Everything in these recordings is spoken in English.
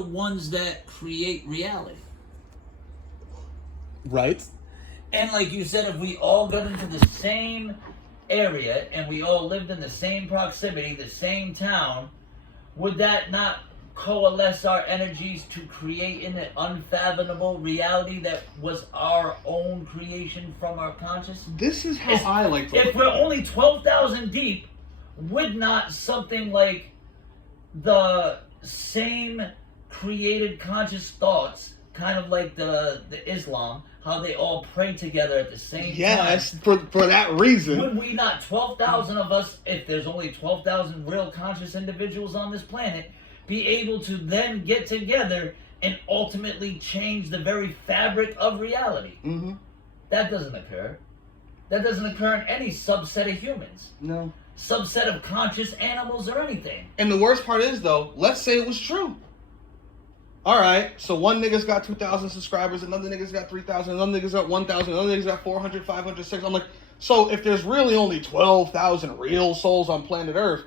the ones that create reality. Right. And like you said, if we all got into the same area and we all lived in the same proximity, the same town, would that not coalesce our energies to create an unfathomable reality that was our own creation from our conscious? This is how I like to If we're only 12,000 deep, would not something like the same created conscious thoughts, kind of like the Islam, how they all pray together at the same time? Yes, for that reason. Would we not, 12,000 of us, if there's only 12,000 real conscious individuals on this planet, be able to then get together and ultimately change the very fabric of reality? Mm-hmm. That doesn't occur. That doesn't occur in any subset of humans. No. Subset of conscious animals or anything. And the worst part is, though, let's say it was true. All right, so one nigga's got 2,000 subscribers, another nigga's got 3,000, another nigga's got 1,000, another nigga's got 400, 500, 600. I'm like, so if there's really only 12,000 real souls on planet Earth,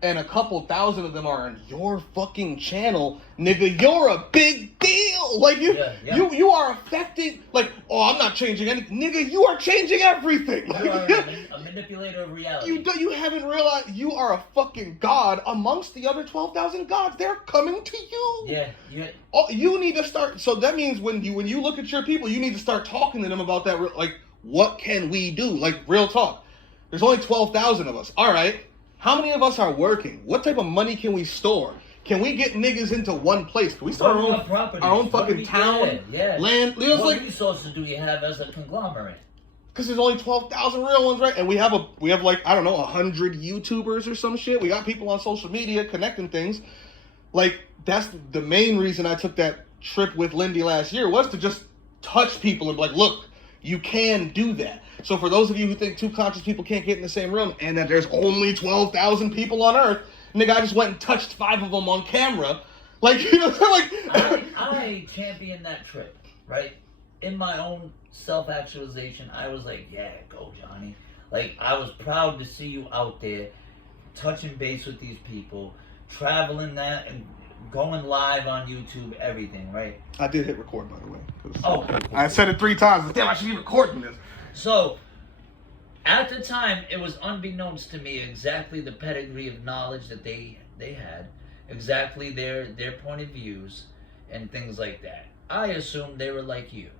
and a couple thousand of them are on your fucking channel, nigga, you're a big deal. Like you are affecting. Like, oh, I'm not changing anything, nigga. You are changing everything. You are a manipulator of reality. You haven't realized you are a fucking god amongst the other 12,000 gods. They're coming to you. Yeah. Oh, you need to start. So that means when you look at your people, you need to start talking to them about that. Like, what can we do? Like, real talk. There's only 12,000 of us. All right. How many of us are working? What type of money can we store? Can we get niggas into one place? Can we start our own fucking town, land? What resources do we have as a conglomerate? Because there's only 12,000 real ones, right? And we have like, I don't know, 100 YouTubers or some shit. We got people on social media connecting things. Like, that's the main reason I took that trip with Lindy last year, was to just touch people and be like, look, you can do that. So for those of you who think two conscious people can't get in the same room and that there's only 12,000 people on Earth, nigga, I just went and touched 5 of them on camera. Like, you know, like... I championed that trip, right? In my own self-actualization, I was like, yeah, go, Johnny. Like, I was proud to see you out there, touching base with these people, traveling that and going live on YouTube, everything, right? I did hit record, by the way. Oh. I said it 3 times. Damn, I should be recording this. So, at the time, it was unbeknownst to me exactly the pedigree of knowledge that they had, exactly their point of views, and things like that. I assumed they were like you,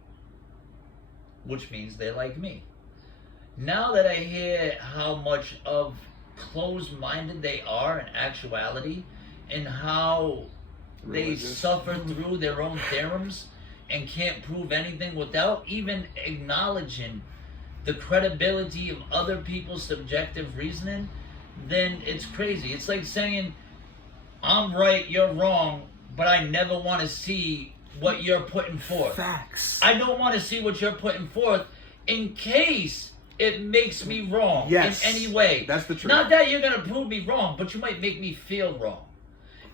which means they're like me. Now that I hear how much of closed-minded they are in actuality, and how they suffer through their own theorems and can't prove anything without even acknowledging the credibility of other people's subjective reasoning, then it's crazy. It's like saying, I'm right, you're wrong, but I never want to see what you're putting forth. Facts. I don't want to see what you're putting forth in case it makes me wrong in any way. That's the truth. Not that you're going to prove me wrong, but you might make me feel wrong.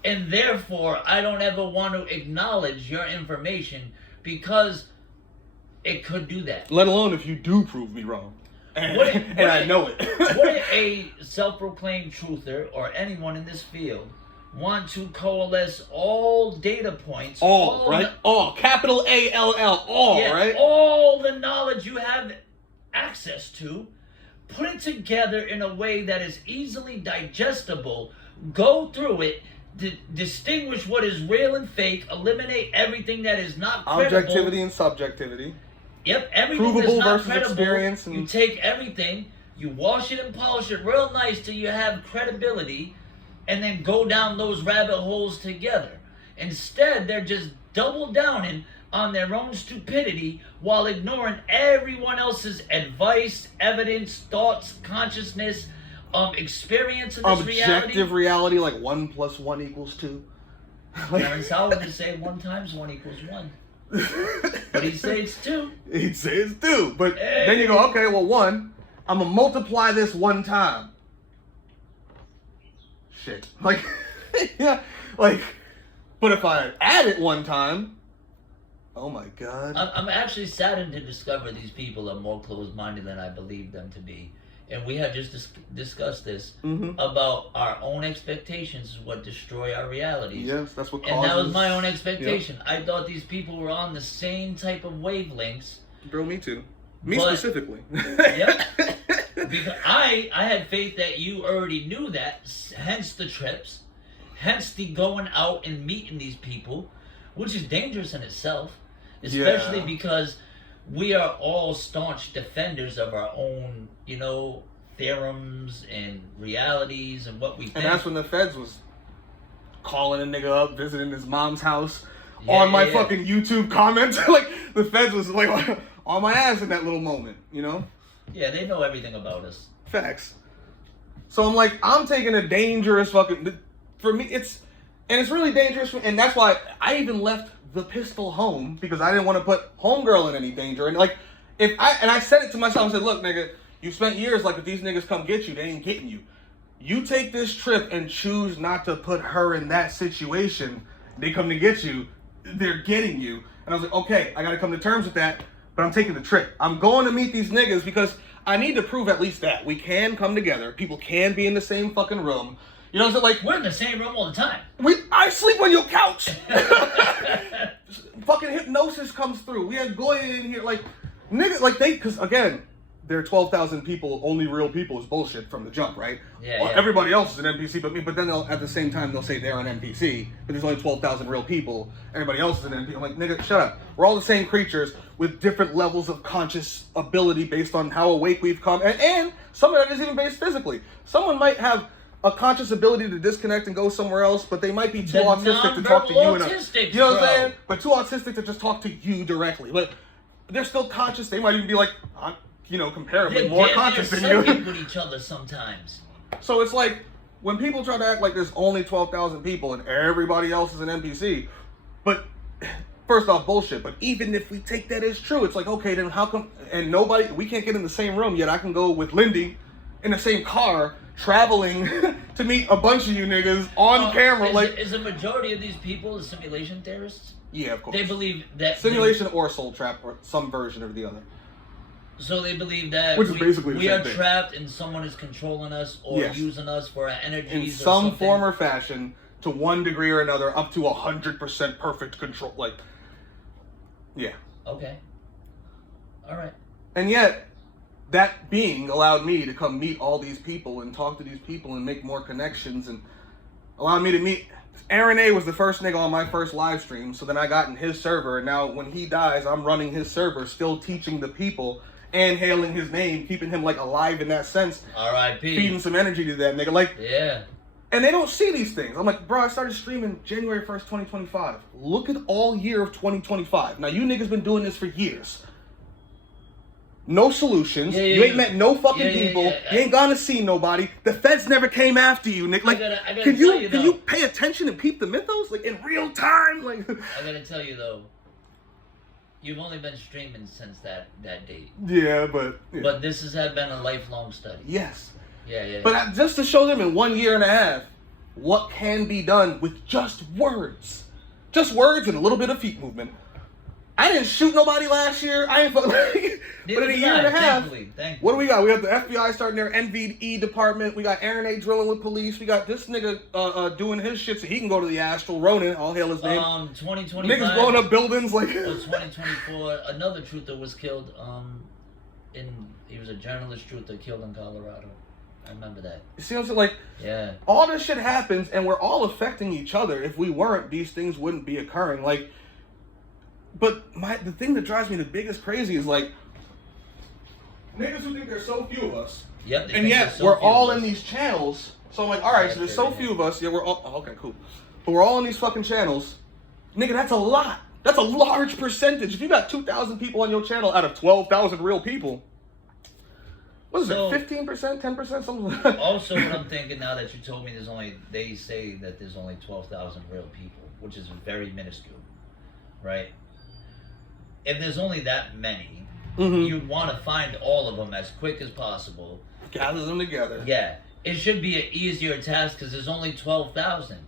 And therefore, I don't ever want to acknowledge your information because it could do that. Let alone if you do prove me wrong. And I know it. Would a self-proclaimed truther or anyone in this field want to coalesce all data points? All, right? All. Capital A-L-L. All, right? All the knowledge you have access to, put it together in a way that is easily digestible, go through it, distinguish what is real and fake, eliminate everything that is not credible. Objectivity and subjectivity. Yep, everything Provable that's not versus credible. experience. And... You take everything, you wash it and polish it real nice till you have credibility, and then go down those rabbit holes together. Instead, they're just double downing on their own stupidity while ignoring everyone else's advice, evidence, thoughts, consciousness, experience in this objective reality, like 1 + 1 = 2. Clarence Howard would say 1 × 1 = 1. But he'd say it's 2. He'd say it's 2. But then you go, okay, well, 1, I'm going to multiply this 1 time. Shit. Like, yeah, like, but if I add it 1 time, oh my God. I'm actually saddened to discover these people are more closed-minded than I believe them to be. and we had just discussed this Mm-hmm. about our own expectations is what destroy our realities. Yes, that's what And causes. that was my own expectation. I thought these people were on the same type of wavelengths. Bro, me too. Me But- specifically. Yep. Because I had faith that you already knew that, hence the trips, hence the going out and meeting these people, which is dangerous in itself, especially Yeah. because we are all staunch defenders of our own, theorems and realities and what we think. And that's when the feds was calling a nigga up, visiting his mom's house, Yeah, on my yeah. fucking YouTube comments. Like, the feds was like on my ass in that little moment, Yeah, they know everything about us. Facts. So I'm like, I'm taking a dangerous fucking. For me, it's really dangerous, and that's why I even left the pistol home because I didn't want to put homegirl in any danger. And like, I said it to myself, I said, look, nigga, you spent years like if these niggas come get you, they ain't getting you. You take this trip and choose not to put her in that situation. They come to get you, they're getting you. And I was like, okay, I gotta come to terms with that. But I'm taking the trip. I'm going to meet these niggas because I need to prove at least that we can come together. People can be in the same fucking room. You know what I'm saying? Like, We're in the same room all the time. I sleep on your couch. Fucking hypnosis comes through. We had Goya in here, like, niggas, like because again, there are 12,000 people, only real people is bullshit from the jump, right? Yeah, yeah. Everybody else is an NPC but me, but then at the same time they'll say they're an NPC, but there's only 12,000 real people. Everybody else is an NPC. I'm like, nigga, shut up. We're all the same creatures with different levels of conscious ability based on how awake we've come, and some of that is even based physically. Someone might have a conscious ability to disconnect and go somewhere else, but they might be too The autistic to talk to you. autistic, You know what I'm bro. saying? But too autistic to just talk to you directly. But they're still conscious. They might even be like, comparably They're more damn conscious near than psychic you. with each other sometimes. So it's like, when people try to act like there's only 12,000 people and everybody else is an NPC, but first off, bullshit. But even if we take that as true, it's like, okay, then how come, and we can't get in the same room, yet I can go with Lindy in the same car, traveling to meet a bunch of you niggas on camera. Is a majority of these people the simulation theorists? Yeah, of course. They believe that Simulation or soul trap or some version of the other. So they believe that Which is basically the we same are thing. trapped and someone is controlling us or Yes. using us for our energies In or some something. form or fashion, to one degree or another, up to 100% perfect control. Like, yeah. Okay. All right. And yet, that being allowed me to come meet all these people and talk to these people and make more connections and allowed me to meet. Aaron A was the first nigga on my first live stream, so then I got in his server, and now when he dies, I'm running his server, still teaching the people and hailing his name, keeping him like alive in that sense, R.I.P. feeding some energy to that nigga. Like, Yeah. and they don't see these things. I'm like, bro, I started streaming January 1st, 2025. Look at all year of 2025. Now, you niggas been doing this for years. No solutions. Yeah, You ain't yeah. met no fucking Yeah, yeah, people. yeah. You ain't gonna see nobody. The feds never came after you, Nick. Like, I gotta can tell you you, can though. you pay attention and peep the mythos like in real time? Like, I gotta tell you though, you've only been streaming since that date. yeah, but But this has been a lifelong study. yes. Yeah. But just to show them in 1 year and a half what can be done with just words and a little bit of feet movement. I didn't shoot nobody last year. I ain't but in a year and a half. Thankfully. What do we got? We got the FBI starting their NVE department. We got Aaron A drilling with police. We got this nigga doing his shit so he can go to the Astral. Ronin, all hail his name. 2025. Niggas blowing up buildings like. Or 2024, another truther was killed. He was a journalist truther killed in Colorado. I remember that. You see what I'm saying? Like, Yeah. all this shit happens, and we're all affecting each other. If we weren't, these things wouldn't be occurring. Like, but the thing that drives me the biggest crazy is like niggas who think there's so few of us, Yep. they and think yet there's so we're few all of in us. these channels. So I'm like, all right, so there's so few of us. Yeah, we're all okay, cool. But we're all in these fucking channels, nigga. That's a lot. That's a large percentage. If you got 2,000 people on your channel out of 12,000 real people, what is So- it? 15%, 10%, something like that. Also, what I'm thinking now that you told me they say that there's only 12,000 real people, which is very minuscule, right? If there's only that many, Mhm. you'd want to find all of them as quick as possible. Gather them together. Yeah, it should be an easier task because there's only 12,000.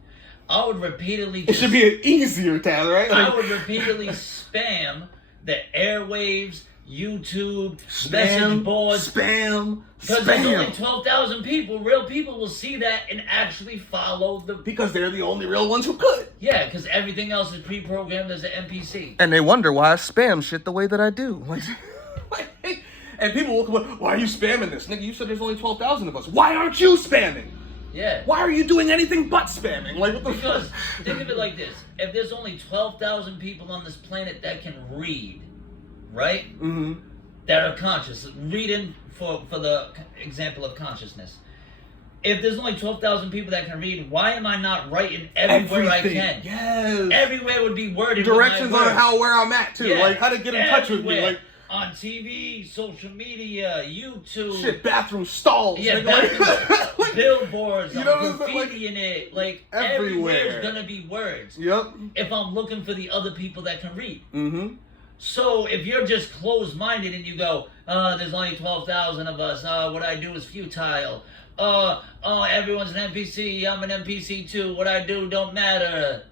I would repeatedly. It should be an easier task, right? I would repeatedly spam the airwaves, YouTube, message boards. Spam. Because there's only 12,000 people. Real people will see that and actually follow the. Because they're the only real ones who could. Yeah, because everything else is pre-programmed as an NPC. And they wonder why I spam shit the way that I do. And people will come up, why are you spamming this? Nigga, you said there's only 12,000 of us. Why aren't you spamming? Yeah. Why are you doing anything but spamming? Like, what the Because fuck? think of it like this: if there's only 12,000 people on this planet that can read, right? Mm-hmm. That are conscious, reading for the example of consciousness. If there's only 12,000 people that can read, why am I not writing everywhere I can? Yes. Everywhere would be worded. Directions with my on where I'm at too. Yeah. Like how to get in touch with me. Everywhere. Like on TV, social media, YouTube. shit, bathroom stalls. Yeah, nigga. Like, billboards, you know what I'm graffiti saying? in it. Like Everywhere. everywhere's gonna be words. Yep. If I'm looking for the other people that can read. Mm-hmm. So if you're just closed-minded and you go, there's only 12,000 of us, what I do is futile. Everyone's an NPC, I'm an NPC too, what I do don't matter.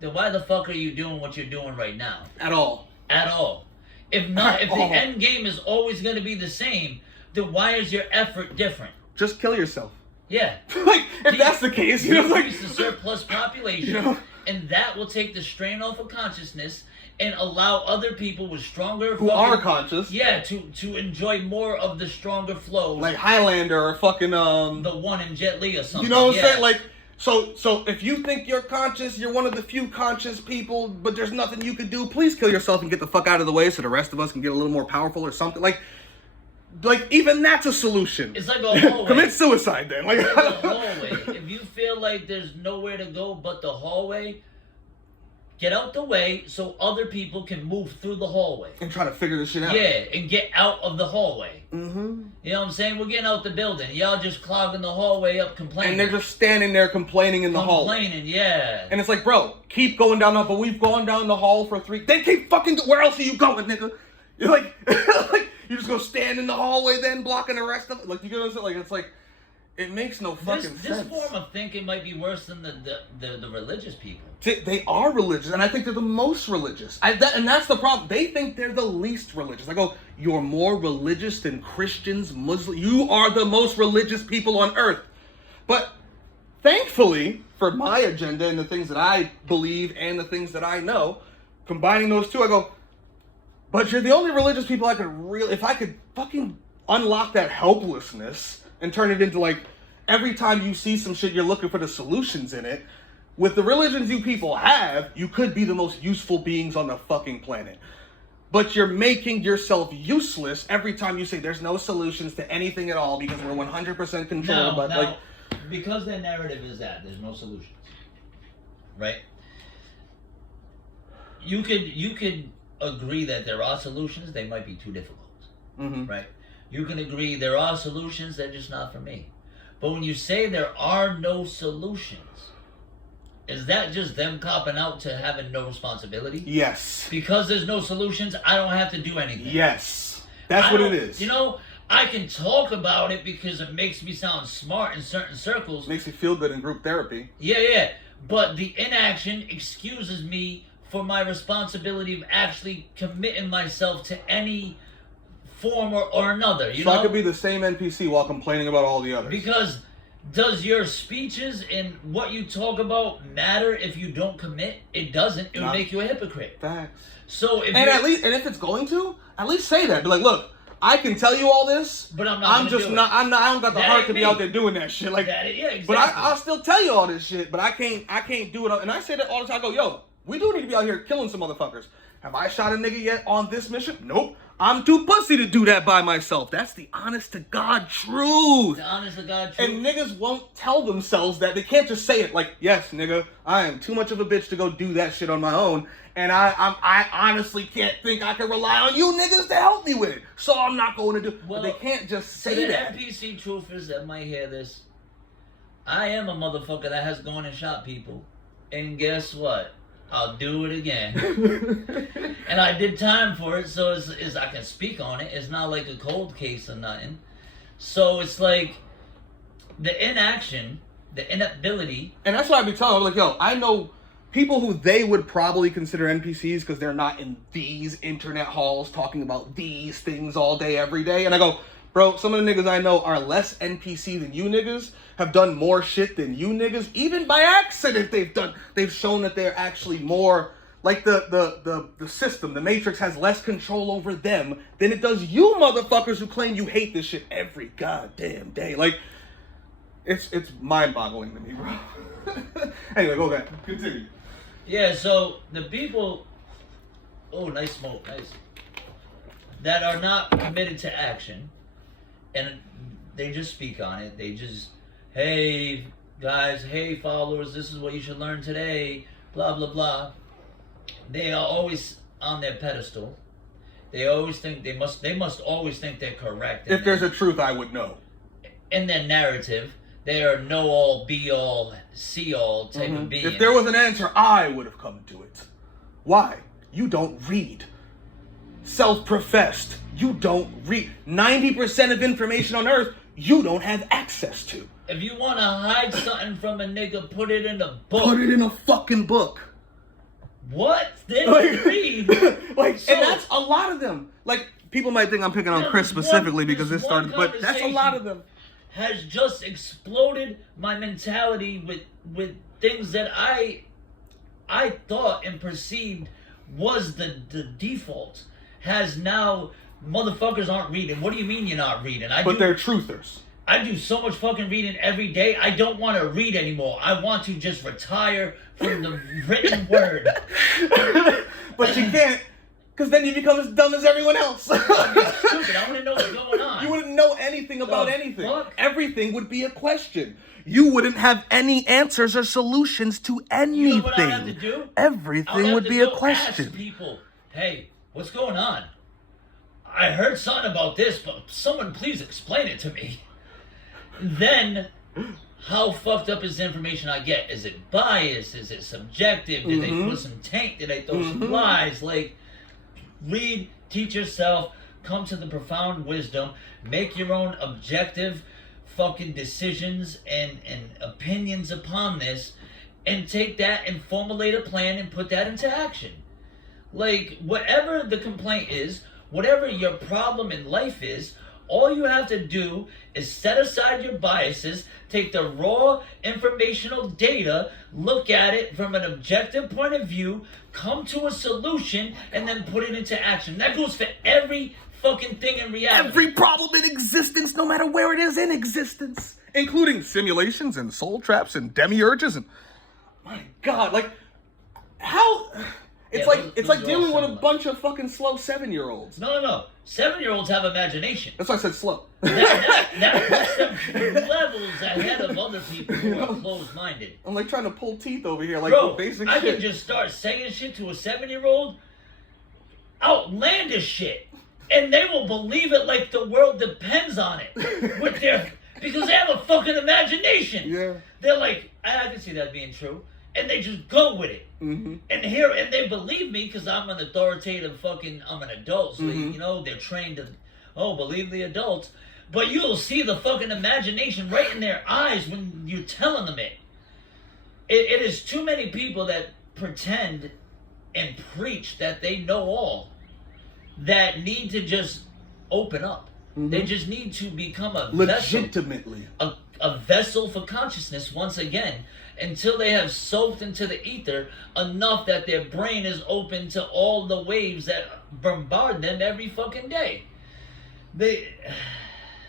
Then why the fuck are you doing what you're doing right now? At all. At all. If not, if the all. end game is always going to be the same, then why is your effort different? Just kill yourself. Yeah. Like if that's the case, you know, like Increase the surplus population, you know? and that will take the strain off of consciousness and allow other people with stronger who are conscious. Yeah, to enjoy more of the stronger flows. Like Highlander or fucking the one in Jet Li or something. You know what I'm yeah. saying? Like so if you think you're conscious, you're one of the few conscious people, but there's nothing you can do, please kill yourself and get the fuck out of the way so the rest of us can get a little more powerful or something. Like even that's a solution. It's like a hallway. Commit suicide then. Like It's like a hallway. If you feel like there's nowhere to go but the hallway, get out the way so other people can move through the hallway. and try to figure this shit out. Yeah, and get out of the hallway. Mm-hmm. You know what I'm saying? We're getting out the building. Y'all just clogging the hallway up, complaining. And they're just standing there complaining in the hall. complaining, yeah. And it's like, bro, keep going down the hall. But we've gone down the hall for 3. They keep fucking. Where else are you going, nigga? You're like, like you're just gonna stand in the hallway then, blocking the rest of it. Like you know what I'm saying? Like it's like, it makes no fucking sense. This form of thinking might be worse than the religious people. They are religious, and I think they're the most religious. And that's the problem. They think they're the least religious. I go, you're more religious than Christians, Muslims. You are the most religious people on earth. But thankfully, for my agenda and the things that I believe and the things that I know, combining those two, I go, but you're the only religious people I could really, if I could fucking unlock that helplessness and turn it into like, every time you see some shit, you're looking for the solutions in it. With the religions you people have, you could be the most useful beings on the fucking planet. But you're making yourself useless every time you say there's no solutions to anything at all because we're 100% controlled. But like, because their narrative is that there's no solutions, right? You could agree that there are solutions. They might be too difficult, right? You can agree there are solutions. They're just not for me. But when you say there are no solutions, is that just them copping out to having no responsibility? yes. Because there's no solutions, I don't have to do anything. Yes. That's what it is. You know, I can talk about it because it makes me sound smart in certain circles. Makes you feel good in group therapy. Yeah. But the inaction excuses me for my responsibility of actually committing myself to any form or another. You know? I could be the same NPC while complaining about all the others. Because does your speeches and what you talk about matter if you don't commit? It doesn't. It would make you a hypocrite. Facts. So if if it's going to, at least say that. Be like, look, I can tell you all this, but I'm not. I don't got the That heart ain't to be me. out there doing that shit. Like, yeah, exactly. but I'll still tell you all this shit. But I can't do it. And I say that all the time. I go, yo, we do need to be out here killing some motherfuckers. Have I shot a nigga yet on this mission? Nope. I'm too pussy to do that by myself. That's the honest to God truth. The honest to God truth. And niggas won't tell themselves that. They can't just say it like, yes, nigga, I am too much of a bitch to go do that shit on my own. And I honestly can't think I can rely on you niggas to help me with it. So I'm not going to do it. But they can't just say the that. NPC truthers that might hear this, I am a motherfucker that has gone and shot people. And guess what? I'll do it again. And I did time for it, so it's I can speak on it. It's not like a cold case or nothing. So it's like the inaction, the inability. And that's why I be telling them, like, yo, I know people who they would probably consider NPCs because they're not in these internet halls talking about these things all day, every day. And I go, bro, some of the niggas I know are less NPC than you niggas, have done more shit than you niggas. Even by accident, they've shown that they're actually more, like the system, the Matrix has less control over them than it does you motherfuckers who claim you hate this shit every goddamn day. Like, it's mind-boggling to me, bro. Anyway, go back. Continue. Yeah, so the people, oh, nice smoke, nice, that are not committed to action, and they just speak on it. They just, hey, guys, hey, followers, this is what you should learn today, blah, blah, blah. They are always on their pedestal. They always think they must always think they're correct. If there's a truth, I would know. In their narrative, they are know-all, be-all, see-all type of being. If there was an answer, I would have come to it. Why? You don't read. Self-professed. You don't read. 90% of information on Earth, you don't have access to. If you want to hide something from a nigga, put it in a book. Put it in a fucking book. What? They don't read. So, and that's a lot of them. Like, people might think I'm picking on Chris specifically because this started, but that's a lot of them. Has just exploded my mentality with things that I thought and perceived was the default. Has now, motherfuckers aren't reading. What do you mean you're not reading? They're truthers. I do so much fucking reading every day. I don't want to read anymore. I want to just retire from the written word. But you can't, because then you become as dumb as everyone else. I'm stupid. I want to know what's going on. You wouldn't know anything about anything. Fuck? Everything would be a question. You wouldn't have any answers or solutions to anything. You know what I have to do? Everything would be a question. Ask people, hey, what's going on? I heard something about this, but someone please explain it to me. Then, how fucked up is the information I get? Is it biased? Is it subjective? Did they put some taint? Did they throw some lies? Like, read, teach yourself, come to the profound wisdom, make your own objective fucking decisions and opinions upon this, and take that and formulate a plan and put that into action. Like, whatever the complaint is, whatever your problem in life is, all you have to do is set aside your biases, take the raw informational data, look at it from an objective point of view, come to a solution, and then put it into action. That goes for every fucking thing in reality. Every problem in existence, no matter where it is in existence, including simulations and soul traps and demiurges and, my God, like, how? It's like dealing with a bunch of fucking slow 7-year-olds. No. 7-year-olds have imagination. That's why I said slow. That puts them levels ahead of other people who are closed-minded. I'm like trying to pull teeth over here, like Bro, basic I shit. can just start saying shit to a 7-year-old, outlandish shit, and they will believe it like the world depends on it. Because they have a fucking imagination. Yeah. They're like, I can see that being true. And they just go with it. And they believe me because I'm an authoritative I'm an adult. So, they're trained to, believe the adults. But you'll see the fucking imagination right in their eyes when you're telling them it. It is too many people that pretend and preach that they know all, that need to just open up. They just need to become a legitimately a vessel for consciousness once again, until they have soaked into the ether enough that their brain is open to all the waves that bombard them every fucking day.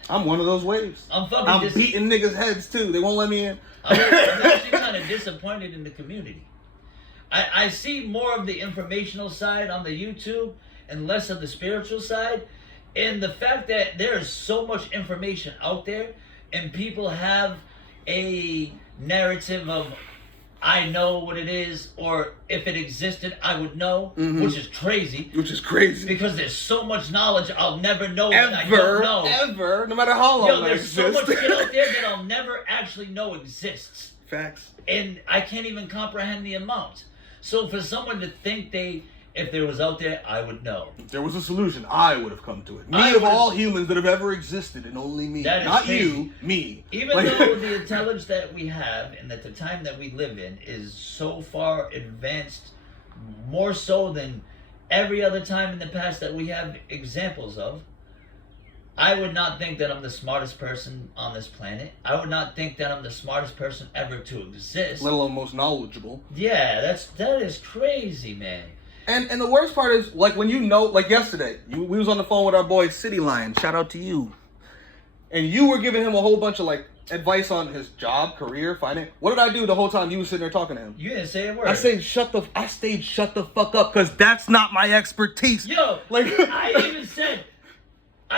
I'm one of those waves. I'm beating niggas' heads too. They won't let me in. I'm actually kind of disappointed in the community. I see more of the informational side on the YouTube and less of the spiritual side. And the fact that there is so much information out there and people have a narrative of, I know what it is, or if it existed, I would know, which is crazy. Because there's so much knowledge I'll never know that I don't know. Ever, no matter how long there's so much shit out there that I'll never actually know exists. Facts. And I can't even comprehend the amount. So for someone to think they If there was out there, I would know. If there was a solution, I would have come to it. I Me of would've- all humans that have ever existed, and only me. That is Not crazy. you, me. Even Like- though the intelligence that we have and that the time that we live in is so far advanced, more so than every other time in the past that we have examples of, I would not think that I'm the smartest person on this planet. I would not think that I'm the smartest person ever to exist. let alone most knowledgeable. Yeah, that is crazy, man. And the worst part is, like, when you know, like yesterday, we was on the phone with our boy City Lion. Shout out to you. And you were giving him a whole bunch of, like, advice on his job, career, finance. What did I do the whole time you was sitting there talking to him? You didn't say a word. I stayed shut the fuck up, because that's not my expertise. Yo, Like, I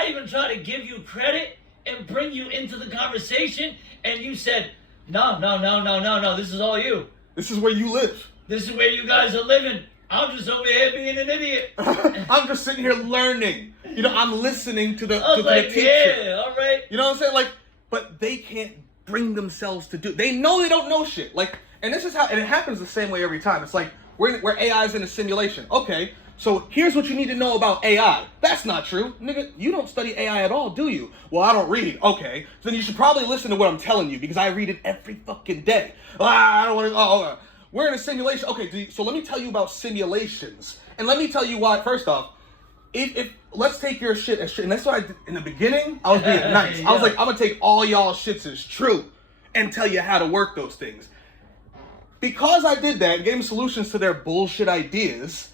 even tried to give you credit and bring you into the conversation, and you said, no, this is all you. this is where you live. This is where you guys are living. I'm just over here being an idiot. I'm just sitting here learning. You know, I'm listening to the, I was like, the teacher. yeah, all right. You know what I'm saying? Like, but they can't bring themselves to do. They know they don't know shit. Like, and this is how, and it happens the same way every time. It's like we're AI's in a simulation. Okay, so here's what you need to know about AI. That's not true, nigga. You don't study AI at all, do you? Well, I don't read. Okay, so then you should probably listen to what I'm telling you because I read it every fucking day. I don't want to. Oh, we're in a simulation. Okay, so let me tell you about simulations, and let me tell you why. First off, if let's take your shit as shit, and that's what I did in the beginning. I was being nice. I was like, I'm gonna take all y'all shits as true, and tell you how to work those things. Because I did that, and gave them solutions to their bullshit ideas.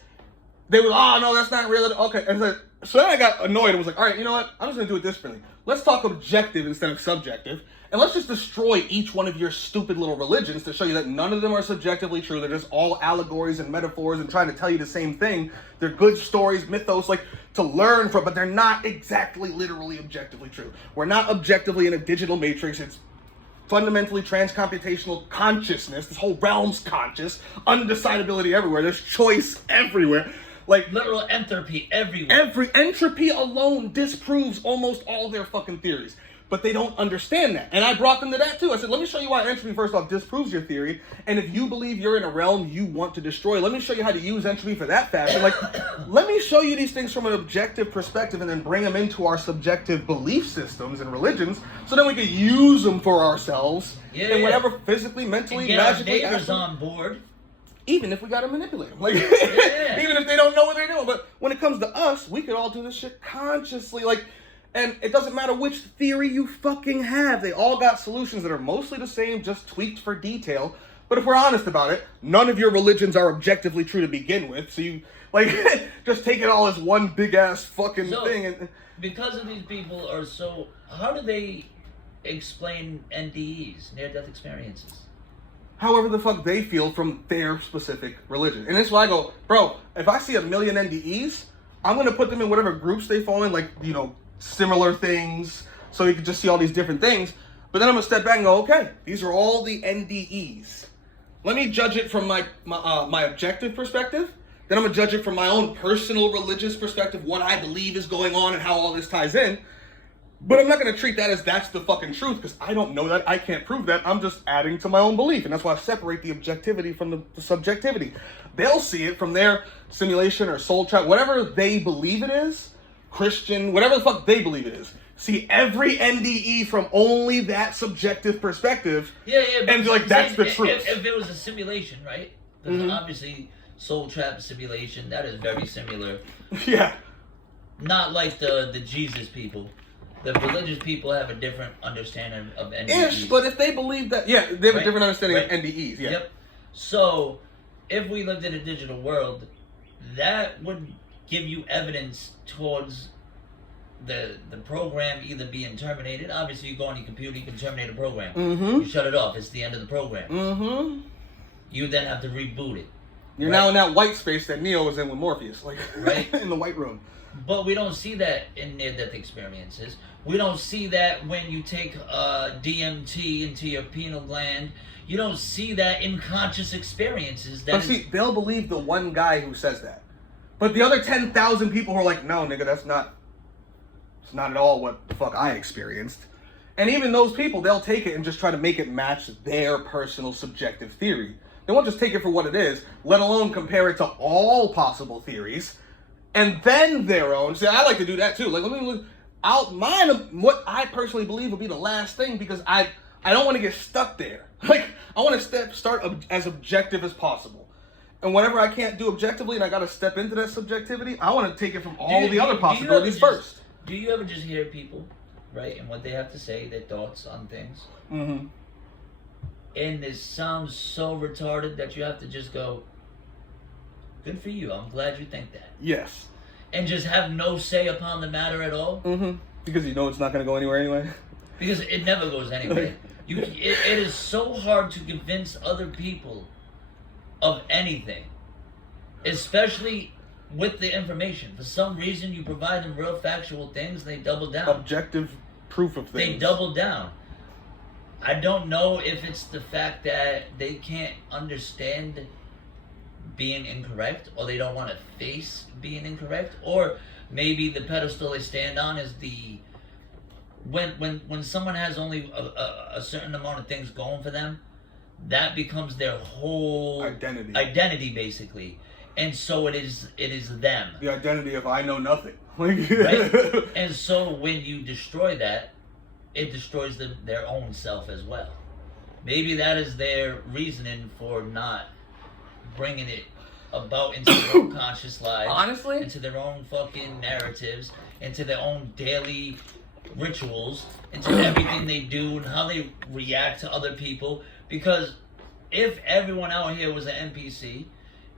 They were, oh no, that's not real. Okay, and so then I got annoyed and was like, all right, you know what? I'm just gonna do it differently. Let's talk objective instead of subjective. And let's just destroy each one of your stupid little religions to show you that none of them are subjectively true. They're just all allegories and metaphors and trying to tell you the same thing. They're good stories, mythos, like to learn from, but they're not exactly literally objectively true. We're not objectively in a digital matrix. It's fundamentally transcomputational consciousness. This whole realm's conscious. Undecidability everywhere. There's choice everywhere. Like Literal entropy everywhere. every entropy alone disproves almost all their fucking theories. But they don't understand that. And I brought them to that too. I said, let me show you why entropy first off disproves your theory. And if you believe you're in a realm you want to destroy, let me show you how to use entropy for that fashion. Like, let me show you these things from an objective perspective and then bring them into our subjective belief systems and religions so then we can use them for ourselves in whatever physically, mentally, and get magically, our neighbors actually, on board. even if we gotta manipulate them. Like, Yeah. even if they don't know what they're doing. But when it comes to us, we could all do this shit consciously. Like, and it doesn't matter which theory you fucking have. They all got solutions that are mostly the same, just tweaked for detail. But if we're honest about it, none of your religions are objectively true to begin with. So you, like, just take it all as one big-ass fucking thing. And because of these people are so... How do they explain NDEs, near-death experiences? however the fuck they feel from their specific religion. And that's why I go, bro, if I see 1 million NDEs, I'm going to put them in whatever groups they fall in, like, you know, similar things, so you can just see all these different things. But then I'm gonna step back and go, okay, these are all the NDEs. Let me judge it from my objective perspective. Then I'm gonna judge it from my own personal religious perspective, what I believe is going on and how all this ties in. But I'm not gonna treat that as that's the fucking truth, because I don't know that, I can't prove that. I'm just adding to my own belief, and that's why I separate the objectivity from the subjectivity. They'll see it from their simulation or soul trap, whatever they believe it is. Christian, whatever the fuck they believe it is. See every NDE from only that subjective perspective. Yeah, but and be like, that's the truth. If it was a simulation, right? Because obviously, Soul Trap simulation, that is very similar. Yeah. Not like the Jesus people. The religious people have a different understanding of NDEs. Ish, but if they believe that, yeah, they have a different understanding of NDEs. Yeah. Yep. So, if we lived in a digital world, that would give you evidence towards the program either being terminated. Obviously, you go on your computer, you can terminate a program. Mm-hmm. You shut it off. It's the end of the program. Mm-hmm. You then have to reboot it. You're now in that white space that Neo was in with Morpheus, like in the white room. But we don't see that in near-death experiences. We don't see that when you take DMT into your pineal gland. You don't see that in conscious experiences. But see, they'll believe the one guy who says that. But the other 10,000 people who are like, no, nigga, it's not at all what the fuck I experienced. And even those people, they'll take it and just try to make it match their personal subjective theory. They won't just take it for what it is, let alone compare it to all possible theories, and then their own. See, I like to do that too. Like, let me look out mine. What I personally believe will be the last thing, because I don't want to get stuck there. Like, I want to start as objective as possible. And whenever I can't do objectively and I got to step into that subjectivity, I want to take it from all the other possibilities first. Do you ever just hear people, right, and what they have to say, their thoughts on things? Mm-hmm. And it sounds so retarded that you have to just go, good for you, I'm glad you think that. Yes. And just have no say upon the matter at all? Mm-hmm. Because you know it's not going to go anywhere anyway. Because it never goes anywhere. It is so hard to convince other people of anything, especially with the information. For some reason, you provide them real factual things, and they double down. Objective proof of things. They double down. I don't know if it's the fact that they can't understand being incorrect, or they don't want to face being incorrect, or maybe the pedestal they stand on is the when someone has only a certain amount of things going for them, that becomes their whole identity basically, and so it is them. The identity of I know nothing. Right? And so when you destroy that, it destroys their own self as well. Maybe that is their reasoning for not bringing it about into their own conscious lives. Honestly? Into their own fucking narratives, into their own daily rituals, into everything they do and how they react to other people. Because if everyone out here was an NPC,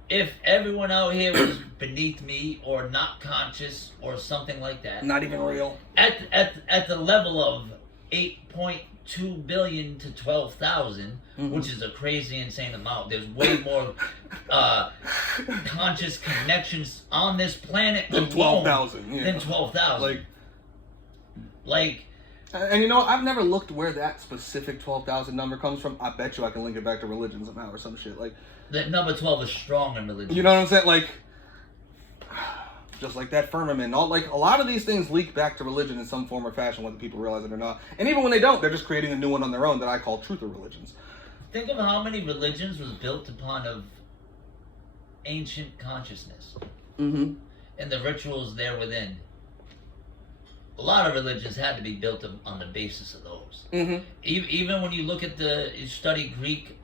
if everyone out here was beneath me or not conscious or something like that, not even real, at the level of 8.2 billion to 12,000, which is a crazy insane amount. There's way more conscious connections on this planet than 12,000. Yeah. Than 12,000. Like. And you know, I've never looked where that specific 12,000 number comes from. I bet you I can link it back to religion somehow or some shit. Like, that number 12 is strong in religion. You know what I'm saying? Like, just like that firmament. A lot of these things leak back to religion in some form or fashion, whether people realize it or not. And even when they don't, they're just creating a new one on their own that I call truth or religions. Think of how many religions was built upon of ancient consciousness. Mm-hmm. And the rituals there within. A lot of religions had to be built on the basis of those. Mm-hmm. Even when you look at you study Greek,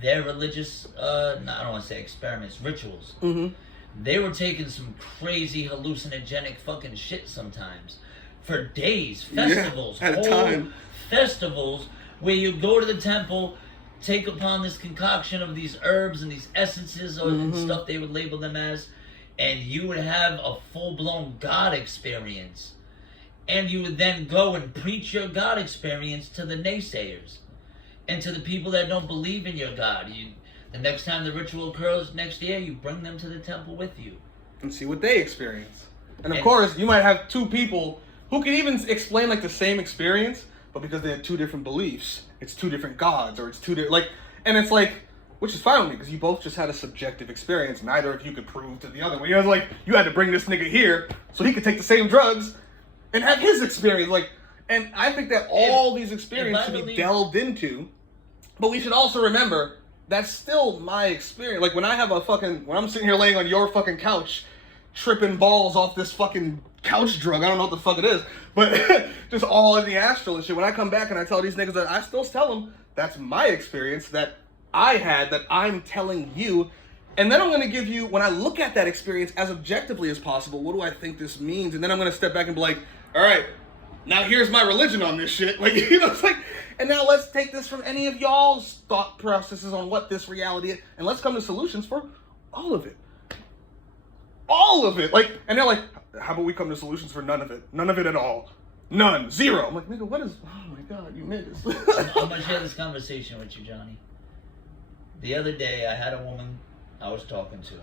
their religious, I don't want to say experiments, rituals. Mm-hmm. They were taking some crazy hallucinogenic fucking shit sometimes for days, festivals, whole festivals where you go to the temple, take upon this concoction of these herbs and these essences and stuff they would label them as, and you would have a full-blown God experience. And you would then go and preach your God experience to the naysayers and to the people that don't believe in your God. The next time the ritual occurs next year, you bring them to the temple with you. And see what they experience. And of course, you might have two people who can even explain like the same experience, but because they have two different beliefs, it's two different gods, or it's two different, and it's like, which is fine with me, because you both just had a subjective experience. Neither of you could prove to the other one. You know, like, you had to bring this nigga here so he could take the same drugs and have his experience. Like, and I think that all these experiences should be delved into, but we should also remember that's still my experience. Like, when I'm sitting here laying on your fucking couch, tripping balls off this fucking couch drug, I don't know what the fuck it is, but just all in the astral and shit. When I come back and I tell these niggas that, I still tell them that's my experience that I had, that I'm telling you, and then I'm going to give you, when I look at that experience as objectively as possible, what do I think this means? And then I'm going to step back and be like, all right, now here's my religion on this shit. Like, you know, it's like, and now let's take this from any of y'all's thought processes on what this reality is, and let's come to solutions for all of it. All of it. Like, and they're like, how about we come to solutions for none of it? None of it at all. None. Zero. I'm like, nigga, what is, oh my God, you niggas. I'm going to share this conversation with you, Johnny. The other day, I had a woman I was talking to.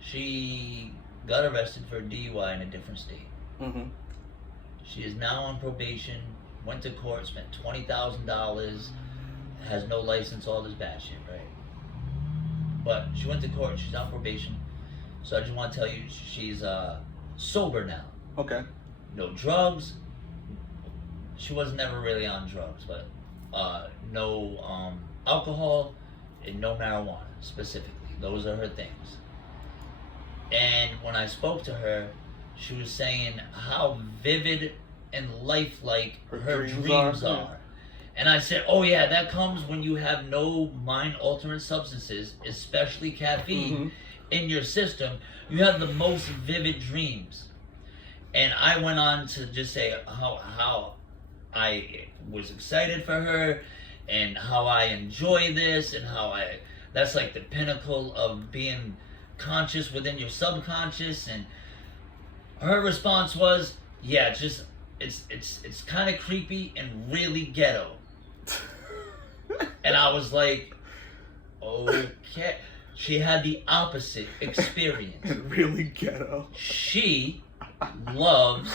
She got arrested for a DUI in a different state. Mm-hmm. She is now on probation, went to court, spent $20,000, has no license, all this bad shit, right? But she went to court, she's on probation. So I just want to tell you, she's sober now. Okay. No drugs. She was never really on drugs, but no alcohol and no marijuana specifically. Those are her things. And when I spoke to her, she was saying how vivid and lifelike her dreams are. And I said, oh yeah, that comes when you have no mind-altering substances, especially caffeine, in your system. You have the most vivid dreams. And I went on to just say how I was excited for her and how I enjoy this and how that's like the pinnacle of being conscious within your subconscious. And her response was, yeah, just it's kind of creepy and really ghetto. And I was like, okay. She had the opposite experience. Really ghetto. She loves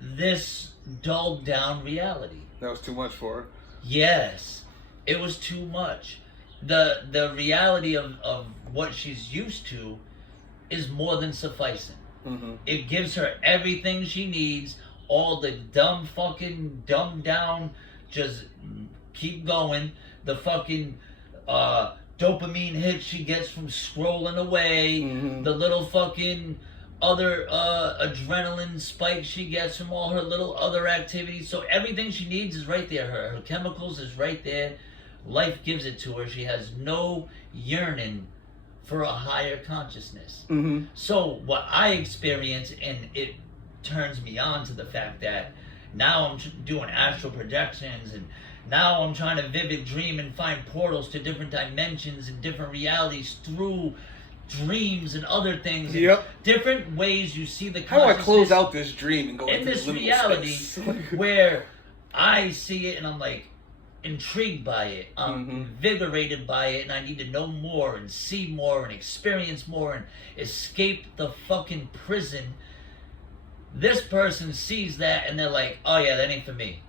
this dulled down reality. That was too much for her. Yes, it was too much. The reality of what she's used to is more than sufficing. It gives her everything she needs. All the dumb fucking dumbed down, just keep going. The fucking dopamine hit she gets from scrolling away. The little fucking other adrenaline spikes she gets from all her little other activities. So everything she needs is right there. Her chemicals is right there. Life gives it to her. She has no yearning for a higher consciousness. So what I experience, and it turns me on to the fact that now I'm doing astral projections, and now I'm trying to vivid dream and find portals to different dimensions and different realities through dreams and other things. Yep. Different ways you see the How do I consciousness close out this dream and go in into this liminal reality space? where I see it and I'm like intrigued by it. I'm invigorated by it, and I need to know more and see more and experience more and escape the fucking prison. This person sees that and they're like, oh yeah, that ain't for me.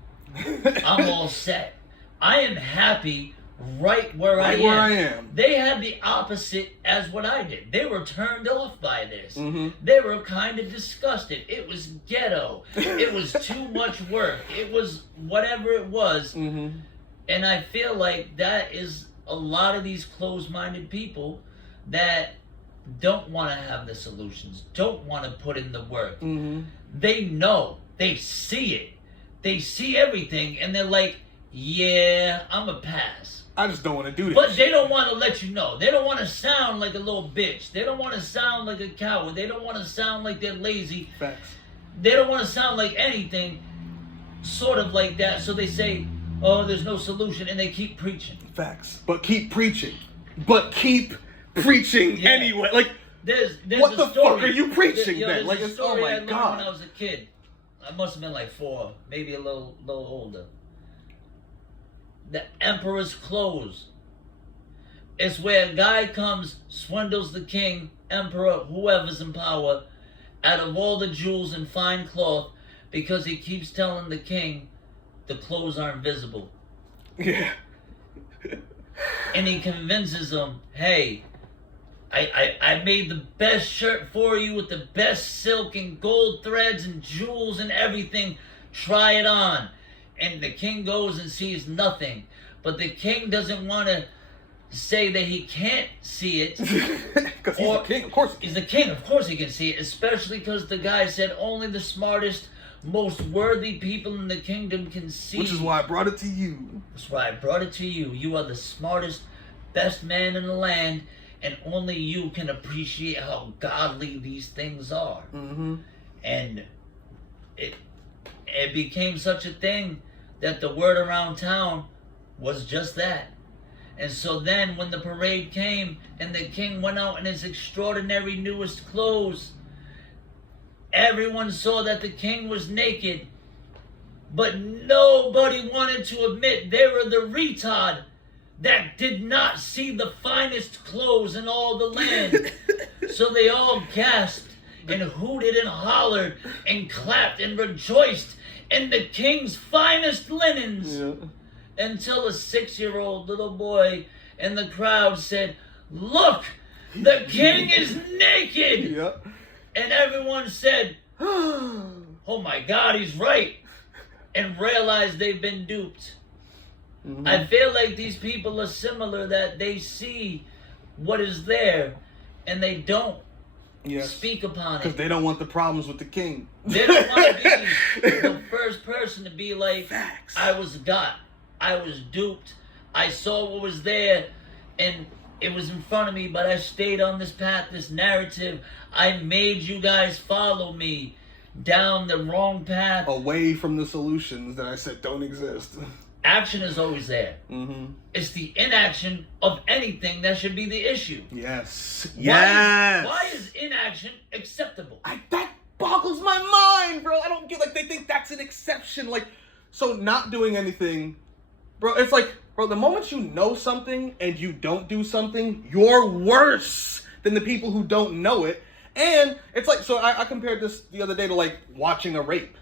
I'm all set. I am happy right where I am. They had the opposite as what I did. They were turned off by this. They were kind of disgusted. It was ghetto. It was too much work. It was whatever it was. And I feel like that is a lot of these closed-minded people that don't want to have the solutions, don't want to put in the work. They know. They see it. They see everything, and they're like, yeah, I'm a pass. I just don't want to do this. But they don't want to let you know. They don't want to sound like a little bitch. They don't want to sound like a coward. They don't want to sound like they're lazy. Facts. They don't want to sound like anything sort of like that. So they say, oh, there's no solution, and they keep preaching. Facts. But keep preaching. Anyway. Like, there's what a the story. fuck are you preaching then? There's Like, a it's, story oh I my learned God. when I was a kid. I must have been like 4, maybe a little older. The Emperor's Clothes. It's where a guy comes, swindles the king, emperor, whoever's in power, out of all the jewels and fine cloth, because he keeps telling the king the clothes aren't visible. Yeah. And he convinces him, hey, I made the best shirt for you with the best silk and gold threads and jewels and everything. Try it on. And the king goes and sees nothing. But the king doesn't want to say that he can't see it. Because he's the king, of course. He's the king, of course he can see it. Especially because the guy said only the smartest, most worthy people in the kingdom can see. Which is why I brought it to you. That's why I brought it to you. You are the smartest, best man in the land. And only you can appreciate how godly these things are. And it became such a thing that the word around town was just that. And so then when the parade came and the king went out in his extraordinary newest clothes, everyone saw that the king was naked. But nobody wanted to admit they were the retard that did not see the finest clothes in all the land. So they all gasped and hooted and hollered and clapped and rejoiced in the king's finest linens. Until a 6-year-old little boy in the crowd said, look, the king is naked. And everyone said, oh my God, he's right. And realized they've been duped. Mm-hmm. I feel like these people are similar, that they see what is there and they don't speak upon Because it. they don't want the problems with the king. They don't want to be the first person to be like, Facts. I was got, I was duped, I saw what was there, and it was in front of me, but I stayed on this path, this narrative. I made you guys follow me down the wrong path. Away from the solutions that I said don't exist. Action is always there. Mm-hmm. It's the inaction of anything that should be the issue. Yes. Why is inaction acceptable? That boggles my mind, bro. I don't get, like, they think that's an exception. Like, so not doing anything, bro, it's like, bro, the moment you know something and you don't do something, you're worse than the people who don't know it. And it's like, so I compared this the other day to, like, watching a rape.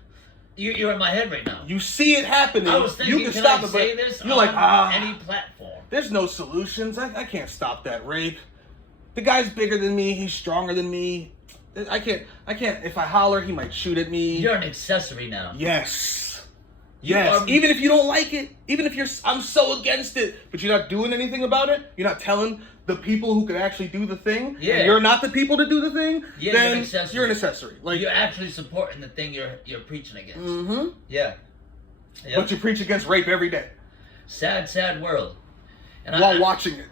You're in my head right now. You see it happening. I was thinking, you can can stop I it, say but this you're on like, any platform? There's no solutions. I can't stop that rape. The guy's bigger than me. He's stronger than me. I can't. If I holler, he might shoot at me. You're an accessory now. Yes. You Yes. are- Even if you don't like it, even if I'm so against it, but you're not doing anything about it. You're not telling the people who could actually do the thing. Yeah. And you're not the people to do the thing. Yeah, then you're an accessory. you're an accessory. Like, You're actually supporting the thing you're preaching against. mm-hmm. Yeah. Yep. But you preach against rape every day Sad world. And while watching it.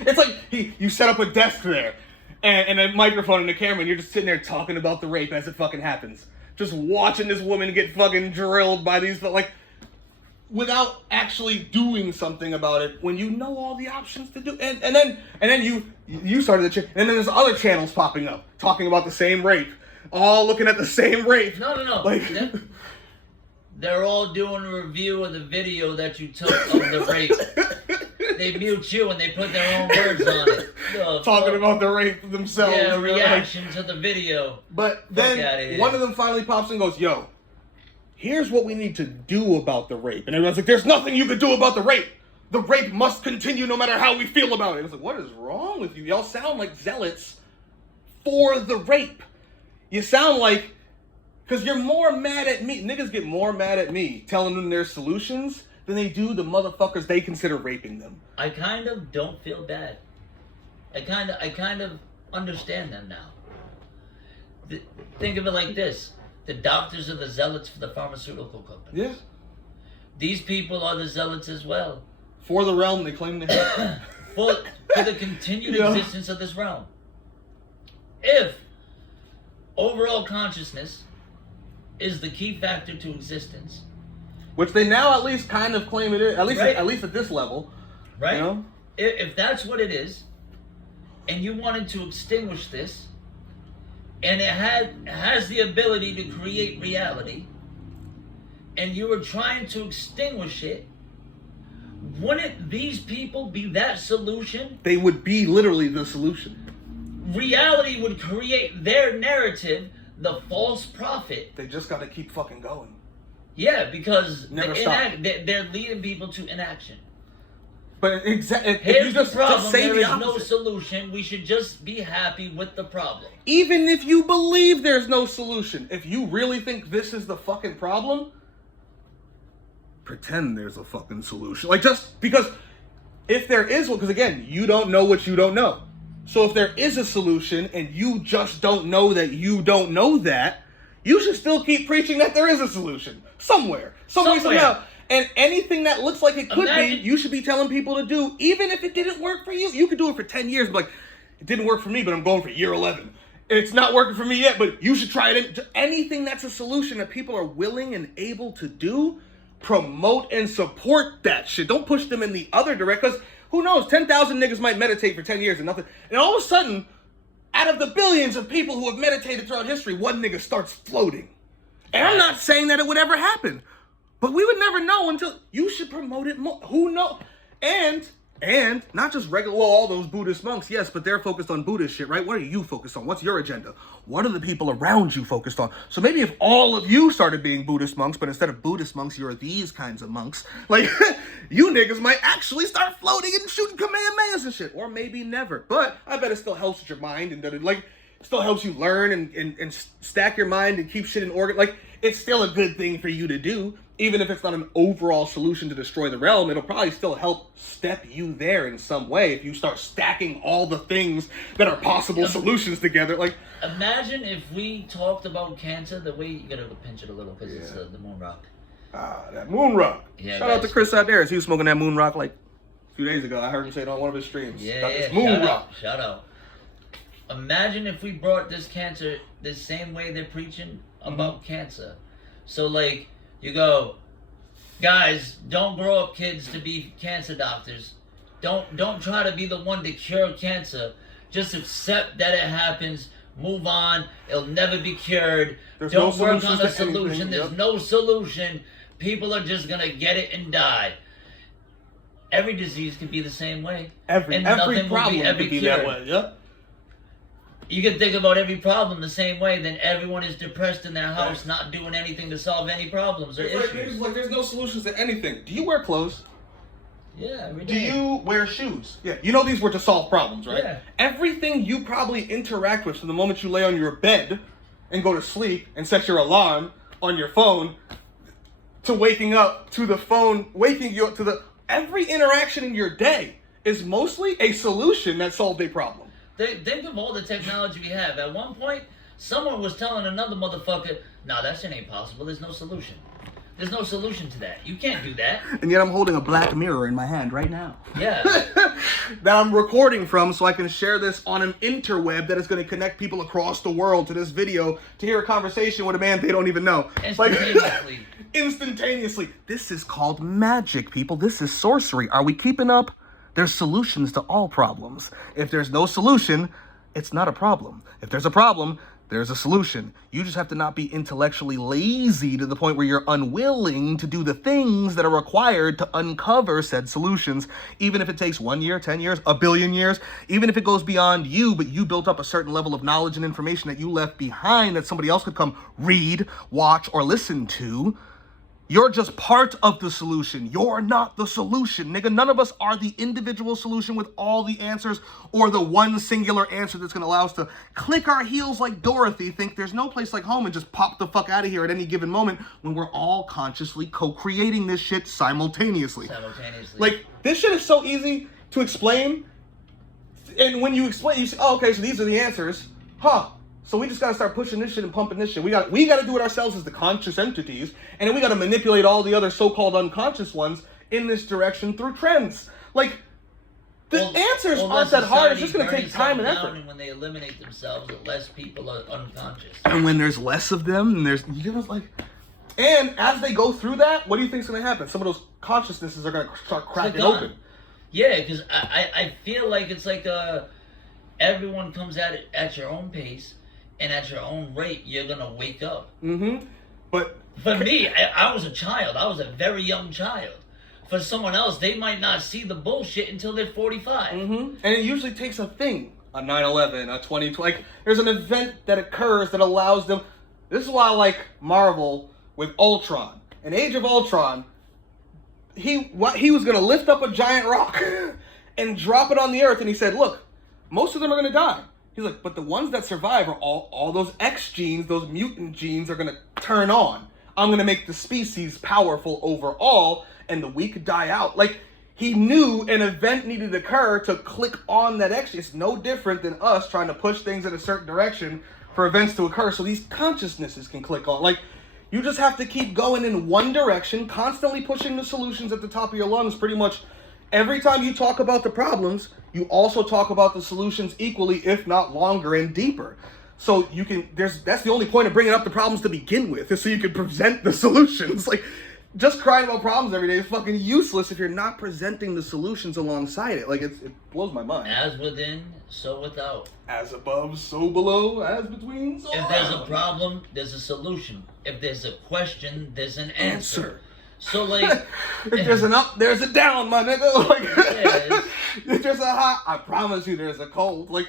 It's like you set up a desk there and a microphone and a camera, and you're just sitting there talking about the rape as it fucking happens. Just watching this woman get fucking drilled by these, like, without actually doing something about it when you know all the options to do. And then you started the and then there's other channels popping up talking about the same rape, all looking at the same rape. No. Like, They're all doing a review of the video that you took of the rape. They mute you and they put their own words on it. talking about the rape themselves. Yeah, you know, like- reaction to the video. But outta then here. one of them finally pops and goes, yo, here's what we need to do about the rape. And everyone's like, there's nothing you can do about the rape. The rape must continue no matter how we feel about it. It's like, what is wrong with you? Y'all sound like zealots for the rape. You sound like, because you're more mad at me. Niggas get more mad at me telling them their solutions than they do the motherfuckers they consider raping them. I kind of don't feel bad. I kind of understand them now. Think of it like this. The doctors are the zealots for the pharmaceutical companies. Yeah. These people are the zealots as well. For the realm they claim to have. For the continued Yeah. existence of this realm. If overall consciousness is the key factor to existence, Which they now at least kind of claim it is. At least Right. at least at this level. right? You know? If that's what it is, and you wanted to extinguish this, and it has the ability to create reality, and you were trying to extinguish it, wouldn't these people be that solution? They would be literally the solution. Reality would create their narrative, the false prophet. They just got to keep fucking going. Yeah, because Never stop. they're leading people to inaction. But exactly, if Here's you the just problem. say There the is no opposite. solution. We should just be happy with the problem. Even if you believe there's no solution, if you really think this is the fucking problem, pretend there's a fucking solution. Like, just because if there is one, because again, you don't know what you don't know. So if there is a solution and you just don't know that you don't know that, you should still keep preaching that there is a solution somewhere, Somewhere. somehow. And anything that looks like it could Imagine- be, you should be telling people to do, even if it didn't work for you. You could do it for 10 years, but like, it didn't work for me, but I'm going for year 11. It's not working for me yet, but you should try it. Anything that's a solution that people are willing and able to do, promote and support that shit. Don't push them in the other direction, because who knows, 10,000 niggas might meditate for 10 years and nothing. And all of a sudden, out of the billions of people who have meditated throughout history, one nigga starts floating. And I'm not saying that it would ever happen, but we would never know until you should promote it more. Who knows? And not just regular, well, all those Buddhist monks, yes, but they're focused on Buddhist shit, right? What are you focused on? What's your agenda? What are the people around you focused on? So maybe if all of you started being Buddhist monks, but instead of Buddhist monks, you're these kinds of monks, like, you niggas might actually start floating and shooting Kamehamehas and shit. Or maybe never. But I bet it still helps with your mind and that it, like, still helps you learn and stack your mind and keep shit in order. Like, it's still a good thing for you to do. even if it's not an overall solution to destroy the realm, it'll probably still help step you there in some way if you start stacking all the things that are possible solutions together. Like, imagine if we talked about cancer the way you gotta pinch it a little because it's the moon rock. That moon rock. Yeah, Shout out to Chris Sideris. He was smoking that moon rock like a few days ago. I heard him say it on one of his streams. Yeah, It's moon rock. Shout out. Imagine if we brought this cancer the same way they're preaching about cancer. So like you go, guys, don't grow up kids to be cancer doctors. Don't try to be the one to cure cancer. Just accept that it happens. Move on. It'll never be cured. Don't work on a solution. There's no solution. People are just gonna get it and die. Every disease can be the same way. Every problem could be that way. Yep. You can think about every problem the same way, then everyone is depressed in their house, not doing anything to solve any problems or issues. Like there's no solutions to anything. Do you wear clothes? Yeah, every day. Do you wear shoes? Yeah. You know these were to solve problems, right? Yeah. Everything you probably interact with from the moment you lay on your bed and go to sleep and set your alarm on your phone to waking up to the phone, waking you up to the... Every interaction in your day is mostly a solution that solved a problem. Think of all the technology we have. At one point, someone was telling another motherfucker, nah, that shit ain't possible. There's no solution. There's no solution to that. You can't do that. And yet I'm holding a black mirror in my hand right now. Yeah. That I'm recording from so I can share this on an interweb that is going to connect people across the world to this video to hear a conversation with a man they don't even know. Instantaneously. Instantaneously. This is called magic, people. This is sorcery. Are we keeping up? There's solutions to all problems. If there's no solution, it's not a problem. If there's a problem, there's a solution. You just have to not be intellectually lazy to the point where you're unwilling to do the things that are required to uncover said solutions, even if it takes 1 year, 10 years, a billion years, even if it goes beyond you, but you built up a certain level of knowledge and information that you left behind that somebody else could come read, watch, or listen to. You're just part of the solution. You're not the solution, nigga. None of us are the individual solution with all the answers or the one singular answer that's going to allow us to click our heels like Dorothy, think there's no place like home, and just pop the fuck out of here at any given moment when we're all consciously co-creating this shit simultaneously. Like, this shit is so easy to explain. And when you explain, you say, oh, okay, so these are the answers. Huh. So we just gotta start pushing this shit and pumping this shit. We gotta do it ourselves as the conscious entities, and then we gotta manipulate all the other so-called unconscious ones in this direction through trends. Like, the answers aren't that hard. It's just gonna take time and effort. And when they eliminate themselves, less people are unconscious. And when there's less of them, and and as they go through that, what do you think's gonna happen? Some of those consciousnesses are gonna start cracking open. Yeah, because I feel like it's like everyone comes at it at your own pace. And at your own rate, you're gonna wake up. Mm-hmm. But for me, I was a child. I was a very young child. For someone else, they might not see the bullshit until they're 45. Mm-hmm. And it usually takes a thing. A 9/11, a 2020. Like, there's an event that occurs that allows them. This is why I like Marvel with Ultron. In Age of Ultron, he was gonna lift up a giant rock and drop it on the earth, and he said, look, most of them are gonna die. He's like, but the ones that survive are all those X genes, those mutant genes are going to turn on. I'm going to make the species powerful overall, and the weak die out. Like, he knew an event needed to occur to click on that X gene. It's no different than us trying to push things in a certain direction for events to occur so these consciousnesses can click on. Like, you just have to keep going in one direction, constantly pushing the solutions at the top of your lungs. Pretty much every time you talk about the problems, you also talk about the solutions equally, if not longer and deeper. So you can, that's the only point of bringing up the problems to begin with, is so you can present the solutions. Like, just crying about problems every day is fucking useless if you're not presenting the solutions alongside it. Like, it blows my mind. As within, so without. As above, so below, as between, so if there's a problem, there's a solution. If there's a question, there's an answer. So, like, if there's an up, there's a down, my nigga. Like, if there's a hot, I promise you there's a cold. Like,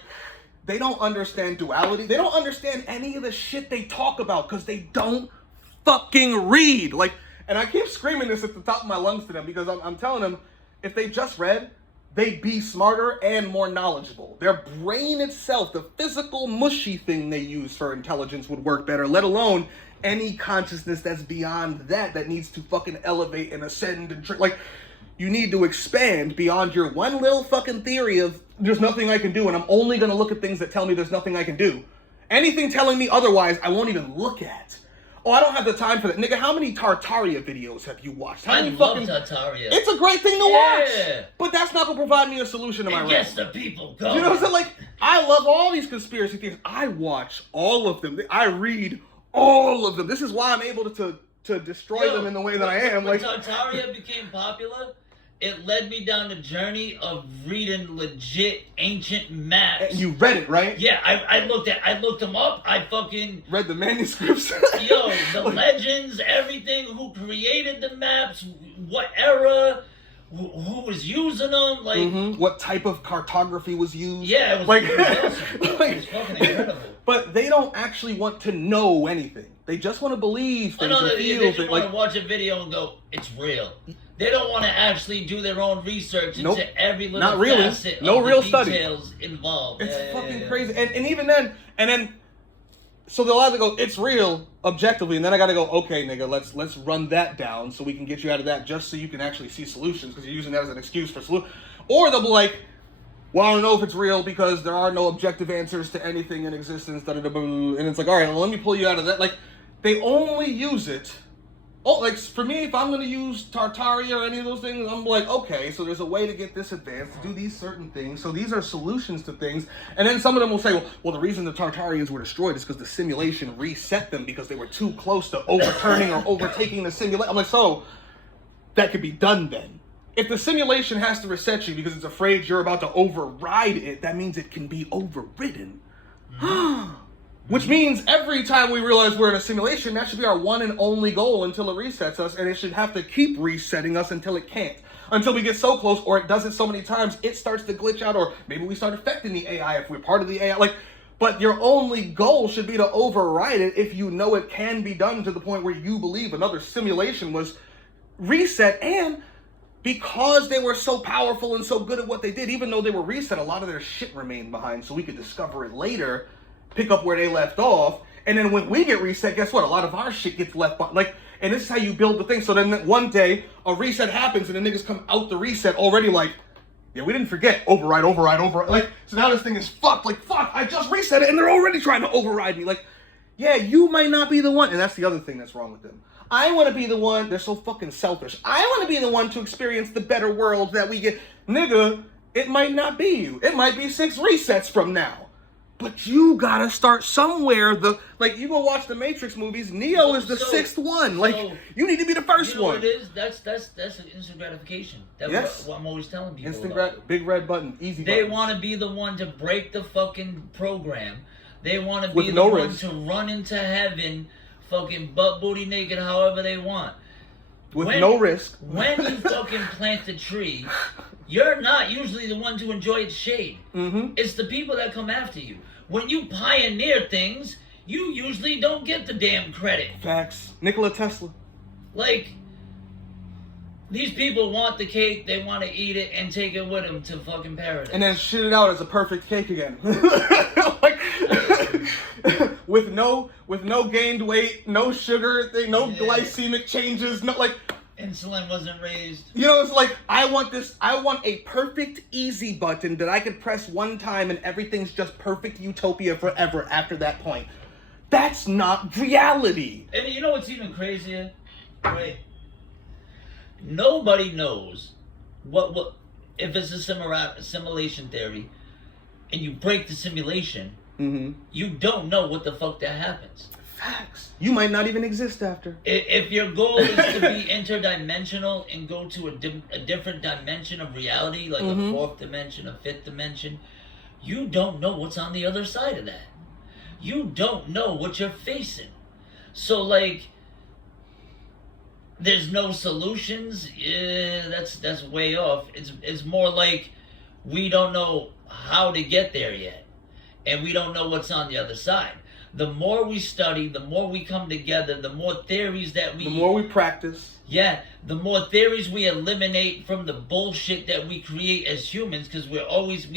they don't understand duality. They don't understand any of the shit they talk about because they don't fucking read. Like, and I keep screaming this at the top of my lungs to them because I'm telling them, if they just read, they'd be smarter and more knowledgeable. Their brain itself, the physical mushy thing they use for intelligence would work better, let alone any consciousness that's beyond that needs to fucking elevate and ascend and like, you need to expand beyond your one little fucking theory of there's nothing I can do and I'm only going to look at things that tell me there's nothing I can do. Anything telling me otherwise, I won't even look at. Oh, I don't have the time for that. Nigga, how many Tartaria videos have you watched? How many love Tartaria. It's a great thing to watch. But that's not going to provide me a solution to my It gets the people going. You know what I'm saying? Like, I love all these conspiracy theories. I watch all of them. I read all of them. This is why I'm able to destroy them in the way that I am. When like Tartaria became popular, it led me down the journey of reading legit ancient maps. And you read it, right? Yeah, I looked them up. I fucking read the manuscripts. Yo, the legends, everything, who created the maps, what era, who was using them, like what type of cartography was used. Yeah, it was, like, it was awesome. It was fucking incredible. But they don't actually want to know anything. They just want to believe things and feel they things. just want to watch a video and go, it's real. They don't want to actually do their own research into every little facet of real the study. details involved. It's fucking crazy. And even then, so they'll either go, it's real, objectively, and then I gotta go, okay, nigga, let's run that down so we can get you out of that just so you can actually see solutions, because you're using that as an excuse for solution. Or they'll be like, well, I don't know if it's real because there are no objective answers to anything in existence, and it's like, all right, well, let me pull you out of that. Like, they only use it. Oh, like, for me, if I'm going to use Tartaria or any of those things, I'm like, okay, so there's a way to get this advanced, to do these certain things, so these are solutions to things, and then some of them will say, well, the reason the Tartarians were destroyed is because the simulation reset them because they were too close to overturning or overtaking the simulation. I'm like, so, that could be done then. If the simulation has to reset you because it's afraid you're about to override it, that means it can be overridden. Which means every time we realize we're in a simulation, that should be our one and only goal until it resets us, and it should have to keep resetting us until it can't. Until we get so close, or it does it so many times, it starts to glitch out, or maybe we start affecting the AI if we're part of the AI. Like, but your only goal should be to override it if you know it can be done to the point where you believe another simulation was reset, and because they were so powerful and so good at what they did, even though they were reset, a lot of their shit remained behind, so we could discover it later, pick up where they left off, and then when we get reset, guess what? A lot of our shit gets left behind. Like, and this is how you build the thing. So then one day, a reset happens, and the niggas come out the reset already like, yeah, we didn't forget. Override. Like, so now this thing is fucked. Like, fuck, I just reset it, and they're already trying to override me. Like, yeah, you might not be the one. And that's the other thing that's wrong with them. I want to be the one. They're so fucking selfish. I want to be the one to experience the better world that we get. Nigga, it might not be you. It might be 6 resets from now. But you gotta start somewhere. Like, you go watch the Matrix movies. Neo is the 6th one. Like, you need to be the first one. What it is? That's an instant gratification. That's what I'm always telling people. Instant big red button, easy. They want to be the one to break the fucking program. They want to be the one to run into heaven, fucking butt booty naked, however they want. With no risk. When you fucking plant the tree, you're not usually the one to enjoy its shade. It's the people that come after you. When you pioneer things, you usually don't get the damn credit. Facts. Nikola Tesla. Like, these people want the cake, they want to eat it and take it with them to fucking paradise. And then shit it out as a perfect cake again. Like, with no gained weight, no sugar thing, no glycemic changes, no, like, insulin wasn't raised. You know, it's like, I want a perfect easy button that I could press one time and everything's just perfect utopia forever after that point. That's not reality. And you know what's even crazier? Right? Nobody knows what if it's a simulation theory and you break the simulation, you don't know what the fuck that happens. Facts. You might not even exist after. If your goal is to be interdimensional and go to a different dimension of reality, like a 4th dimension, a 5th dimension, you don't know what's on the other side of that. You don't know what you're facing. So, like, there's no solutions. Yeah, that's way off. It's more like we don't know how to get there yet, and we don't know what's on the other side. the more we study, the more we come together, the more theories that we... The more we practice. Yeah, the more theories we eliminate from the bullshit that we create as humans, because we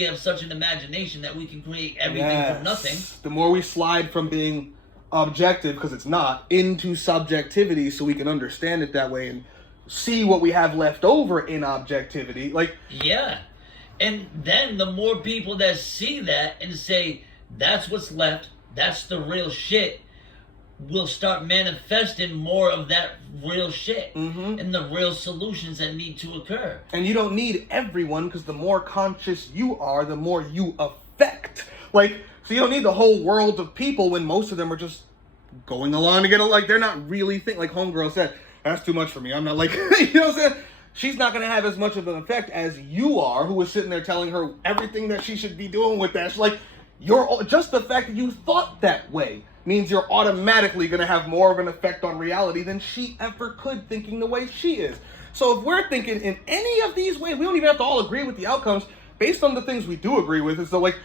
have such an imagination that we can create everything from nothing. The more we slide from being objective, because it's not, into subjectivity so we can understand it that way and see what we have left over in objectivity. Like, yeah. And then the more people that see that and say, that's what's left, that's the real shit, will start manifesting more of that real shit and the real solutions that need to occur. And you don't need everyone, because the more conscious you are, the more you affect. Like, so you don't need the whole world of people when most of them are just going along to get like, they're not really thinking. Like Homegirl said, that's too much for me. I'm not like, you know what I'm saying? She's not going to have as much of an effect as you are, who is sitting there telling her everything that she should be doing with that. She's like, just the fact that you thought that way means you're automatically going to have more of an effect on reality than she ever could, thinking the way she is. So if we're thinking in any of these ways, we don't even have to all agree with the outcomes. Based on the things we do agree with, is that, like,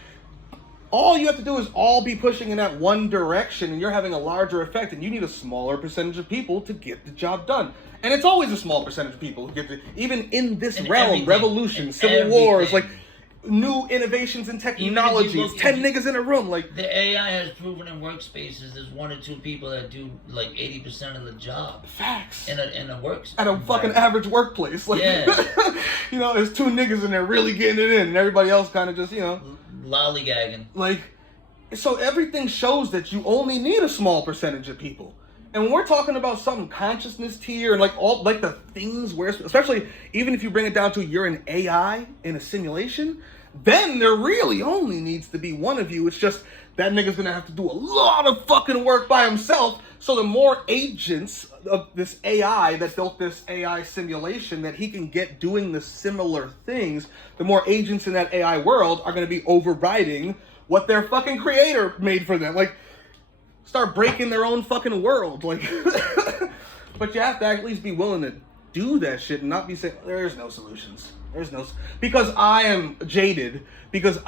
all you have to do is all be pushing in that one direction, and you're having a larger effect, and you need a smaller percentage of people to get the job done. And it's always a small percentage of people who get the, even in this realm, revolution, civil wars, like, new innovations in technologies, 10 niggas in a room, like... The AI has proven in workspaces there's 1 or 2 people that do, like, 80% of the job. Facts. In a workspace. At a fucking average workplace. Like, yeah. You know, there's 2 niggas in there really getting it in, and everybody else kind of just, you know... lollygagging. Like, so everything shows that you only need a small percentage of people. And when we're talking about some consciousness tier and like all like the things where, especially even if you bring it down to you're an AI in a simulation, then there really only needs to be one of you. It's just that nigga's gonna have to do a lot of fucking work by himself. So the more agents of this AI that built this AI simulation that he can get doing the similar things, the more agents in that AI world are gonna be overriding what their fucking creator made for them. Like, start breaking their own fucking world. Like, but you have to at least be willing to do that shit and not be saying, there's no solutions. There's no, because I am jaded, because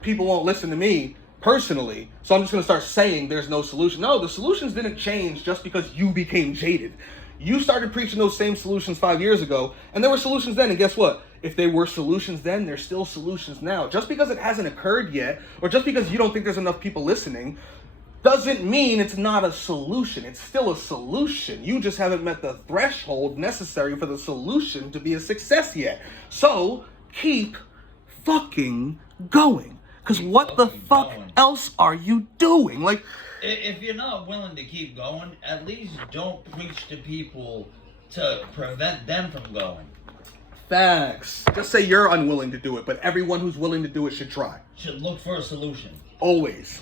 people won't listen to me personally. So I'm just going to start saying there's no solution. No, the solutions didn't change just because you became jaded. You started preaching those same solutions 5 years ago, and there were solutions then, and guess what? If they were solutions then, there's still solutions now. Just because it hasn't occurred yet, or just because you don't think there's enough people listening, doesn't mean it's not a solution. It's still a solution. You just haven't met the threshold necessary for the solution to be a success yet. So, keep fucking going. Because what the fuck else are you doing? Like, if you're not willing to keep going, at least don't preach to people to prevent them from going. Facts. Just say you're unwilling to do it, but everyone who's willing to do it should try. Should look for a solution. Always.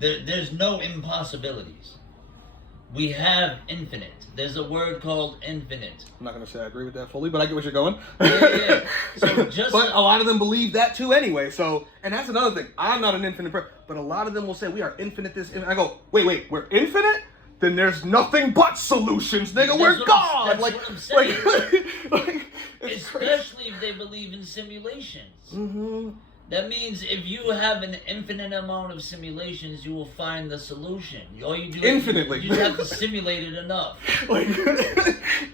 There's no impossibilities. We have infinite. There's a word called infinite. I'm not going to say I agree with that fully, but I get what you're going. Yeah. So but a lot of them believe that too anyway. So, and that's another thing. I'm not an infinite person, but a lot of them will say we are infinite this. And I go, wait, we're infinite? Then there's nothing but solutions, nigga. We're God. That's like, what I'm saying. like especially if they believe in simulations. Mm-hmm. That means if you have an infinite amount of simulations, you will find the solution. All you do infinitely. You just have to simulate it enough. Like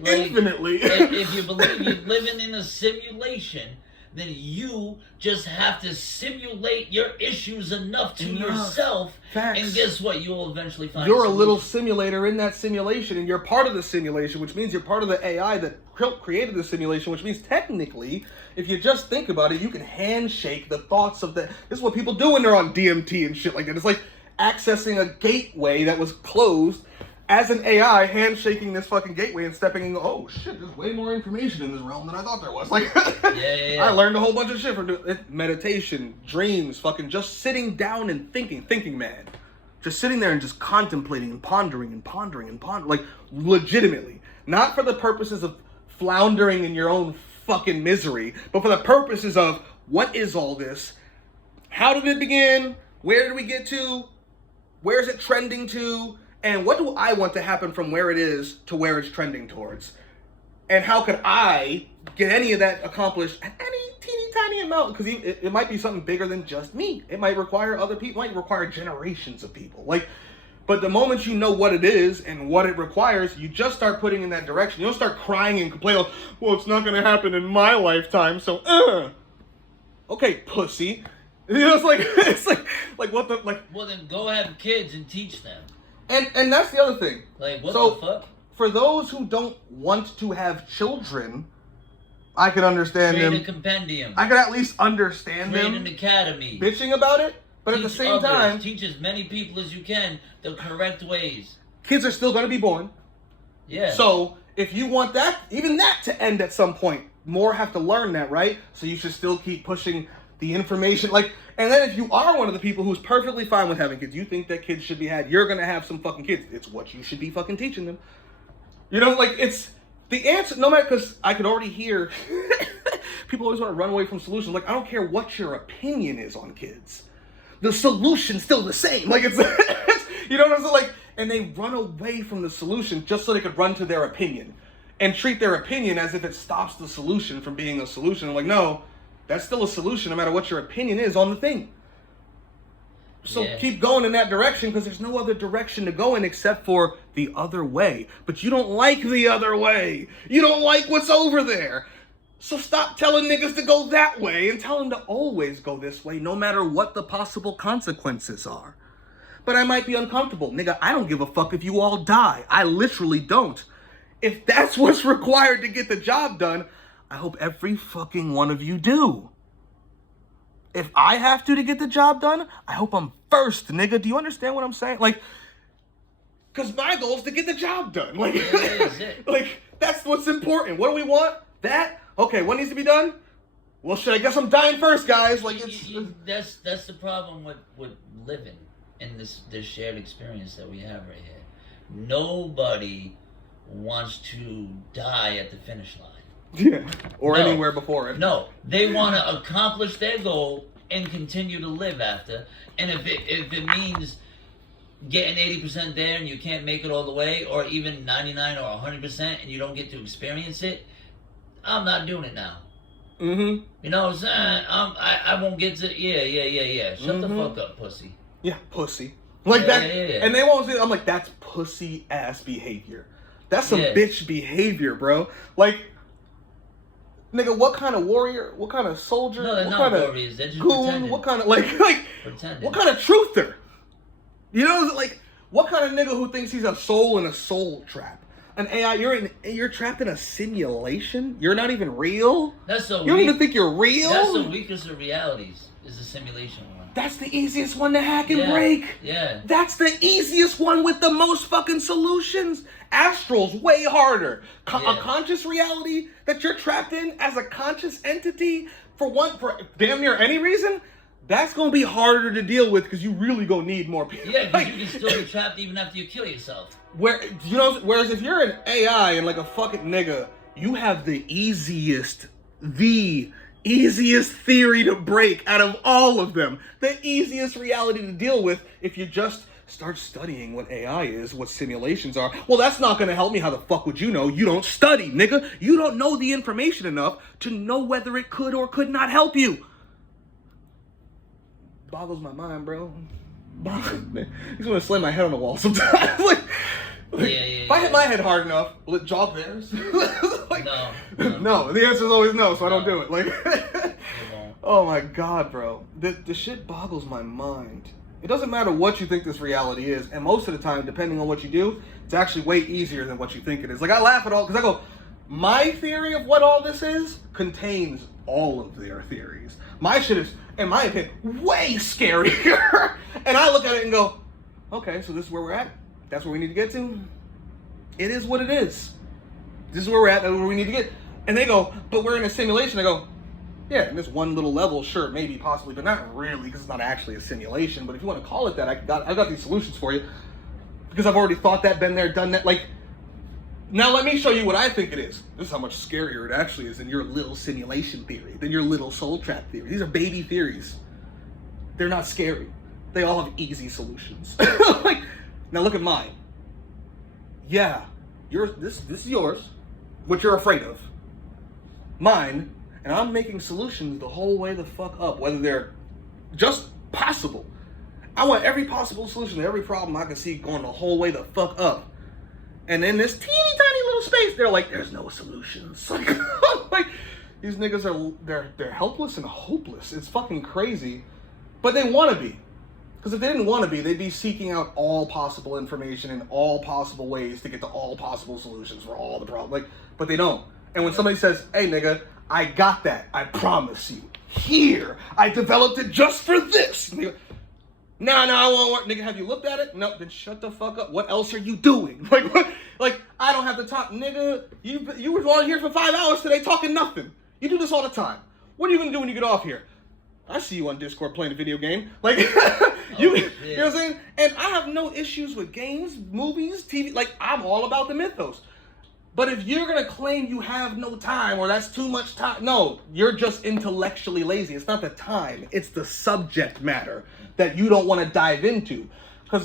infinitely. If you believe you're living in a simulation, then you just have to simulate your issues enough to yourself. Facts. And guess what? You will eventually find you're a little simulator in that simulation, and you're part of the simulation, which means you're part of the AI that created the simulation, which means technically, if you just think about it, you can handshake the thoughts of the... This is what people do when they're on DMT and shit like that. It's like accessing a gateway that was closed as an AI, handshaking this fucking gateway and stepping in, oh shit, there's way more information in this realm than I thought there was. Like, yeah. I learned a whole bunch of shit from meditation, dreams, fucking just sitting down and thinking, man. Just sitting there and just contemplating and pondering, like, legitimately. Not for the purposes of floundering in your own fucking misery, but for the purposes of, what is all this? How did it begin? Where did we get to? Where is it trending to? And what do I want to happen from where it is to where it's trending towards? And how could I get any of that accomplished at any teeny tiny amount, because it might be something bigger than just me. It might require other people, it might require generations of people. Like, but the moment you know what it is and what it requires, you just start putting in that direction. You don't start crying and complaining, well, it's not going to happen in my lifetime, so, okay, pussy. You know, it's like what the, like. Well, then go have kids and teach them. And that's the other thing. Like, what So, the fuck? For those who don't want to have children, I can understand Create them. a compendium. I can at least understand Create them an academy. bitching about it. But at the Teach same others. time, Teach as many people as you can the correct ways. kids are still going to be born. Yeah. So if you want that, even that to end at some point, more have to learn that, right? So you should still keep pushing the information. Like, and then if you are one of the people who's perfectly fine with having kids, you think that kids should be had, you're going to have some fucking kids. It's what you should be fucking teaching them. You know, like, it's the answer, no matter, because I could already hear people always want to run away from solutions. Like, I don't care what your opinion is on kids. The solution's still the same. Like, it's you know what I'm saying? Like, and they run away from the solution just so they could run to their opinion and treat their opinion as if it stops the solution from being a solution. I'm like, no, that's still a solution no matter what your opinion is on the thing. So keep going in that direction, because there's no other direction to go in except for the other way. But you don't like the other way. You don't like what's over there. So stop telling niggas to go that way and tell them to always go this way, no matter what the possible consequences are. But I might be uncomfortable. Nigga, I don't give a fuck if you all die. I literally don't. If that's what's required to get the job done, I hope every fucking one of you do. If I have to get the job done, I hope I'm first, nigga. Do you understand what I'm saying? Like, because my goal is to get the job done. Like, like, that's what's important. What do we want? That? Okay, what needs to be done? Well, shit, I guess I'm dying first, guys. Like, it's... That's the problem with living in this shared experience that we have right here. Nobody wants to die at the finish line. Yeah, or anywhere before it. No, they want to accomplish their goal and continue to live after. And if it means getting 80% there and you can't make it all the way, or even 99 or 100% and you don't get to experience it, I'm not doing it now. Mm-hmm. You know what I'm saying? I won't get to... Yeah. Shut the fuck up, pussy. Yeah, pussy. Like that. Yeah. And they won't say... I'm like, that's pussy-ass behavior. That's some bitch behavior, bro. Like... Nigga, what kind of warrior? What kind of soldier? No, they're what not kind warriors. They're just goon? pretending. What kind of pretending. What kind of truther? You know, like what kind of nigga who thinks he's a soul in a soul trap? An AI? You're trapped in a simulation. You're not even real. That's so. You don't even think you're real. That's the weakest of realities. Is the simulation one. That's the easiest one to hack and break. Yeah. That's the easiest one with the most fucking solutions. Astral's way harder. A conscious reality that you're trapped in as a conscious entity for damn near any reason, that's gonna be harder to deal with because you really gonna need more people. Yeah, because you can still be trapped even after you kill yourself. Whereas if you're an AI and like a fucking nigga, you have the easiest theory to break out of all of them. The easiest reality to deal with if you just start studying what AI is, what simulations are. Well, that's not going to help me. How the fuck would you know? You don't study, nigga. You don't know the information enough to know whether it could or could not help you. Boggles my mind, bro. He's going to slam my head on the wall sometimes. If I hit my head hard enough, will it jog theirs? No. The answer is always no, so I don't do it. Like, oh my god, bro. The shit boggles my mind. It doesn't matter what you think this reality is, and most of the time, depending on what you do, it's actually way easier than what you think it is. Like, I laugh at all, because I go, my theory of what all this is contains all of their theories. My shit is, in my opinion, way scarier. And I look at it and go, okay, so this is where we're at. That's where we need to get to. It is what it is. This is where we're at. That's where we need to get. And they go, but we're in a simulation. I go, yeah, in this one little level, sure, maybe, possibly, but not really, because it's not actually a simulation. But if you want to call it that, I got these solutions for you, because I've already thought that, been there, done that. Like, now let me show you what I think it is. This is how much scarier it actually is than your little simulation theory, than your little soul trap theory. These are baby theories. They're not scary. They all have easy solutions. Like, now look at mine. Yeah, this is yours, what you're afraid of. Mine and I'm making solutions the whole way the fuck up, whether they're just possible. I want every possible solution to every problem I can see going the whole way the fuck up. And in this teeny tiny little space, they're like, there's no solutions. Like these niggas are they're helpless and hopeless. It's fucking crazy. But they want to be. Because if they didn't want to be, they'd be seeking out all possible information in all possible ways to get to all possible solutions for all the problems. Like, but they don't. And when somebody says, hey nigga, I got that, I promise you. Here, I developed it just for this. No, I won't work. Nigga, have you looked at it? No, then shut the fuck up. What else are you doing? Like, what? Like, I don't have to talk. Nigga, you were on here for 5 hours today talking nothing. You do this all the time. What are you going to do when you get off here? I see you on Discord playing a video game. Like, you know what I'm saying? And I have no issues with games, movies, TV. Like, I'm all about the mythos. But if you're going to claim you have no time or that's too much time, no, you're just intellectually lazy. It's not the time. It's the subject matter that you don't want to dive into. Because,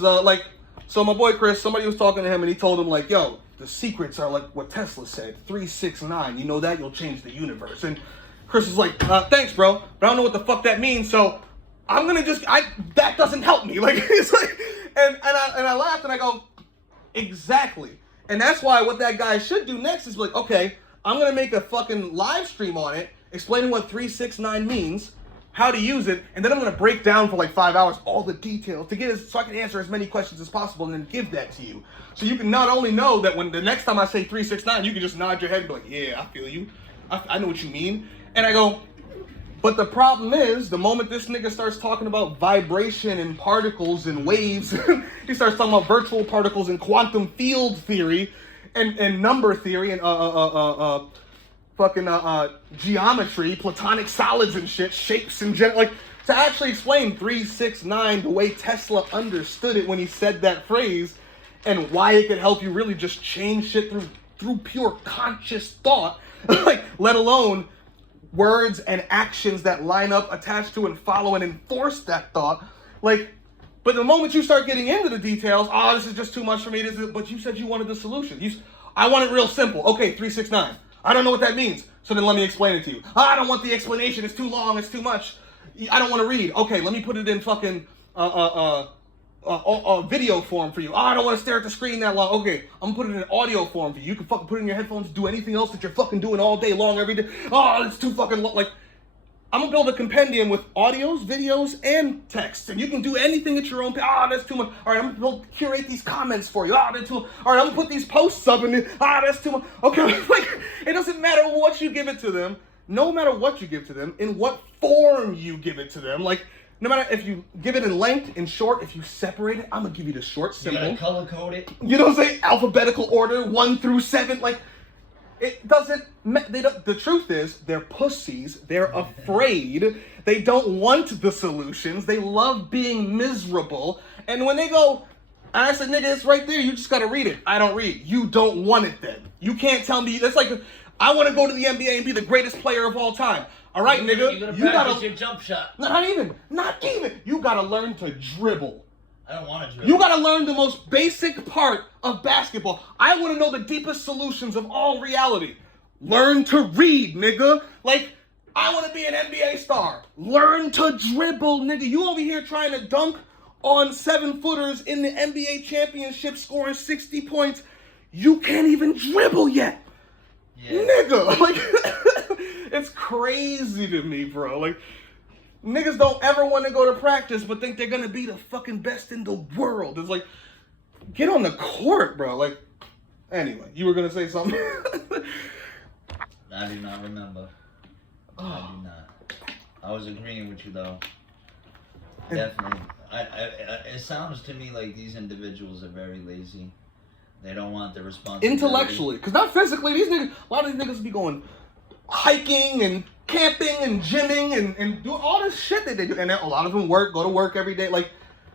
so my boy Chris, somebody was talking to him and he told him, like, yo, the secrets are like what Tesla said, 369. You know that? You'll change the universe. And Chris is like, thanks, bro, but I don't know what the fuck that means, so I'm going to that doesn't help me. Like, it's like, and I laughed and I go, exactly. And that's why what that guy should do next is like, okay, I'm going to make a fucking live stream on it, explaining what 369 means, how to use it, and then I'm going to break down for like 5 hours all the details so I can answer as many questions as possible and then give that to you. So you can not only know that when the next time I say 369, you can just nod your head and be like, yeah, I feel you. I know what you mean. And I go, but the problem is, the moment this nigga starts talking about vibration and particles and waves, he starts talking about virtual particles and quantum field theory and number theory and geometry, platonic solids and shit, shapes and like to actually explain 369 the way Tesla understood it when he said that phrase and why it could help you really just change shit through pure conscious thought, like let alone words and actions that line up, attach to and follow and enforce that thought. Like, but the moment you start getting into the details, this is just too much for me. But you said you wanted the solution. I want it real simple. Okay, 369. I don't know what that means. So then let me explain it to you. I don't want the explanation. It's too long. It's too much. I don't want to read. Okay, let me put it in fucking video form for you. I don't want to stare at the screen that long. Okay, I'm gonna put it in audio form for you. You can fucking put it in your headphones, do anything else that you're fucking doing all day long, every day. It's too fucking long. Like, I'm gonna build a compendium with audios, videos, and text, and you can do anything at your own pace. That's too much. All right, I'm gonna curate these comments for you. That's too much. All right, I'm gonna put these posts up in it. That's too much. Okay, like, it doesn't matter what you give it to them. No matter what you give to them, in what form you give it to them, like, no matter if you give it in length, in short, if you separate it, I'm going to give you the short symbol. You gotta color code it. You know what I'm saying? Alphabetical order, 1 through 7. Like, it doesn't, the truth is, they're pussies. They're afraid. They don't want the solutions. They love being miserable. And when they go, and I said, nigga, it's right there. You just got to read it. I don't read. You don't want it then. You can't tell me. That's like, I want to go to the NBA and be the greatest player of all time. All right, nigga. You gotta your jump shot. Not even. You gotta learn to dribble. I don't want to dribble. You gotta learn the most basic part of basketball. I want to know the deepest solutions of all reality. Learn to read, nigga. Like, I want to be an NBA star. Learn to dribble, nigga. You over here trying to dunk on 7-footers in the NBA championship, scoring 60 points. You can't even dribble yet. Yeah. Nigga, like, it's crazy to me, bro. Like, niggas don't ever want to go to practice but think they're going to be the fucking best in the world. It's like, get on the court, bro. Like, anyway, you were going to say something? I do not remember. I do not. I was agreeing with you, though. Definitely. It sounds to me like these individuals are very lazy. They don't want the responsibility. Intellectually. Because not physically. These niggas, a lot of these niggas be going hiking and camping and gymming and do all this shit that they do. And a lot of them go to work every day. Like,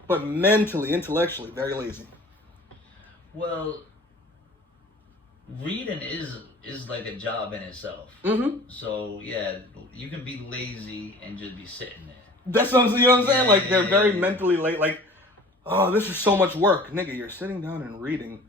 but mentally, intellectually, very lazy. Well, reading is like a job in itself. Mm-hmm. So, yeah, you can be lazy and just be sitting there. That's what I'm, you know what I'm saying? Like, they're very mentally late. Like, oh, this is so much work. Nigga, you're sitting down and reading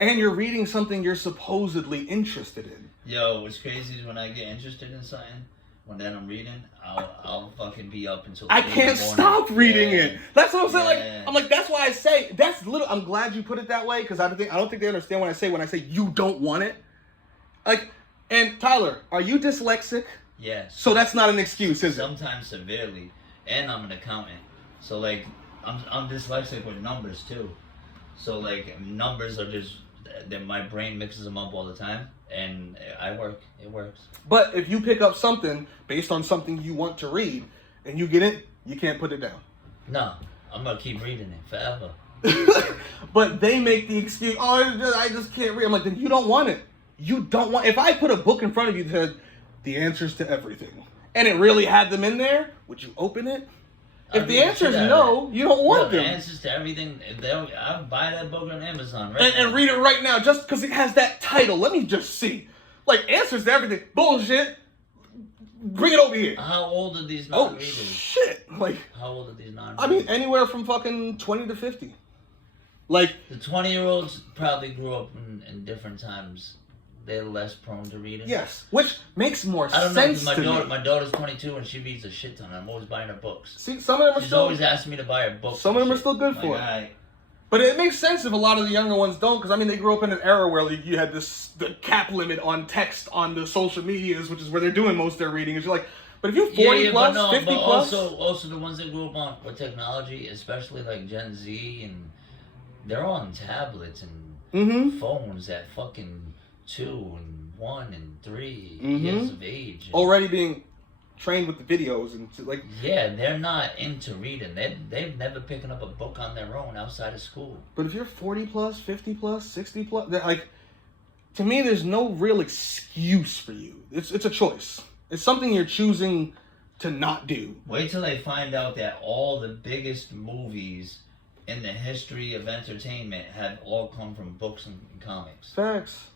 And you're reading something you're supposedly interested in. Yo, what's crazy is when I get interested in something, when then I'm reading, I'll fucking be up until I 3 in the can't morning. stop reading Yeah. it. That's what I'm saying. Yeah. I'm like, that's why I say that's little. I'm glad you put it that way because I don't think they understand when I say you don't want it. Like, and Tyler, are you dyslexic? Yes. So that's not an excuse, is it? Sometimes severely, and I'm an accountant, so like I'm dyslexic with numbers too. So like numbers are just that my brain mixes them up all the time, and it works. But if you pick up something based on something you want to read and you get it, you can't put it down. No, I'm gonna keep reading it forever. But they make the excuse, oh, I just can't read. I'm like, then you don't want it. You don't want. If I put a book in front of you that said the answers to everything, and it really had them in there, would you open it? If the answer is no, you don't want them. The answers to everything, I'll buy that book on Amazon right now. And read it right now just because it has that title. Let me just see. Like, answers to everything. Bullshit. Bring it over here. How old are these Oh, non-readers? shit. Like, How old are these non-readers? I mean, anywhere from fucking 20 to 50. Like, The 20-year-olds probably grew up in different times. They're less prone to reading. yes. Which makes more I don't know, sense 'cause to me. my daughter's 22 and she reads a shit ton. I'm always buying her books. See, some of them are She's still... always asking me to buy her books. Some and of them are shit. still good Like, for it. alright. But it makes sense if a lot of the younger ones don't, because I mean they grew up in an era where you had the cap limit on text on the social medias, which is where they're doing most of their reading. And you're like, but if you're 40 plus, but 50 but plus, also the ones that grew up on with technology, especially like Gen Z, and they're on tablets and phones at fucking 2 and 1 and 3 years of age. And already being trained with the videos and like. yeah, they're not into reading. They've never picked up a book on their own outside of school. But if you're 40 plus, 50 plus, 60 plus, like, to me, there's no real excuse for you. It's a choice. It's something you're choosing to not do. Wait till they find out that all the biggest movies in the history of entertainment have all come from books and comics. Facts.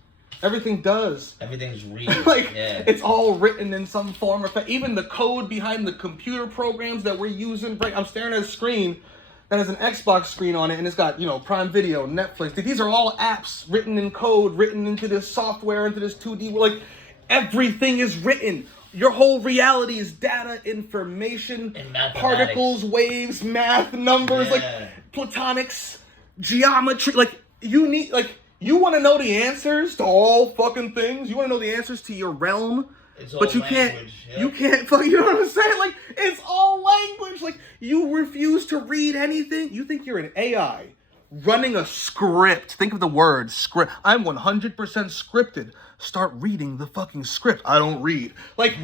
Everything does. Everything's real. Like, yeah. it's all written in some form or even the code behind the computer programs that we're using. Right, I'm staring at a screen that has an Xbox screen on it, and it's got, Prime Video, Netflix. These are all apps written in code, written into this software, into this 2D. Like, everything is written. Your whole reality is data, information, And mathematics. particles, waves, math, numbers, Yeah. like platonics, geometry. Like, you want to know the answers to all fucking things. You want to know the answers to your realm. It's all But you language, yeah. you can't fucking, you know what I'm saying? Like, it's all language. Like, you refuse to read anything. You think you're an AI running a script. Think of the word script. I'm 100% scripted. Start reading the fucking script. I don't read. Like,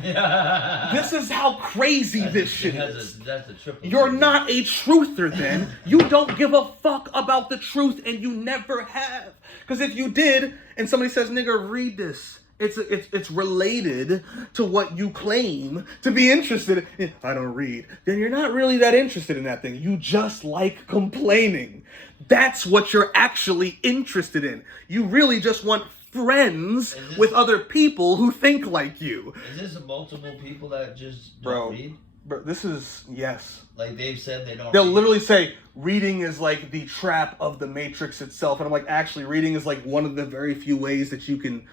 this is how crazy this shit is. That's the triple. You're not a truther then. You don't give a fuck about the truth, and you never have. Because if you did, and somebody says, nigga, read this. It's related to what you claim to be interested in. I don't read. Then you're not really that interested in that thing. You just like complaining. That's what you're actually interested in. You really just want friends with other people who think like you. Is this multiple people that just Bro. don't read? Bro, this is, yes. Like they've said they don't They'll read. literally say reading is like the trap of the Matrix itself. And I'm like, actually, reading is like one of the very few ways that you can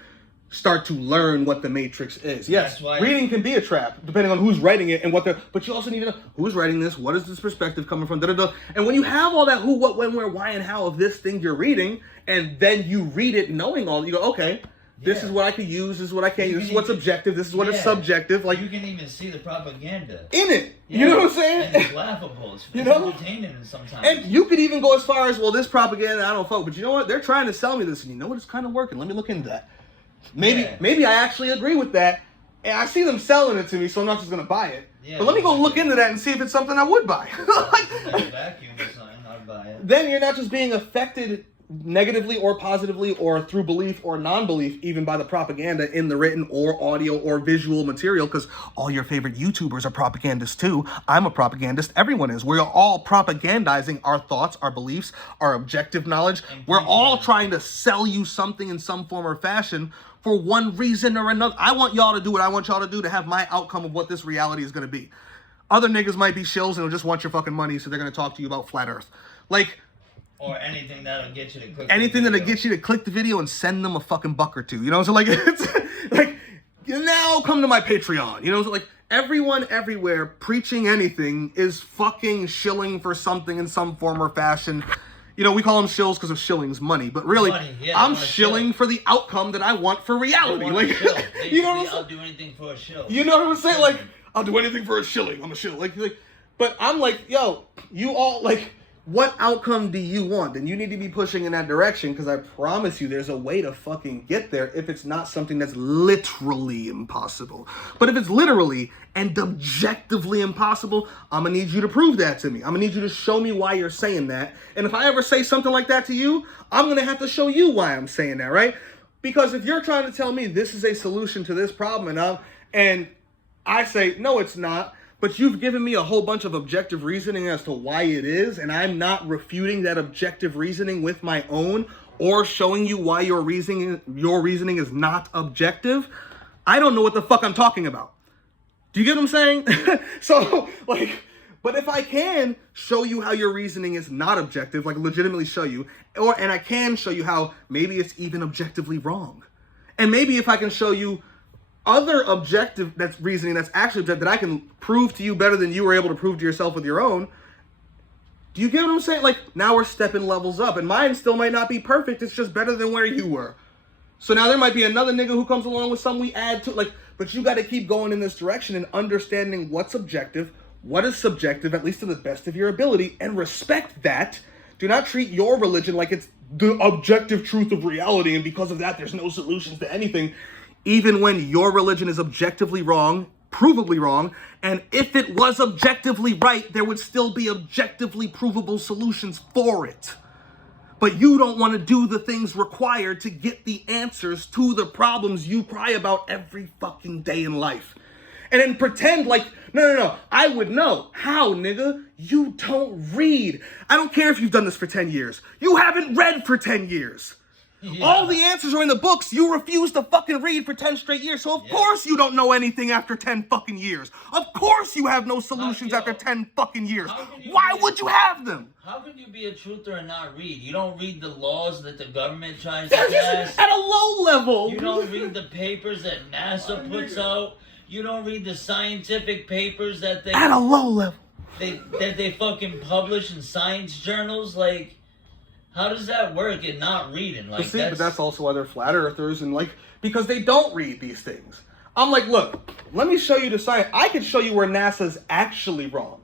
start to learn what the Matrix is. Yes, That's why- reading can be a trap, depending on who's writing it and what they're... But you also need to know who's writing this, what is this perspective coming from, da-da-da. And when you have all that who, what, when, where, why, and how of this thing you're reading, and then you read it knowing all, you go, okay, this Yeah. is what I could use, this is what I can't You use, this is can what's even- objective, this is what is Yeah. subjective. Like, You can even see the propaganda. in it. Yeah. You know what I'm saying? And it's laughable. It's You know? entertaining sometimes. And you could even go as far as, well, this propaganda, I don't fuck, but you know what? They're trying to sell me this, and you know what? It's kind of working. Let me look into that. Maybe I actually agree with that, and I see them selling it to me, so I'm not just gonna buy it. Yeah, But let me go look into that and see if it's something I would buy. Like a vacuum or something, I'd buy it. Then you're not just being affected negatively or positively or through belief or non-belief even by the propaganda in the written or audio or visual material, because all your favorite YouTubers are propagandists too. I'm a propagandist. Everyone is. We're all propagandizing our thoughts, our beliefs, our objective knowledge. We're all trying to sell you something in some form or fashion for one reason or another. I want y'all to do what I want y'all to do to have my outcome of what this reality is going to be. Other niggas might be shills and will just want your fucking money, so they're going to talk to you about flat earth. Like, Or anything that'll get you to click. Anything that'll get you to click the video and send them a fucking buck or two. You know, so like it's like now come to my Patreon. You know, so like everyone everywhere preaching anything is fucking shilling for something in some form or fashion. You know, we call them shills because of shillings, money, but really, Money, yeah, I'm shilling for the outcome that I want for reality. Like, you know what I'm saying? I'll do anything for a shill. You know what I'm saying? Like, I'll do anything for a shilling. I'm a shill. Like, but I'm like, yo, you all like, what outcome do you want? And you need to be pushing in that direction because I promise you, there's a way to fucking get there if it's not something that's literally impossible. But if it's literally and objectively impossible, I'm gonna need you to prove that to me. I'm gonna need you to show me why you're saying that. And if I ever say something like that to you, I'm gonna have to show you why I'm saying that, right? Because if you're trying to tell me this is a solution to this problem and I say, no, it's not, but you've given me a whole bunch of objective reasoning as to why it is, and I'm not refuting that objective reasoning with my own or showing you why your reasoning is not objective, I don't know what the fuck I'm talking about. Do you get what I'm saying? So, like, but if I can show you how your reasoning is not objective, like legitimately show you, and I can show you how maybe it's even objectively wrong. And maybe if I can show you other objective reasoning that's actually objective that I can prove to you better than you were able to prove to yourself with your own. Do you get what I'm saying? Like, now we're stepping levels up, and mine still might not be perfect. It's just better than where you were. So now there might be another nigga who comes along with something we add to, like, but you got to keep going in this direction and understanding what's objective, what is subjective, at least to the best of your ability, and respect that. Do not treat your religion like it's the objective truth of reality, and because of that, there's no solutions to anything. Even when your religion is objectively wrong, provably wrong, and if it was objectively right, there would still be objectively provable solutions for it. But you don't want to do the things required to get the answers to the problems you cry about every fucking day in life. And then pretend like, no, I would know. How, nigga? You don't read. I don't care if you've done this for 10 years. You haven't read for 10 years. Yeah. All the answers are in the books. You refuse to fucking read for 10 straight years. So of course you don't know anything after 10 fucking years. Of course you have no solutions after 10 fucking years. Why would you have them? How could you be a truther and not read? You don't read the laws that the government tries to pass. At a low level. You don't read the papers that NASA puts out. You don't read the scientific papers that they... At a low level. That they fucking publish in science journals. Like... How does that work and not reading? Like, but that's also why they're flat earthers and like, because they don't read these things. I'm like, look, let me show you the science. I could show you where NASA's actually wrong.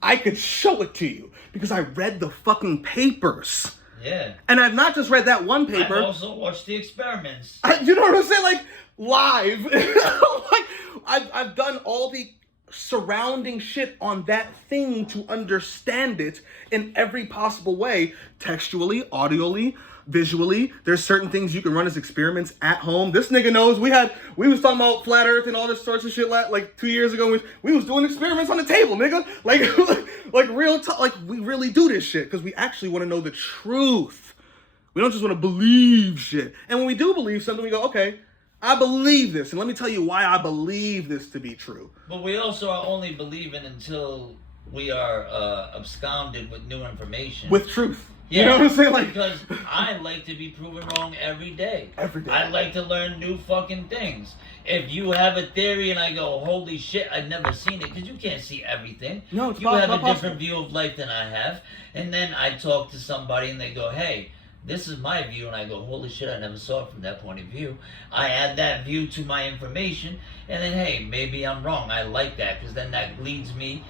I could show it to you because I read the fucking papers. Yeah. And I've not just read that one paper. I've also watched the experiments. You know what I'm saying? Like, live. Like, I've done all the surrounding shit on that thing to understand it in every possible way, textually, audially, visually. There's certain things you can run as experiments at home. This nigga knows we was talking about flat earth and all this sorts of shit like 2 years ago. We was doing experiments on the table, nigga. Like real talk. Like, we really do this shit because we actually want to know the truth. We don't just want to believe shit. And when we do believe something, we go, okay, I believe this, and let me tell you why I believe this to be true. But we also are only believing until we are absconded with new information. With truth. Yeah, you know what I'm saying? Like, because I like to be proven wrong every day. Every day. I like to learn new fucking things. If you have a theory and I go, holy shit, I've never seen it, because you can't see everything. No, it's You have a possible. different view of life than I have. And then I talk to somebody and they go, hey, this is my view, and I go, holy shit, I never saw it from that point of view. I add that view to my information, and then, hey, maybe I'm wrong. I like that, because then that leads me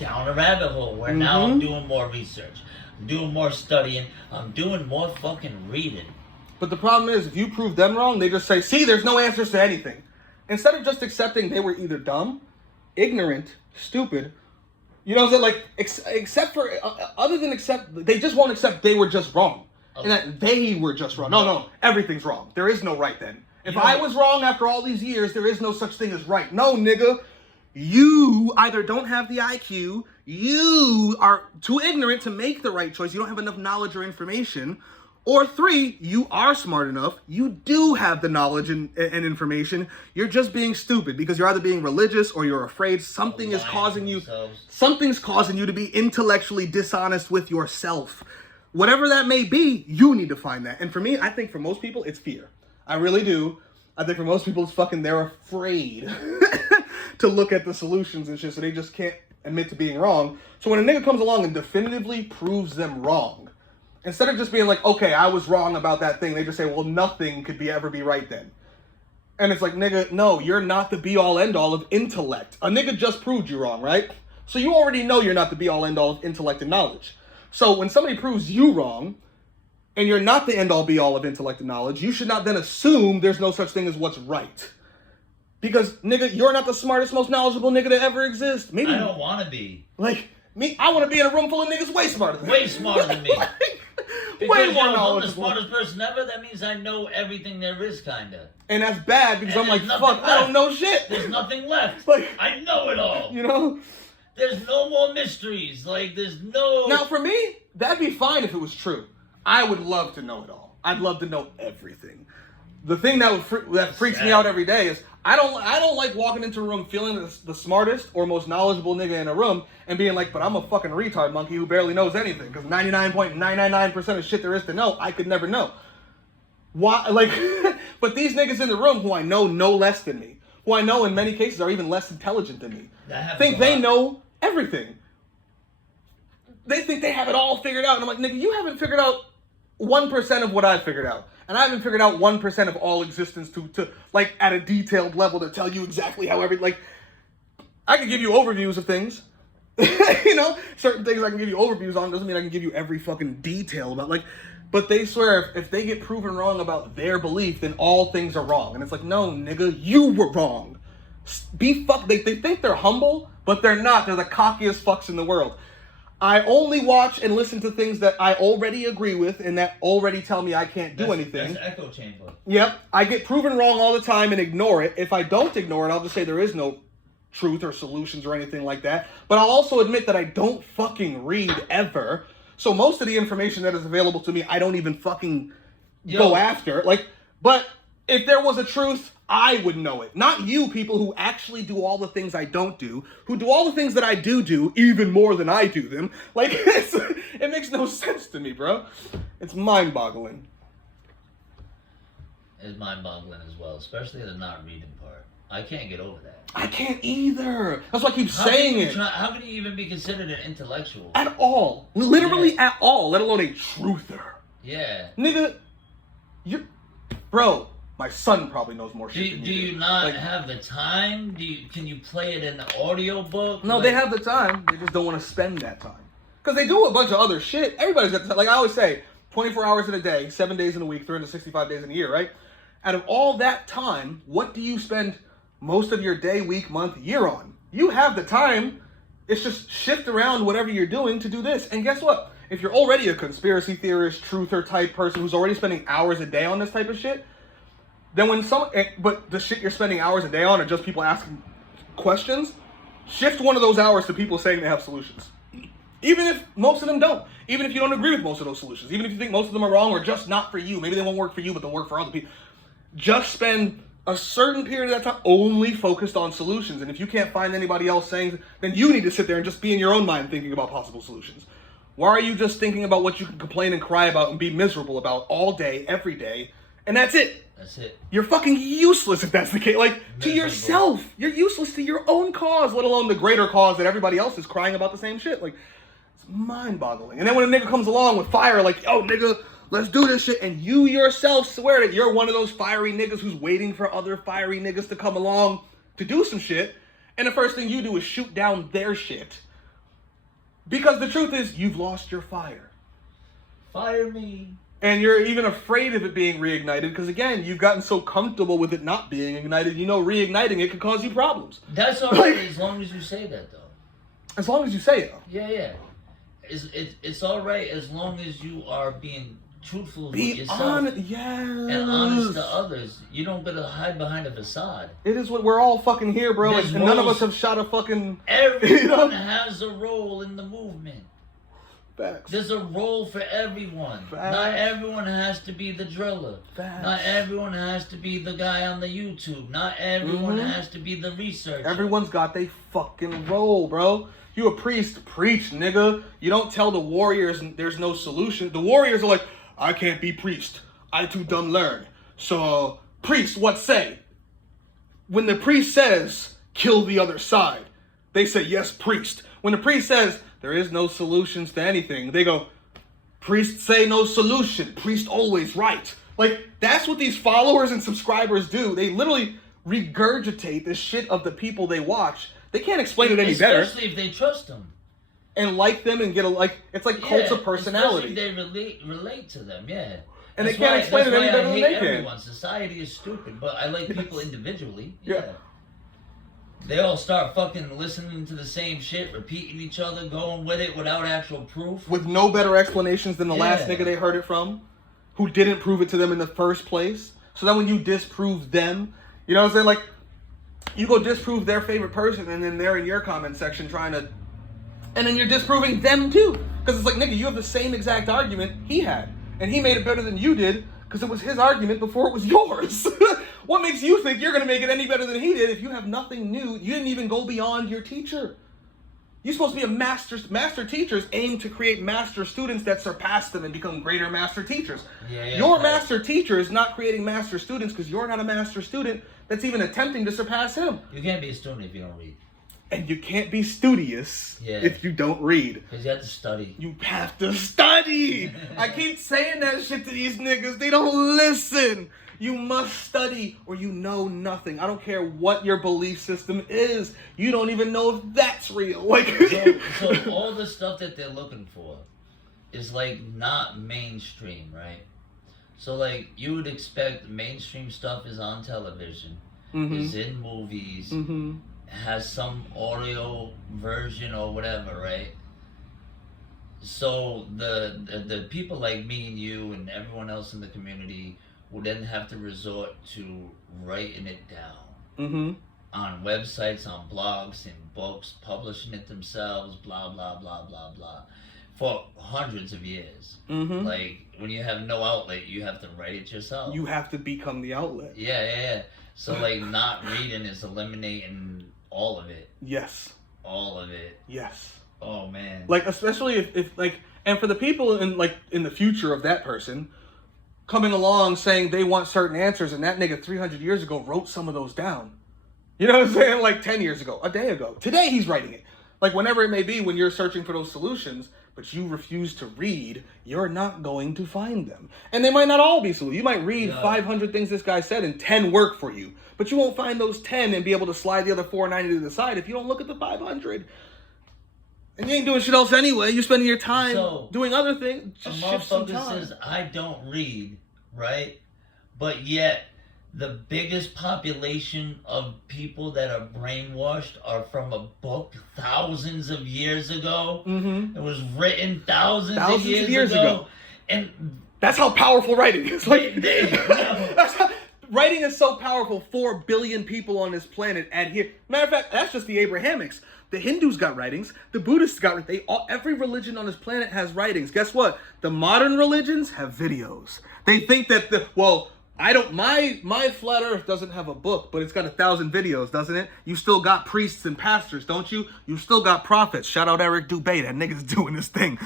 down a rabbit hole where now I'm doing more research. I'm doing more studying. I'm doing more fucking reading. But the problem is, if you prove them wrong, they just say, see, there's no answers to anything. Instead of just accepting they were either dumb, ignorant, stupid, you know what I'm saying? Like, except for, other than accept, they just won't accept they were just wrong. And that they were just wrong. No, everything's wrong. There is no right then. If I was wrong after all these years, there is no such thing as right. No, nigga. You either don't have the IQ, you are too ignorant to make the right choice, you don't have enough knowledge or information, or 3, you are smart enough, you do have the knowledge and information, you're just being stupid because you're either being religious or you're afraid something's causing you to be intellectually dishonest with yourself. Whatever that may be, you need to find that. And for me, I think for most people, it's fear. I really do. I think for most people, it's fucking they're afraid to look at the solutions and shit, so they just can't admit to being wrong. So when a nigga comes along and definitively proves them wrong, instead of just being like, okay, I was wrong about that thing, they just say, well, nothing could ever be right then. And it's like, nigga, no, you're not the be-all, end-all of intellect. A nigga just proved you wrong, right? So you already know you're not the be-all, end-all of intellect and knowledge. So when somebody proves you wrong, and you're not the end-all, be-all of intellect and knowledge, you should not then assume there's no such thing as what's right. Because, nigga, you're not the smartest, most knowledgeable nigga to ever exist. Maybe I don't want to be. Like, me, I want to be in a room full of niggas way smarter than me. Way smarter than me. Because, way more I'm the knowledgeable. smartest person ever, that means I know everything there is, kinda. And that's bad because And I'm like, there's fuck, nothing I don't left. know shit. There's nothing left. Like, I know it all. you know? There's no more mysteries. Like, there's no... Now, for me, that'd be fine if it was true. I would love to know it all. I'd love to know everything. The thing that freaks me out every day is I don't like walking into a room feeling the smartest or most knowledgeable nigga in a room and being like, but I'm a fucking retard monkey who barely knows anything because 99.999% of shit there is to know, I could never know. Why? Like, but these niggas in the room who I know less than me, who I know in many cases are even less intelligent than me, think they know everything. They think they have it all figured out, and I'm like, nigga, you haven't figured out 1% of what I've figured out. And I haven't figured out 1% of all existence to like at a detailed level to tell you exactly how like I can give you overviews of things. You know, certain things I can give you overviews on doesn't mean I can give you every fucking detail about but they swear if they get proven wrong about their belief, then all things are wrong. And it's like, no, nigga, you were wrong. They think they're humble, but they're not. They're the cockiest fucks in the world. I only watch and listen to things that I already agree with and that already tell me I can't do anything. That's echo chamber. Yep. I get proven wrong all the time and ignore it. If I don't ignore it, I'll just say there is no truth or solutions or anything like that. But I'll also admit that I don't fucking read ever. So most of the information that is available to me, I don't even fucking go after. Like, but if there was a truth, I would know it. Not you people who actually do all the things I don't do, who do all the things that I do even more than I do them. Like, it makes no sense to me, bro. It's mind-boggling. It's mind-boggling as well, especially the not reading part. I can't get over that. I can't either. That's why I keep saying it. How can you even be considered an intellectual? At all. Literally at all, let alone a truther. Yeah. Nigga, bro, my son probably knows more shit than Do you not have the time? Can you play it in the audio book? No, they have the time. They just don't want to spend that time. Because they do a bunch of other shit. Everybody's got the time. Like I always say, 24 hours in a day, 7 days in a week, 365 days in a year, right? Out of all that time, what do you spend most of your day, week, month, year on? You have the time. It's just shift around whatever you're doing to do this. And guess what? If you're already a conspiracy theorist, truther type person who's already spending hours a day on this type of shit, then but the shit you're spending hours a day on are just people asking questions, shift one of those hours to people saying they have solutions. Even if most of them don't. Even if you don't agree with most of those solutions. Even if you think most of them are wrong or just not for you. Maybe they won't work for you, but they'll work for other people. Just spend a certain period of that time only focused on solutions. And if you can't find anybody else saying, then you need to sit there and just be in your own mind thinking about possible solutions. Why are you just thinking about what you can complain and cry about and be miserable about all day, every day, and that's it? That's it. You're fucking useless if that's the case. Like, to yourself. You're useless to your own cause, let alone the greater cause that everybody else is crying about the same shit. Like, it's mind-boggling. And then when a nigga comes along with fire, like, yo, nigga, let's do this shit, and you yourself swear that you're one of those fiery niggas who's waiting for other fiery niggas to come along to do some shit, and the first thing you do is shoot down their shit. Because the truth is, you've lost your fire. Fire me. And you're even afraid of it being reignited because, again, you've gotten so comfortable with it not being ignited, you know reigniting it could cause you problems. That's all right as long as you say that, though. As long as you say it. Yeah. It's all right as long as you are being truthful with yourself. Yes. And honest to others. You don't gotta hide behind a facade. It is what we're all fucking here, bro. And none of us have shot a fucking... Everyone has a role in the movement. Facts. There's a role for everyone. Facts. Not everyone has to be the driller. Facts. Not everyone has to be the guy on the YouTube. Not everyone has to be the researcher. Everyone's got they fucking role, bro. You a priest, preach, nigga. You don't tell the warriors there's no solution. The warriors are like, I can't be priest. I too dumb learn. So, priest, what say? When the priest says, kill the other side, they say, yes, priest. When the priest says, there is no solutions to anything, they go, priest say no solution. Priest always right. Like, that's what these followers and subscribers do. They literally regurgitate the shit of the people they watch. They can't explain it any better. Especially if they trust them. And like them and get it's like cults of personality. Especially if they relate to them, yeah. And they can't explain it any better than they can. Everyone. Society is stupid, but I like people individually. Yeah. They all start fucking listening to the same shit, repeating each other, going with it without actual proof. With no better explanations than the last nigga they heard it from, who didn't prove it to them in the first place. So that when you disprove them, you know what I'm saying? Like, you go disprove their favorite person, and then they're in your comment section trying to... And then you're disproving them too. Because it's like, nigga, you have the same exact argument he had. And he made it better than you did, because it was his argument before it was yours. What makes you think you're going to make it any better than he did if you have nothing new? You didn't even go beyond your teacher. You're supposed to be a master teachers aim to create master students that surpass them and become greater master teachers. Your master teacher is not creating master students because you're not a master student that's even attempting to surpass him. You can't be a student if you don't read. And you can't be studious if you don't read. Because you have to study. You have to study. I keep saying that shit to these niggas. They don't listen. You must study or you know nothing. I don't care what your belief system is. You don't even know if that's real. Like, so all the stuff that they're looking for is like not mainstream, right? So like you would expect mainstream stuff is on television, is in movies, has some audio version or whatever, right? So the people like me and you and everyone else in the community will then have to resort to writing it down on websites, on blogs, in books, publishing it themselves, blah, blah, blah, blah, blah, for hundreds of years. Like, when you have no outlet, you have to write it yourself. You have to become the outlet. Yeah. So, like, not reading is eliminating all of it. Yes. All of it. Yes. Oh, man. Like, especially if like, and for the people in the future of that person, coming along saying they want certain answers, and that nigga 300 years ago wrote some of those down. You know what I'm saying? Like 10 years ago, a day ago. Today he's writing it. Like whenever it may be when you're searching for those solutions, but you refuse to read, you're not going to find them. And they might not all be solutions. You might read 500 things this guy said and 10 work for you. But you won't find those 10 and be able to slide the other 490 to the side if you don't look at the 500. And you ain't doing shit else anyway. You're spending your time doing other things. Just shift some time. Says, I don't read, right? But yet, the biggest population of people that are brainwashed are from a book thousands of years ago. It was written thousands of years ago. And that's how powerful writing is. Like, writing is so powerful. 4 billion people on this planet adhere. Matter of fact, that's just the Abrahamics. The Hindus got writings. The Buddhists got every religion on this planet has writings. Guess what? The modern religions have videos. They think that my flat earth doesn't have a book, but it's got 1,000 videos, doesn't it? You still got priests and pastors, don't you? You still got prophets. Shout out Eric Dubé. That nigga's doing this thing.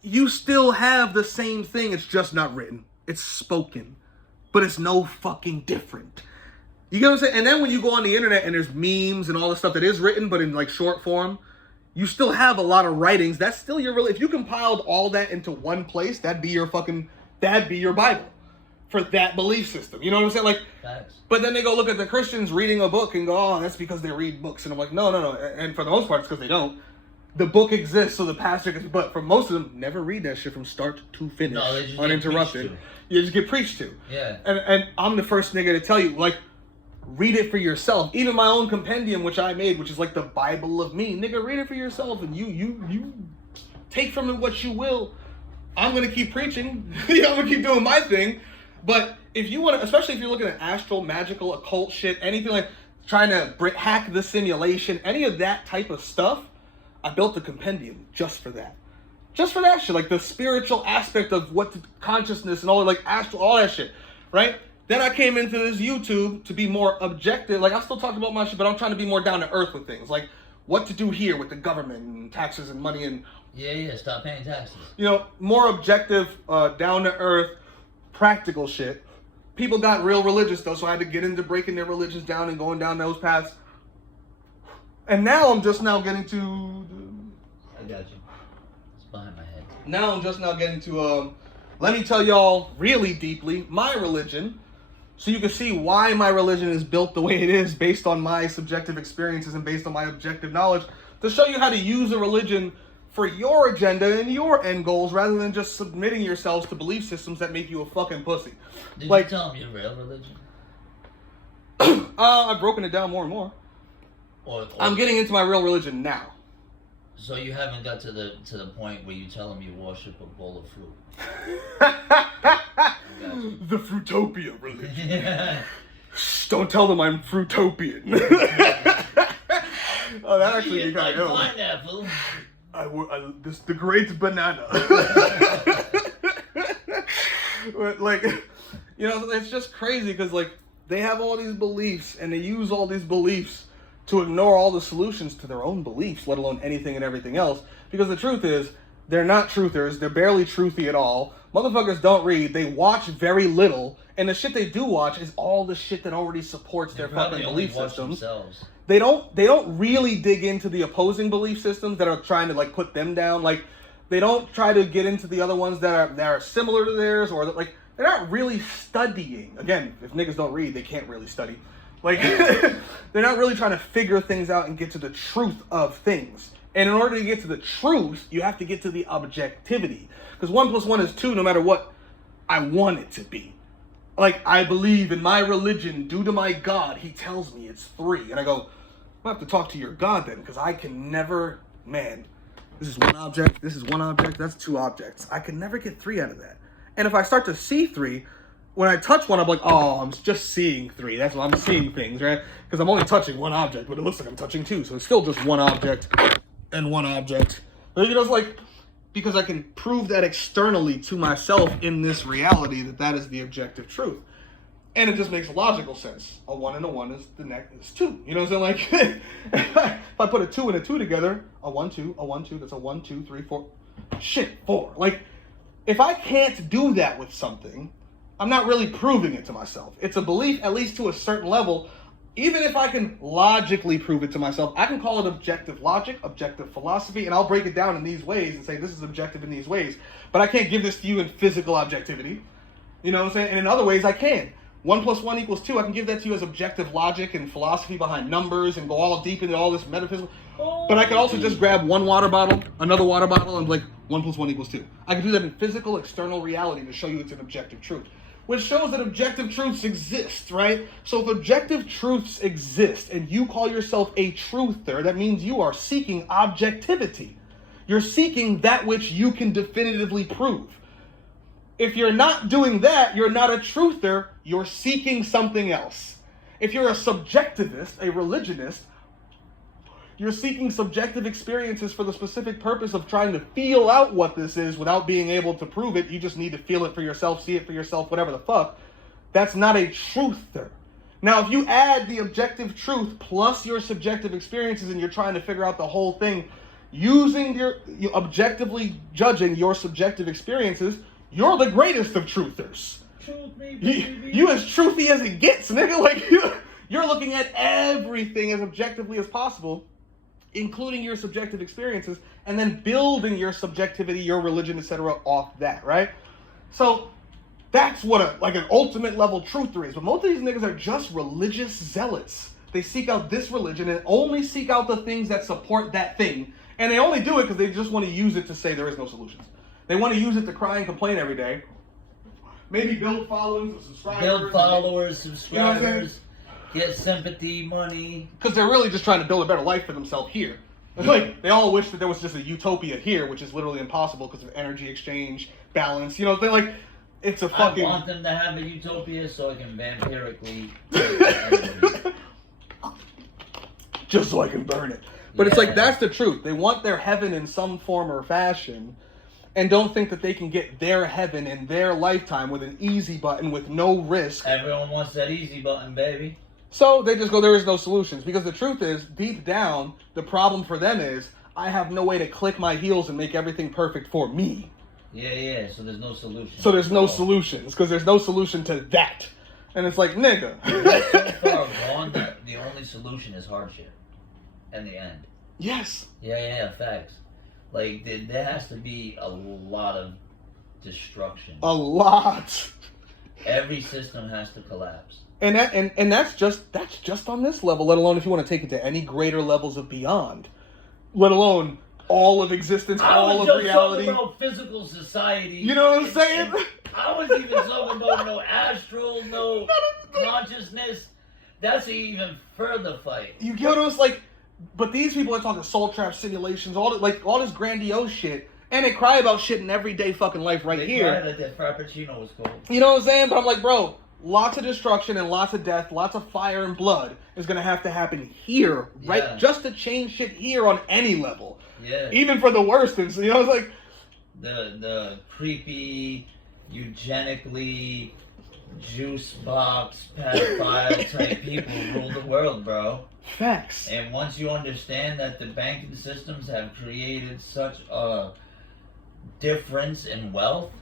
You still have the same thing. It's just not written. It's spoken, but it's no fucking different. You get what I'm saying? And then when you go on the internet and there's memes and all the stuff that is written, but in like short form, you still have a lot of writings. That's still if you compiled all that into one place, that'd be your Bible for that belief system. You know what I'm saying? Like, but then they go look at the Christians reading a book and go, oh, that's because they read books. And I'm like, no. And for the most part, it's because they don't. The book exists, so the pastor can, but for most of them, never read that shit from start to finish, uninterrupted. You just get preached to. Yeah. And I'm the first nigga to tell you, like, read it for yourself. Even my own compendium, which I made, which is like the Bible of me. Nigga, read it for yourself, and you take from it what you will. I'm gonna keep preaching. I'm gonna keep doing my thing. But if you want to, especially if you're looking at astral, magical, occult shit, anything like trying to hack the simulation, any of that type of stuff, I built a compendium just for that. Just for that shit, like the spiritual aspect of what the consciousness and all, like astral, all that shit, right? Then I came into this YouTube to be more objective. Like, I still talk about my shit, but I'm trying to be more down to earth with things. Like, what to do here with the government and taxes and money and... Yeah, stop paying taxes. You know, more objective, down to earth, practical shit. People got real religious, though, so I had to get into breaking their religions down and going down those paths. And now I'm just now getting to... I got you. It's behind my head. Now I'm just now getting to, let me tell y'all really deeply my religion, so you can see why my religion is built the way it is based on my subjective experiences and based on my objective knowledge, to show you how to use a religion for your agenda and your end goals rather than just submitting yourselves to belief systems that make you a fucking pussy. Did like, you tell them your real religion? I've broken it down more and more. Or I'm getting into my real religion now. So you haven't got to the point where you tell them you worship a bowl of fruit. The Fruitopia religion. Shh, don't tell them I'm Fruitopian. Oh, that actually be kind of ill. Pineapple. This the great banana. But like, you know, it's just crazy because like they have all these beliefs and they use all these beliefs to ignore all the solutions to their own beliefs, let alone anything and everything else. Because the truth is, they're not truthers. They're barely truthy at all. Motherfuckers don't read. They watch very little. And the shit they do watch is all the shit that already supports their fucking belief systems. They don't really dig into the opposing belief systems that are trying to like put them down. Like, they don't try to get into the other ones that are similar to theirs, or like they're not really studying. Again, if niggas don't read, they can't really study. Like, they're not really trying to figure things out and get to the truth of things. And in order to get to the truth, you have to get to the objectivity. Because 1 + 1 is 2 no matter what I want it to be. Like, I believe in my religion, due to my God, he tells me it's 3. And I go, I'll have to talk to your God then, because I can never, man, this is 1 object, this is 1 object, that's 2 objects. I can never get 3 out of that. And if I start to see 3, when I touch 1, I'm like, oh, I'm just seeing 3. That's why I'm seeing things, right? Because I'm only touching 1 object, but it looks like I'm touching 2. So it's still just 1 object and 1 object. But you know, it's like, because I can prove that externally to myself in this reality that is the objective truth. And it just makes logical sense. A 1 and a 1 is the next is 2. You know what I'm saying? Like, if I put a 2 and a 2 together, a 1, 2, a 1, 2, that's a 1, 2, 3, 4. Shit, 4. Like, if I can't do that with something, I'm not really proving it to myself. It's a belief, at least to a certain level. Even if I can logically prove it to myself, I can call it objective logic, objective philosophy, and I'll break it down in these ways and say this is objective in these ways. But I can't give this to you in physical objectivity. You know what I'm saying? And in other ways I can. 1 + 1 = 2. I can give that to you as objective logic and philosophy behind numbers and go all deep into all this metaphysical. But I can also just grab 1 water bottle, another water bottle, and like 1 + 1 = 2. I can do that in physical, external reality to show you it's an objective truth. Which shows that objective truths exist, right? So if objective truths exist and you call yourself a truther, that means you are seeking objectivity. You're seeking that which you can definitively prove. If you're not doing that, you're not a truther, you're seeking something else. If you're a subjectivist, a religionist, you're seeking subjective experiences for the specific purpose of trying to feel out what this is without being able to prove it. You just need to feel it for yourself, see it for yourself, whatever the fuck. That's not a truther. Now, if you add the objective truth plus your subjective experiences and you're trying to figure out the whole thing using you objectively judging your subjective experiences, you're the greatest of truthers. Truth me, baby. You as truthy as it gets, nigga. Like, you're looking at everything as objectively as possible, including your subjective experiences, and then building your subjectivity, your religion, etc. off that, right? So that's what an ultimate level truther is. But most of these niggas are just religious zealots. They seek out this religion and only seek out the things that support that thing. And they only do it because they just want to use it to say there is no solutions. They want to use it to cry and complain every day. Maybe build followings or subscribers. Build followers, subscribers. You know what I'm saying? Get sympathy, money. Because they're really just trying to build a better life for themselves here. Like, they all wish that there was just a utopia here, which is literally impossible because of energy exchange, balance. You know, they're like, it's a fucking... I want them to have a utopia so I can vampirically... just so I can burn it. But it's Yeah. like, that's the truth. They want their heaven in some form or fashion, and don't think that they can get their heaven in their lifetime with an easy button with no risk. Everyone wants that easy button, baby. So they just go, there is no solutions. Because the truth is, deep down, the problem for them is, I have no way to click my heels and make everything perfect for me. Yeah. So there's no solution. So there's no solutions, because there's no solution to that. And it's like, nigga. We're so far gone that the only solution is hardship. In the end. Yes. Yeah, facts. Like, there has to be a lot of destruction. A lot. Every system has to collapse. And that's just on this level, let alone if you want to take it to any greater levels of beyond. Let alone all of existence, all of reality. I was just talking about physical society. You know what I'm saying? I wasn't even talking about no astral, no consciousness. That's an even further fight. You get what I was like? But these people are talking soul trap simulations, all this grandiose shit, and they cry about shit in everyday fucking life right here. They cried that Frappuccino was cold. You know what I'm saying? But I'm like, bro, lots of destruction and lots of death, lots of fire and blood is gonna have to happen here, right? Yeah. Just to change shit here on any level. Yeah. Even for the worst things, you know, it's like the creepy, eugenically juice box pedophile type people rule the world, bro. facts. And once you understand that the banking systems have created such a difference in wealth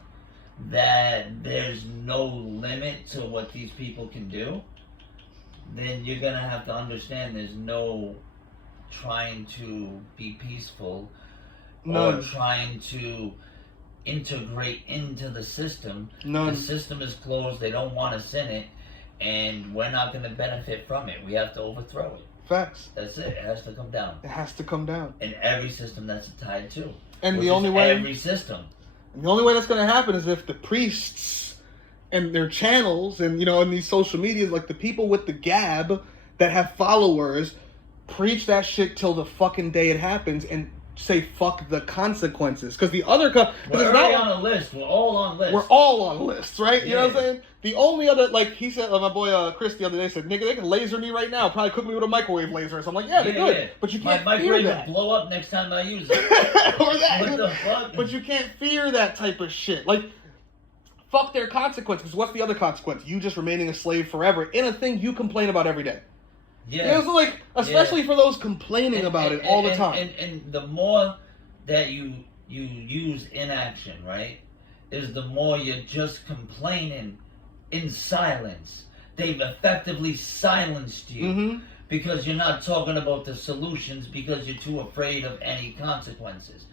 that there's no limit to what these people can do, then you're gonna have to understand there's no trying to be peaceful None. or trying to integrate into the system. None. The system is closed, they don't want us in it, and we're not gonna benefit from it. We have to overthrow it. Facts. That's it. It has to come down. It has to come down. In every system that's tied to. And Which the only is way every system. the only way that's going to happen is if the priests and their channels and, you know, and these social medias, like the people with the gab that have followers, preach that shit till the fucking day it happens and say fuck the consequences. Because the other... We're already on a list. We're all on lists. We're all on lists, right? You know what I'm Yeah. saying? The only other, like he said, my boy Chris the other day said, nigga, they can laser me right now. Probably cook me with a microwave laser. So I'm like, yeah, they could. Yeah. But you My can't fear microwave that. will blow up next time I use it. Or that. What the fuck? But you can't fear that type of shit. Like, fuck their consequences. What's the other consequence? You just remaining a slave forever in a thing you complain about every day. Yeah. You know, so like, especially for those complaining about it all the time. And the more that you use inaction, right, is the more you're just complaining in silence. They've effectively silenced you. Mm-hmm. Because you're not talking about the solutions because you're too afraid of any consequences.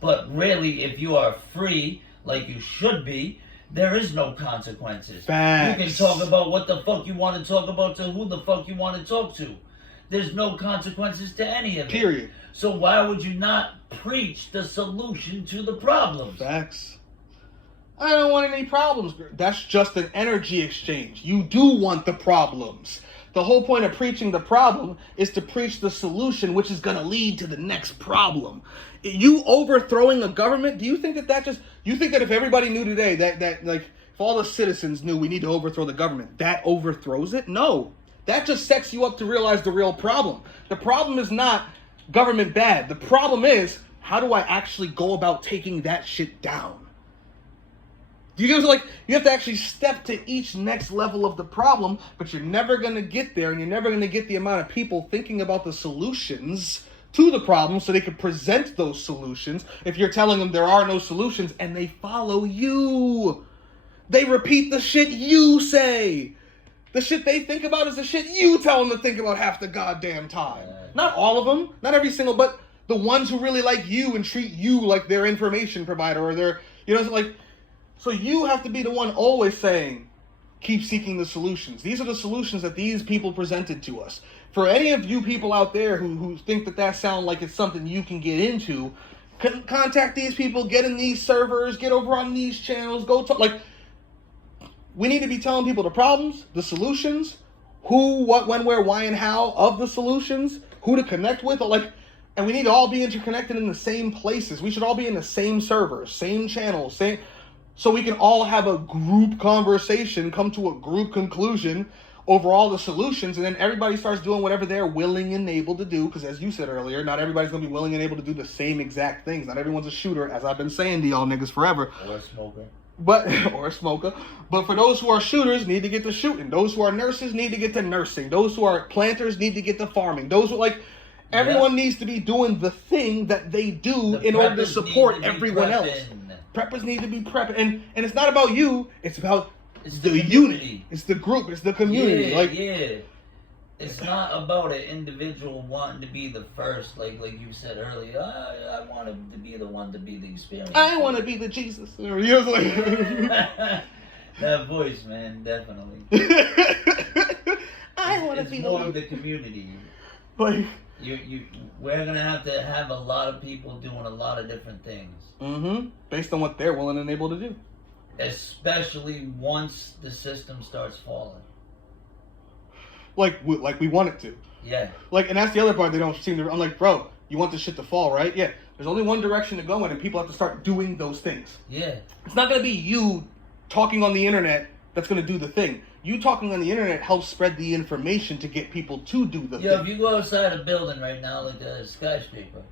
But really, if you are free, like you should be, there is no consequences. Facts. You can talk about what the fuck you want to talk about to who the fuck you want to talk to. There's no consequences to any of it. Period. So why would you not preach the solution to the problems? Facts. I don't want any problems. That's just an energy exchange. You do want the problems. The whole point of preaching the problem is to preach the solution, which is going to lead to the next problem. You overthrowing a government, do you think that you think that if everybody knew today that like, if all the citizens knew we need to overthrow the government, that overthrows it? No. That just sets you up to realize the real problem. The problem is not government bad. The problem is, how do I actually go about taking that shit down? You guys, like, you have to actually step to each next level of the problem, but you're never going to get there, and you're never going to get the amount of people thinking about the solutions to the problem so they can present those solutions if you're telling them there are no solutions and they follow you. They repeat the shit you say. The shit they think about is the shit you tell them to think about half the goddamn time. Not all of them, not every single, but the ones who really like you and treat you like their information provider or their, you know, like... So you have to be the one always saying, keep seeking the solutions. These are the solutions that these people presented to us. For any of you people out there who think that sounds like it's something you can get into, contact these people, get in these servers, get over on these channels, go talk. Like, we need to be telling people the problems, the solutions, who, what, when, where, why, and how of the solutions, who to connect with, and we need to all be interconnected in the same places. We should all be in the same servers, same channels, so we can all have a group conversation, come to a group conclusion, over all the solutions, and then everybody starts doing whatever they're willing and able to do, because as you said earlier, not everybody's going to be willing and able to do the same exact things. Not everyone's a shooter, as I've been saying to y'all niggas forever. Or a smoker. Or a smoker. But for those who are shooters, need to get to shooting. Those who are nurses need to get to nursing. Those who are planters need to get to farming. Those who, like, everyone needs to be doing the thing that they do in order to support everyone else. Preppers need to be prepping. And it's not about you, it's about the unity. It's the group, it's the community. It's not about an individual wanting to be the first, like you said earlier. I wanted to be the one to be the experience. I want to be the Jesus. That voice, man, definitely. I want to be more of the community. Like, we're gonna have to have a lot of people doing a lot of different things. Based on what they're willing and able to do. Especially once the system starts falling. Like we want it to. Yeah. Like, and that's the other part they don't seem to. I'm like, bro, you want this shit to fall, right? Yeah. There's only one direction to go in, and people have to start doing those things. Yeah. It's not gonna be you talking on the internet that's gonna do the thing. You talking on the internet helps spread the information to get people to do the thing. If you go outside a building right now, like a skyscraper,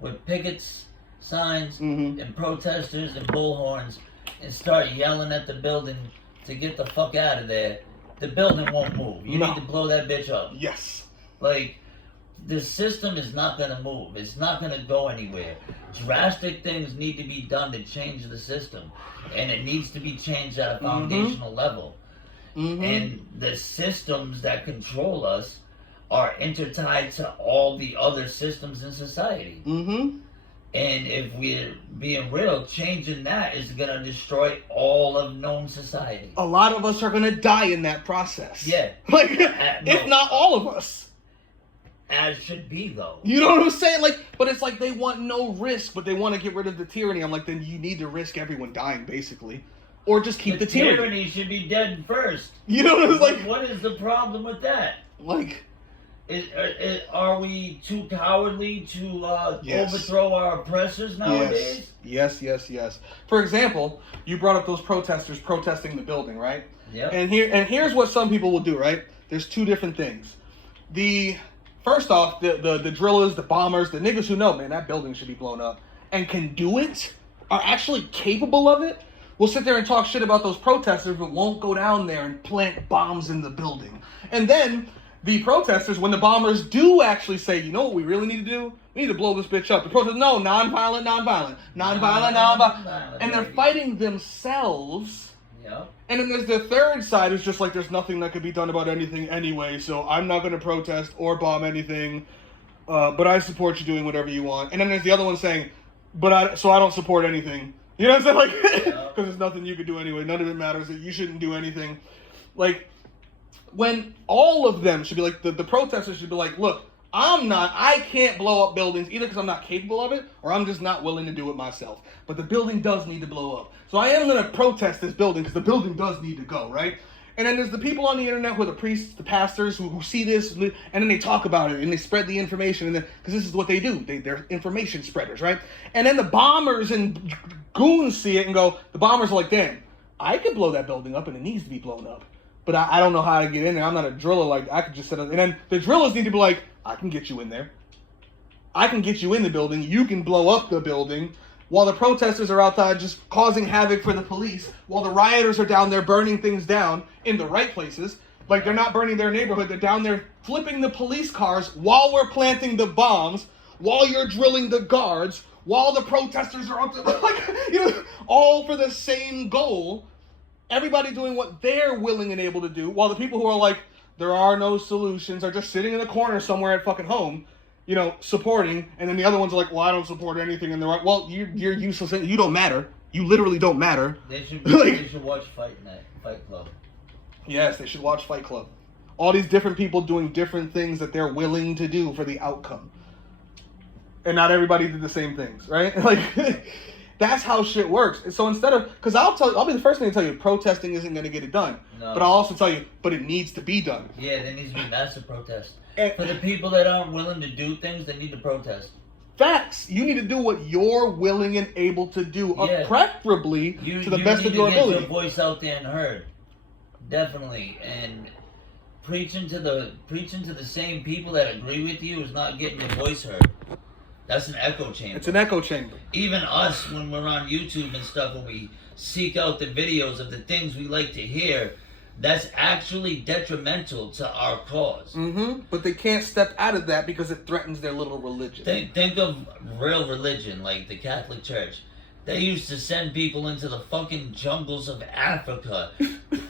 with pickets, signs, and protesters and bullhorns, and start yelling at the building to get the fuck out of there, the building won't move. You need to blow that bitch up. Yes. Like, the system is not going to move. It's not going to go anywhere. Drastic things need to be done to change the system. And it needs to be changed at a foundational level. And the systems that control us are intertied to all the other systems in society. And if we're being real, changing that is going to destroy all of known society. A lot of us are going to die in that process. Yeah. Like, if not all of us. As should be, though. You know what I'm saying? Like, but it's like they want no risk, but they want to get rid of the tyranny. I'm like, then you need to risk everyone dying, basically. Or just keep the tyranny. Tyranny should be dead first. You know what I'm like? What is the problem with that? Like... Are we too cowardly to overthrow our oppressors nowadays? Yes. For example, you brought up those protesters protesting the building, right? Yeah. And here's what some people will do, right? There's two different things. First off, the drillers, the bombers, the niggas who know, man, that building should be blown up and can do it, are actually capable of it, will sit there and talk shit about those protesters, but won't go down there and plant bombs in the building. And then the protesters, when the bombers do actually say, you know what we really need to do? We need to blow this bitch up. The protesters, no, nonviolent. And they're fighting themselves. Yep. And then there's the third side who's just like, there's nothing that could be done about anything anyway, so I'm not going to protest or bomb anything, but I support you doing whatever you want. And then there's the other one saying, so I don't support anything. You know what I'm saying? Like, because there's nothing you could do anyway. None of it matters. You shouldn't do anything. Like, when all of them should be like, the protesters should be like, look, I can't blow up buildings either because I'm not capable of it or I'm just not willing to do it myself. But the building does need to blow up. So I am going to protest this building because the building does need to go, right? And then there's the people on the internet who are the priests, the pastors who see this, and then they talk about it and they spread the information, and because this is what they do. They're information spreaders, right? And then the bombers and goons see it and go, the bombers are like, damn, I could blow that building up and it needs to be blown up. But I don't know how to get in there. I'm not a driller. Like, I could just set up. And then the drillers need to be like, I can get you in there. I can get you in the building. You can blow up the building. While the protesters are outside just causing havoc for the police. While the rioters are down there burning things down in the right places. Like, they're not burning their neighborhood. They're down there flipping the police cars while we're planting the bombs. While you're drilling the guards. While the protesters are up there. Like, you know, all for the same goal. Everybody doing what they're willing and able to do, while the people who are like, there are no solutions, are just sitting in the corner somewhere at fucking home, you know, supporting, and then the other ones are like, well, I don't support anything, and they're like, well, you're useless, you don't matter. You literally don't matter. They should watch Fight Club. Yes, they should watch Fight Club. All these different people doing different things that they're willing to do for the outcome. And not everybody did the same things, right? Like... That's how shit works. And so instead of, because I'll be the first thing to tell you, protesting isn't going to get it done. No. But I'll also tell you, but it needs to be done. Yeah, there needs to be massive protest. For the people that aren't willing to do things, they need to protest. Facts. You need to do what you're willing and able to do, preferably to the best of your ability. You need to get your voice out there and heard. Definitely. And preaching to the same people that agree with you is not getting your voice heard. That's an echo chamber. It's an echo chamber. Even us, when we're on YouTube and stuff, when we seek out the videos of the things we like to hear, that's actually detrimental to our cause. Mm-hmm. But they can't step out of that because it threatens their little religion. Think of real religion, like the Catholic Church. They used to send people into the fucking jungles of Africa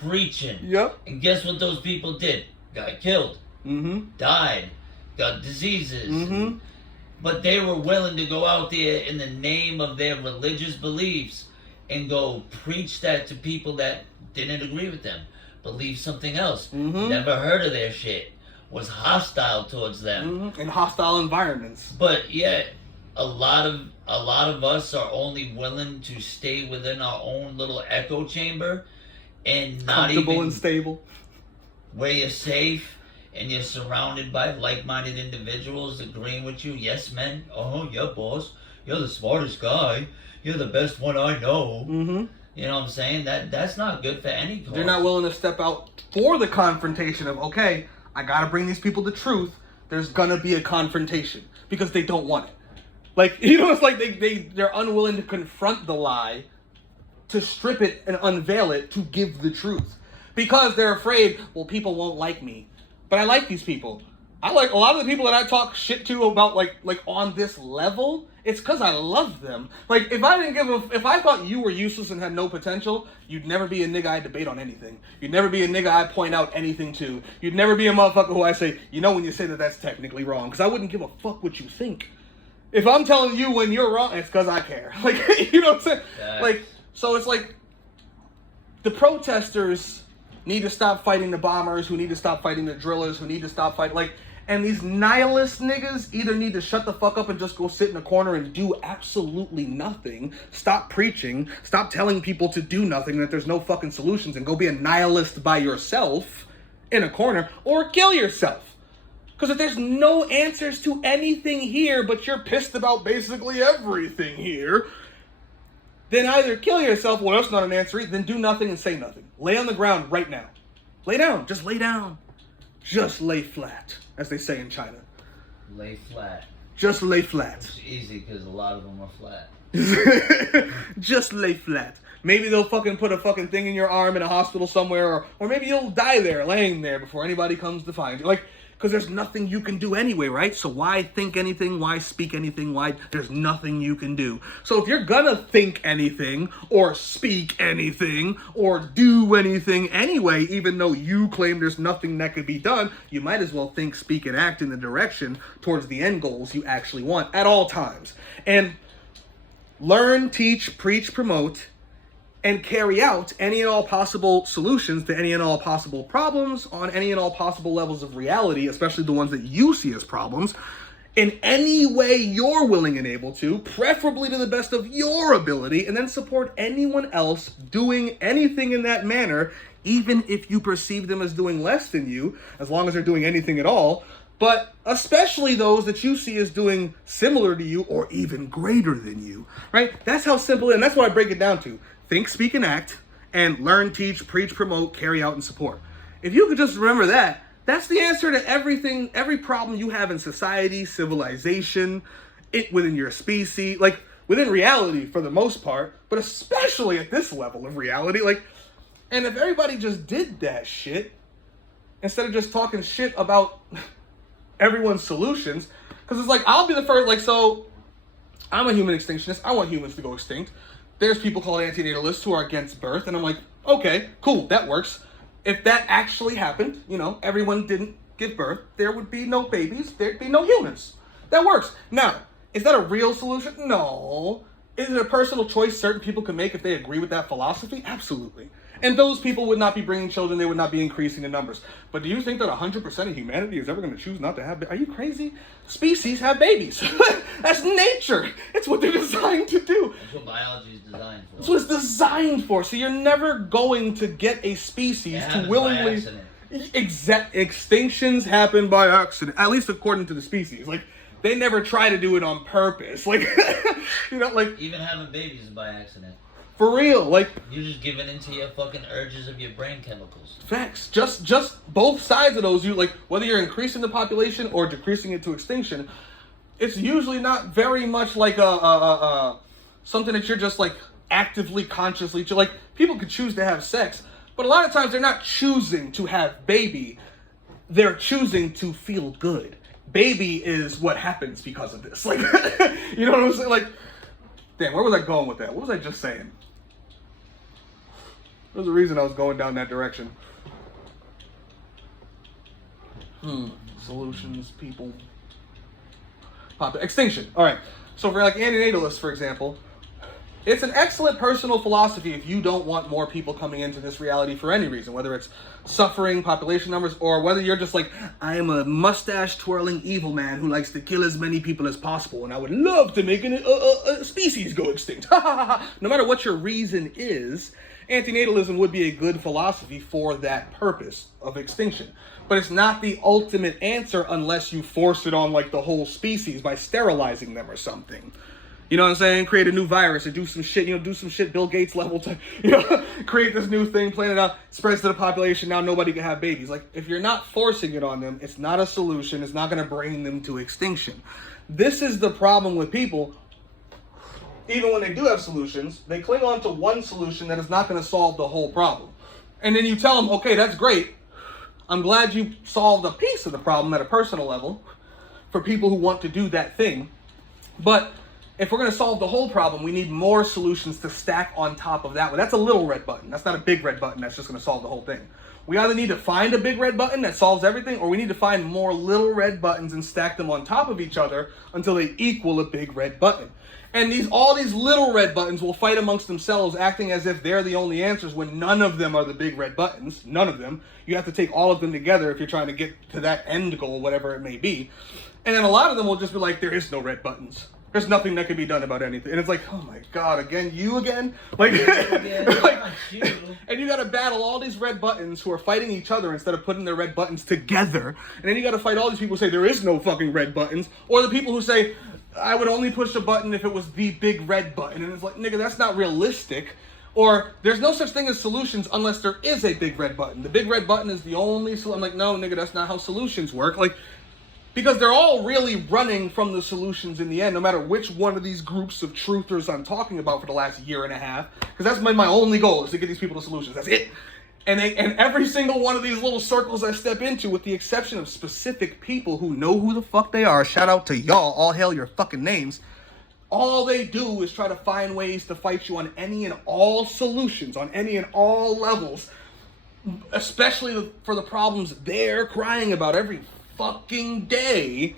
preaching. Yep. And guess what those people did? Got killed. Mm-hmm. Died. Got diseases. Mm-hmm. But they were willing to go out there in the name of their religious beliefs and go preach that to people that didn't agree with them, believed something else, never heard of their shit, was hostile towards them. In hostile environments. But yet, a lot of us are only willing to stay within our own little echo chamber and not comfortable even and stable, where you're safe and you're surrounded by like-minded individuals agreeing with you. Yes, men. Oh, yeah, boss. You're the smartest guy. You're the best one I know. Mm-hmm. You know what I'm saying? That's not good for any cause. They're not willing to step out for the confrontation of, okay, I gotta bring these people to truth. There's gonna be a confrontation because they don't want it. Like, you know, it's like they're unwilling to confront the lie, to strip it and unveil it, to give the truth. Because they're afraid, well, people won't like me. But I like these people. I like a lot of the people that I talk shit to about like on this level. It's because I love them. Like, if I thought you were useless and had no potential, you'd never be a nigga I debate on anything. You'd never be a nigga I point out anything to. You'd never be a motherfucker who I say, you know, when you say that, that's technically wrong. Because I wouldn't give a fuck what you think. If I'm telling you when you're wrong, it's because I care. Like, you know what I'm saying? Yeah. Like, so it's like the protesters need to stop fighting the bombers, who need to stop fighting the drillers, who need to stop fighting, like, and these nihilist niggas either need to shut the fuck up and just go sit in a corner and do absolutely nothing, stop preaching, stop telling people to do nothing, that there's no fucking solutions, and go be a nihilist by yourself in a corner, or kill yourself. Because if there's no answers to anything here, but you're pissed about basically everything here, then either kill yourself, well, that's not an answer, then do nothing and say nothing. Lay on the ground right now. Lay down. Just lay down. Just lay flat, as they say in China. Lay flat. Just lay flat. It's easy because a lot of them are flat. Just lay flat. Maybe they'll fucking put a fucking thing in your arm in a hospital somewhere, or maybe you'll die there, laying there before anybody comes to find you. Like, because there's nothing you can do anyway, right? So why think anything? Why speak anything? Why? There's nothing you can do. So if you're gonna think anything, or speak anything, or do anything anyway, even though you claim there's nothing that could be done, you might as well think, speak, and act in the direction towards the end goals you actually want at all times. And learn, teach, preach, promote, and carry out any and all possible solutions to any and all possible problems on any and all possible levels of reality, especially the ones that you see as problems, in any way you're willing and able to, preferably to the best of your ability, and then support anyone else doing anything in that manner, even if you perceive them as doing less than you, as long as they're doing anything at all, but especially those that you see as doing similar to you or even greater than you, right? That's how simple, and that's what I break it down to. Think, speak, and act, and learn, teach, preach, promote, carry out, and support. If you could just remember that, that's the answer to everything, every problem you have in society, civilization, within your species, like within reality for the most part, but especially at this level of reality. Like, and if everybody just did that shit, instead of just talking shit about everyone's solutions, because it's like, I'll be the first, like, so I'm a human extinctionist. I want humans to go extinct. There's people called antinatalists who are against birth, and I'm like, okay, cool, that works. If that actually happened, you know, everyone didn't give birth, there would be no babies, there'd be no humans. That works. Now, is that a real solution? No. Is it a personal choice certain people can make if they agree with that philosophy? Absolutely. And those people would not be bringing children, they would not be increasing in numbers. But do you think that 100% of humanity is ever going to choose not to have babies? Are you crazy? Species have babies. That's nature. It's what they're designed to do. That's what biology is designed for. That's what it's designed for. So you're never going to get a species to willingly... Extinctions happen by accident, at least according to the species. Like, they never try to do it on purpose. Like, you know, like... Even having babies is by accident. For real, like You're just giving into your fucking urges of your brain chemicals. facts. Just both sides of those. You like whether you're increasing the population or decreasing it to extinction. It's usually not very much like a something that you're just like actively, consciously. Like people could choose to have sex, but a lot of times they're not choosing to have baby. They're choosing to feel good. Baby is what happens because of this. Like, you know what I'm saying? Like, damn, where was I going with that? What was I just saying? There's a reason I was going down that direction. Solutions, people. Extinction. All right. So for like antinatalists, for example, it's an excellent personal philosophy if you don't want more people coming into this reality for any reason, whether it's suffering, population numbers, or whether you're just like, I am a mustache-twirling evil man who likes to kill as many people as possible, and I would love to make a species go extinct. No matter what your reason is, antinatalism would be a good philosophy for that purpose of extinction. But it's not the ultimate answer unless you force it on like the whole species by sterilizing them or something. You know what I'm saying? Create a new virus or do some shit, do some shit Bill Gates level to, create this new thing, plan it out, spreads to the population, now nobody can have babies. Like, if you're not forcing it on them, it's not a solution, it's not going to bring them to extinction. This is the problem with people. Even when they do have solutions, they cling on to one solution that is not going to solve the whole problem. And then you tell them, okay, that's great. I'm glad you solved a piece of the problem at a personal level for people who want to do that thing. But if we're going to solve the whole problem, we need more solutions to stack on top of that one. That's a little red button. That's not a big red button that's just going to solve the whole thing. We either need to find a big red button that solves everything, or we need to find more little red buttons and stack them on top of each other until they equal a big red button. And all these little red buttons will fight amongst themselves, acting as if they're the only answers when none of them are the big red buttons. None of them. You have to take all of them together if you're trying to get to that end goal, whatever it may be. And then a lot of them will just be like, there is no red buttons. There's nothing that can be done about anything. And it's like, oh my God, again, you again? Like, and you got to battle all these red buttons who are fighting each other instead of putting their red buttons together. And then you got to fight all these people who say there is no fucking red buttons, or the people who say, I would only push a button if it was the big red button. And it's like, nigga, that's not realistic. Or there's no such thing as solutions unless there is a big red button. The big red button is the only solution. I'm like, no, nigga, that's not how solutions work. Like, because they're all really running from the solutions in the end, no matter which one of these groups of truthers I'm talking about for the last year and a half. Because that's my only goal, is to get these people to solutions. That's it. And every single one of these little circles I step into, with the exception of specific people who know who the fuck they are, shout out to y'all, all hail your fucking names, all they do is try to find ways to fight you on any and all solutions, on any and all levels, especially for the problems they're crying about every fucking day.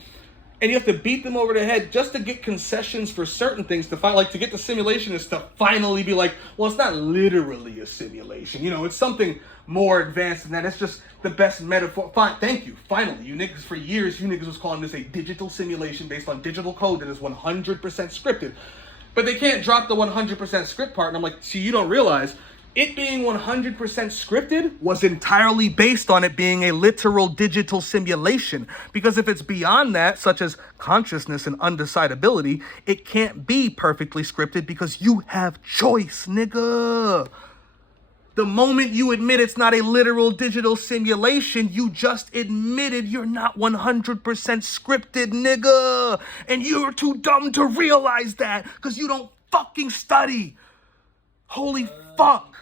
And you have to beat them over the head just to get concessions for certain things, to find, like, to get the simulationists to finally be like, well, it's not literally a simulation. It's something more advanced than that. It's just the best metaphor. Fine, thank you. Finally, you niggas, for years, you niggas was calling this a digital simulation based on digital code that is 100% scripted. But they can't drop the 100% script part. And I'm like, see, you don't realize it being 100% scripted was entirely based on it being a literal digital simulation. Because if it's beyond that, such as consciousness and undecidability, it can't be perfectly scripted because you have choice, nigga. The moment you admit it's not a literal digital simulation, you just admitted you're not 100% scripted, nigga. And you're too dumb to realize that because you don't fucking study. Holy fuck.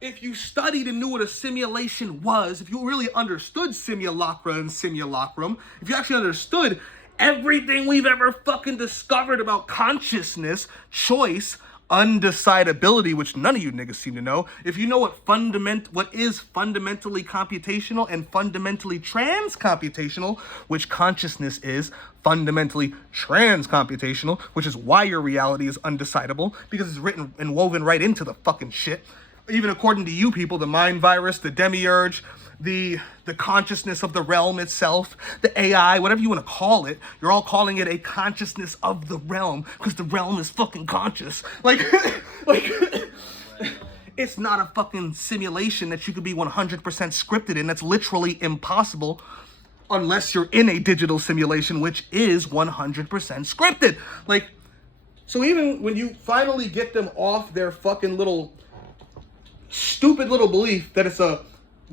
If you studied and knew what a simulation was, if you really understood simulacra and simulacrum, if you actually understood everything we've ever fucking discovered about consciousness, choice, undecidability, which none of you niggas seem to know, if you know what is fundamentally computational and fundamentally trans-computational, which consciousness is fundamentally trans-computational, which is why your reality is undecidable, because it's written and woven right into the fucking shit. Even according to you people, the mind virus, the demiurge, the consciousness of the realm itself, the AI, whatever you want to call it, you're all calling it a consciousness of the realm because the realm is fucking conscious. Like, it's not a fucking simulation that you could be 100% scripted in. That's literally impossible unless you're in a digital simulation, which is 100% scripted. Like, So even when you finally get them off their fucking little stupid little belief that it's a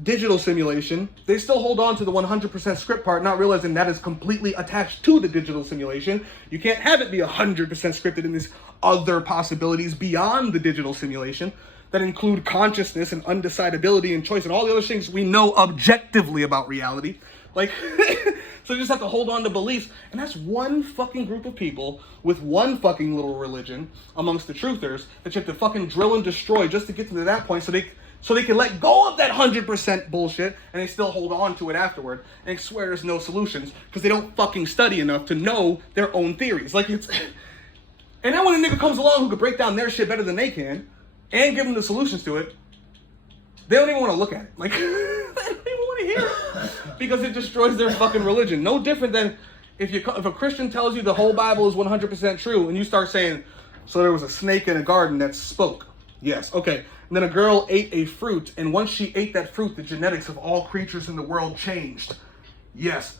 digital simulation, they still hold on to the 100% script part, not realizing that is completely attached to the digital simulation. You can't have it be 100% scripted in these other possibilities beyond the digital simulation that include consciousness and undecidability and choice and all the other things we know objectively about reality. Like, so you just have to hold on to beliefs. And that's one fucking group of people with one fucking little religion amongst the truthers that you have to fucking drill and destroy just to get to that point so they can let go of that 100% bullshit and they still hold on to it afterward and swear there's no solutions because they don't fucking study enough to know their own theories. Like, it's... And then when a nigga comes along who could break down their shit better than they can and give them the solutions to it, they don't even want to look at it. Like, they don't even want to hear it because it destroys their fucking religion. No different than if a Christian tells you the whole Bible is 100% true and you start saying, so there was a snake in a garden that spoke. Yes, okay. And then a girl ate a fruit, and once she ate that fruit, the genetics of all creatures in the world changed. Yes.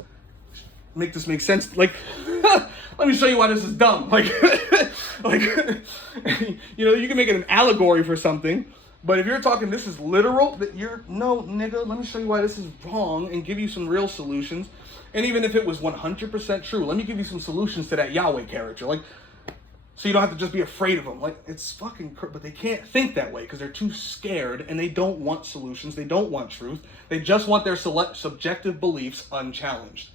Make this make sense? Like, let me show you why this is dumb. Like, you know, you can make it an allegory for something, but if you're talking this is literal, that no, nigga, let me show you why this is wrong and give you some real solutions. And even if it was 100% true, let me give you some solutions to that Yahweh character. Like, so you don't have to just be afraid of them. Like, it's fucking... But they can't think that way because they're too scared and they don't want solutions. They don't want truth. They just want their subjective beliefs unchallenged.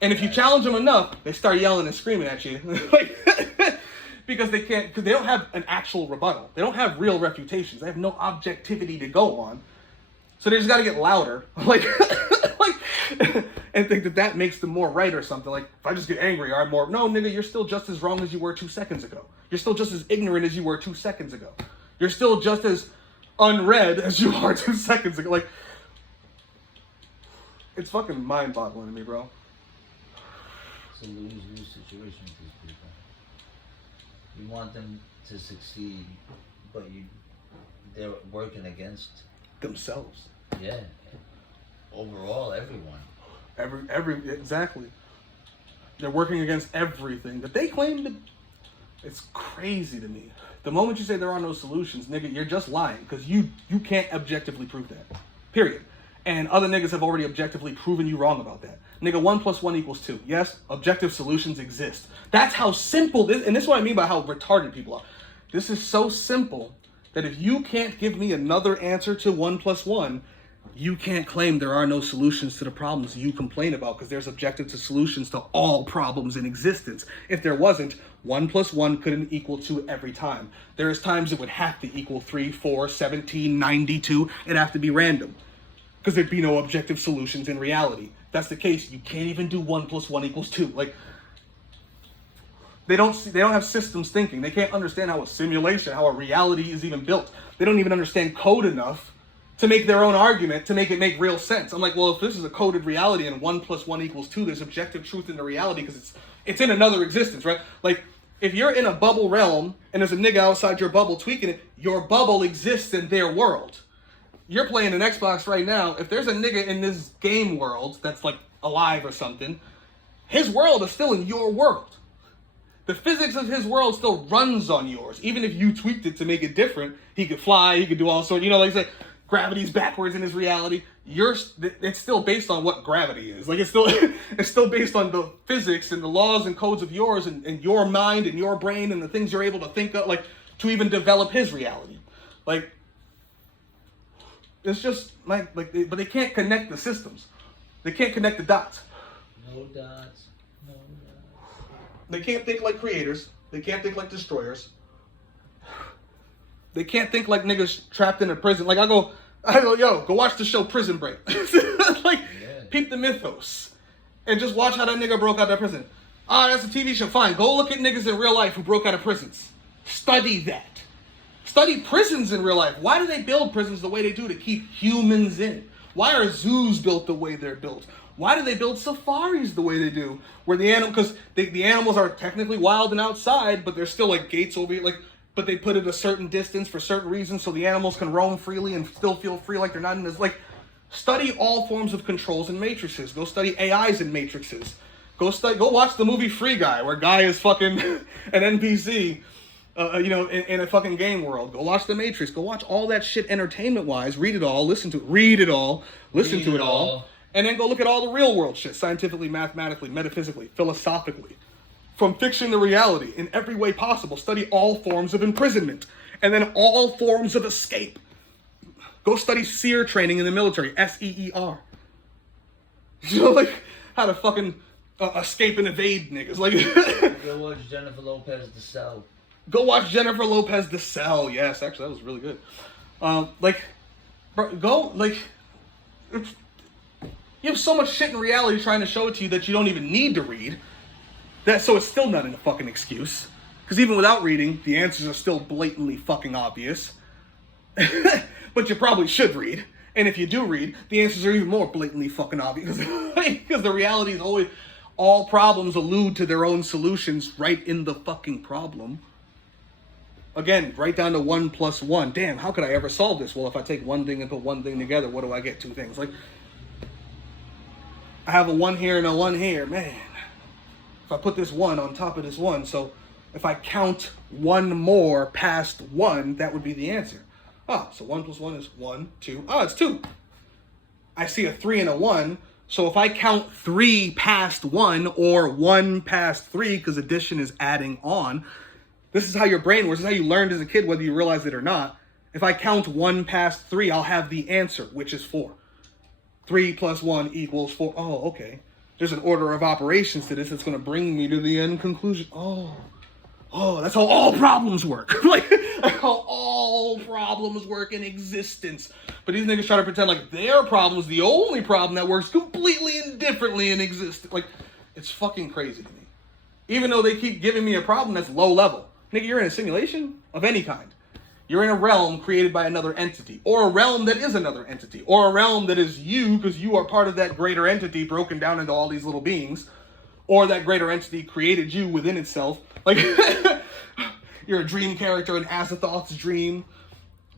And if you challenge them enough, they start yelling and screaming at you. Like, because they can't... Because they don't have an actual rebuttal. They don't have real refutations. They have no objectivity to go on. So they just got to get louder. Like... and think that makes them more right or something. Like, if I just get angry, I'm more... No, nigga, you're still just as wrong as you were 2 seconds ago. You're still just as ignorant as you were 2 seconds ago. You're still just as unread as you are 2 seconds ago. Like, it's fucking mind-boggling to me, bro. It's a lose-lose situation with these people. You want them to succeed, but they're working against... themselves. Yeah. Overall, everyone. Exactly. They're working against everything that they claim to. It's crazy to me. The moment you say there are no solutions, nigga, you're just lying because you can't objectively prove that. Period. And other niggas have already objectively proven you wrong about that. Nigga, 1 + 1 = 2. Yes, objective solutions exist. That's how simple this, and this is what I mean by how retarded people are. This is so simple that if you can't give me another answer to 1 + 1, you can't claim there are no solutions to the problems you complain about because there's objective solutions to all problems in existence. If there wasn't, 1 + 1 couldn't equal 2 every time. There's times it would have to equal 3, 4, 17, 92. It'd have to be random because there'd be no objective solutions in reality. If that's the case, you can't even do 1 + 1 = 2. Like, they don't have systems thinking. They can't understand how a simulation, how a reality is even built. They don't even understand code enough to make their own argument, to make it make real sense. I'm like, well, if this is a coded reality and 1 + 1 = 2, there's objective truth in the reality because it's in another existence, right? Like, if you're in a bubble realm and there's a nigga outside your bubble tweaking it, your bubble exists in their world. You're playing an Xbox right now. If there's a nigga in this game world that's like alive or something, his world is still in your world. The physics of his world still runs on yours. Even if you tweaked it to make it different, he could fly, he could do all sorts, like I said, gravity's backwards in his reality. It's still based on what gravity is. Like, it's still based on the physics and the laws and codes of yours and your mind and your brain and the things you're able to think of, like, to even develop his reality. Like, it's just but they can't connect the systems. They can't connect the dots. No dots. They can't think like creators. They can't think like destroyers. They can't think like niggas trapped in a prison. Like, I go, yo, go watch the show Prison Break. Like, peep the mythos. And just watch how that nigga broke out of prison. That's a TV show. Fine. Go look at niggas in real life who broke out of prisons. Study that. Study prisons in real life. Why do they build prisons the way they do to keep humans in? Why are zoos built the way they're built? Why do they build safaris the way they do? Where the because the animals are technically wild and outside, but there's still like gates over here, but they put it a certain distance for certain reasons so the animals can roam freely and still feel free like they're not in this. Like, study all forms of controls and matrices. Go study AIs and matrices. Go watch the movie Free Guy, where Guy is fucking an NPC, in a fucking game world. Go watch The Matrix. Go watch all that shit entertainment-wise. Read it all. Listen to it all. And then go look at all the real world shit, scientifically, mathematically, metaphysically, philosophically. From fiction to reality, in every way possible. Study all forms of imprisonment. And then all forms of escape. Go study SEER training in the military. SEER. Like, how to fucking escape and evade niggas. Like, Go watch Jennifer Lopez, The Cell. Go watch Jennifer Lopez, The Cell. Yes, actually, that was really good. You have so much shit in reality trying to show it to you that you don't even need to read. So it's still not a fucking excuse. Because even without reading, the answers are still blatantly fucking obvious. But you probably should read. And if you do read, the answers are even more blatantly fucking obvious. Because the reality is always, all problems allude to their own solutions right in the fucking problem. Again, right down to 1 + 1. Damn, how could I ever solve this? Well, if I take one thing and put one thing together, what do I get? 2 things. Like, I have a 1 here and a 1 here. Man, if I put this 1 on top of this 1, so if I count 1 more past 1, that would be the answer. So 1 + 1 is 1, 2. It's 2. I see a 3 and a 1, so if I count 3 past 1 or 1 past 3, because addition is adding on, this is how your brain works. This is how you learned as a kid, whether you realize it or not. If I count 1 past 3, I'll have the answer, which is 4. 3 + 1 = 4. Oh, okay. There's an order of operations to this that's going to bring me to the end conclusion. Oh, that's how all problems work. Like, that's how all problems work in existence. But these niggas try to pretend like their problem is the only problem that works completely indifferently in existence. Like, it's fucking crazy to me. Even though they keep giving me a problem that's low level. Nigga, you're in a simulation of any kind. You're in a realm created by another entity, or a realm that is another entity, or a realm that is you because you are part of that greater entity broken down into all these little beings, or that greater entity created you within itself. Like, you're a dream character in Azathoth's dream,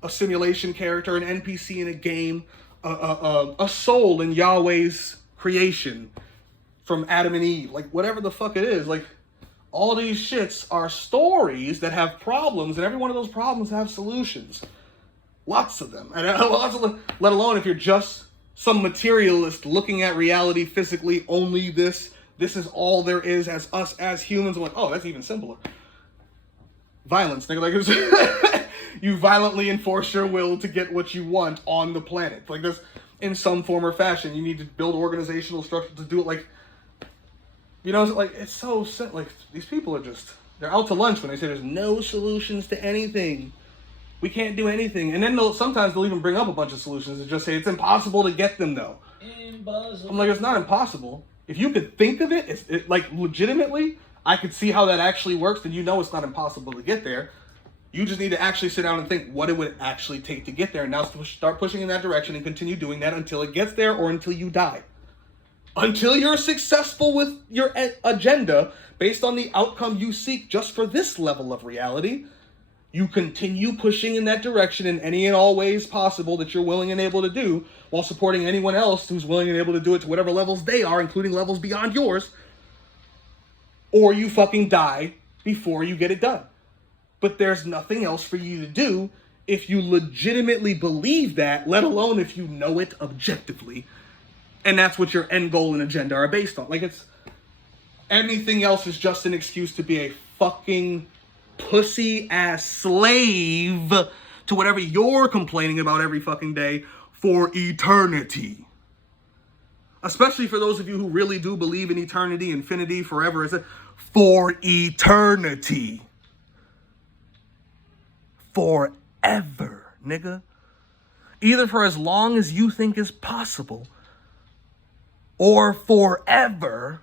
a simulation character, an NPC in a game, a soul in Yahweh's creation from Adam and Eve. Like, whatever the fuck it is, like, all these shits are stories that have problems, and every one of those problems have solutions. Lots of them. And let alone if you're just some materialist looking at reality physically, only this is all there is as us as humans. I'm like, oh, that's even simpler. Violence, nigga. Like, you violently enforce your will to get what you want on the planet. Like, this, in some form or fashion, you need to build organizational structure to do it. Like, you know, like, it's so simple. Like, these people are just, they're out to lunch when they say there's no solutions to anything. We can't do anything. And then sometimes they'll even bring up a bunch of solutions and just say it's impossible to get them, though. Impossible. I'm like, it's not impossible. If you could think of it, like, legitimately, I could see how that actually works, then you know it's not impossible to get there. You just need to actually sit down and think what it would actually take to get there. And now start pushing in that direction and continue doing that until it gets there or until you die. Until you're successful with your agenda based on the outcome you seek just for this level of reality, you continue pushing in that direction in any and all ways possible that you're willing and able to do, while supporting anyone else who's willing and able to do it to whatever levels they are, including levels beyond yours, or you fucking die before you get it done. But there's nothing else for you to do if you legitimately believe that, let alone if you know it objectively. And that's what your end goal and agenda are based on. Like, it's, anything else is just an excuse to be a fucking pussy-ass slave to whatever you're complaining about every fucking day for eternity. Especially for those of you who really do believe in eternity, infinity, forever. It's for eternity. Forever, nigga. Either for as long as you think is possible, or forever,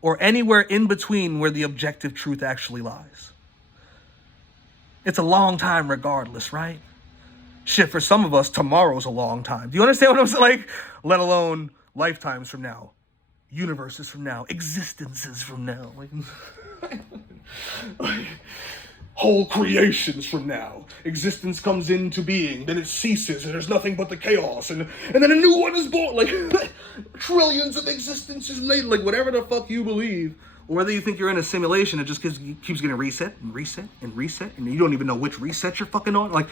or anywhere in between where the objective truth actually lies. It's a long time regardless, right? Shit, for some of us, tomorrow's a long time. Do you understand what I'm saying? Like, let alone lifetimes from now, universes from now, existences from now. Like, whole creations from now. Existence comes into being, then it ceases, and there's nothing but the chaos, and then a new one is born. Like, trillions of existences later, like, whatever the fuck you believe, or whether you think you're in a simulation, it just keeps getting reset, and reset, and reset, and you don't even know which reset you're fucking on, like,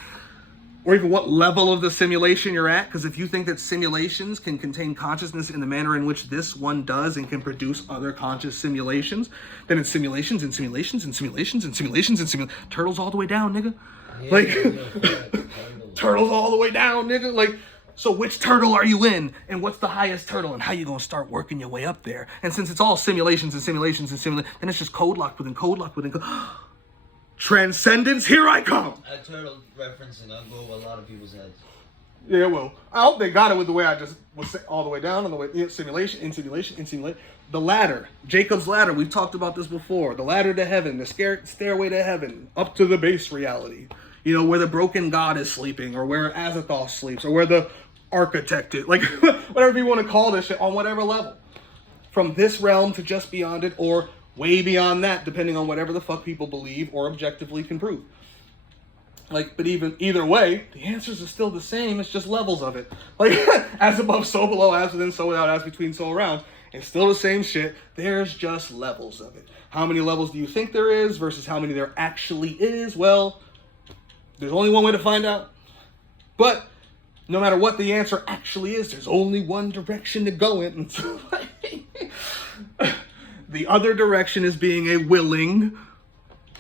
or even what level of the simulation you're at, because if you think that simulations can contain consciousness in the manner in which this one does and can produce other conscious simulations, then it's simulations and simulations and simulations and simulations and simulations. Turtles all the way down, nigga. Yeah, Like, turtles all the way down, nigga. Like, so which turtle are you in? And what's the highest turtle? And how you gonna start working your way up there? And since it's all simulations and simulations and simulations, then it's just code locked within code locked within code. Transcendence, here I come. A turtle referencing I'll go over a lot of people's heads. Yeah, well, I hope they got it with the way I just was all the way down, on the way simulation, in simulation, in simulation. The ladder, Jacob's ladder. We've talked about this before. The ladder to heaven, the stairway to heaven, up to the base reality. You know, where the broken god is sleeping, or where Azathoth sleeps, or where the architect is. Like, whatever you want to call this shit, on whatever level. From this realm to just beyond it, or way beyond that, depending on whatever the fuck people believe or objectively can prove. Like, but either way, the answers are still the same. It's just levels of it. Like, as above, so below, as within, so without, as between, so around. It's still the same shit. There's just levels of it. How many levels do you think there is versus how many there actually is? Well, there's only one way to find out. But no matter what the answer actually is, there's only one direction to go in. The other direction is being a willing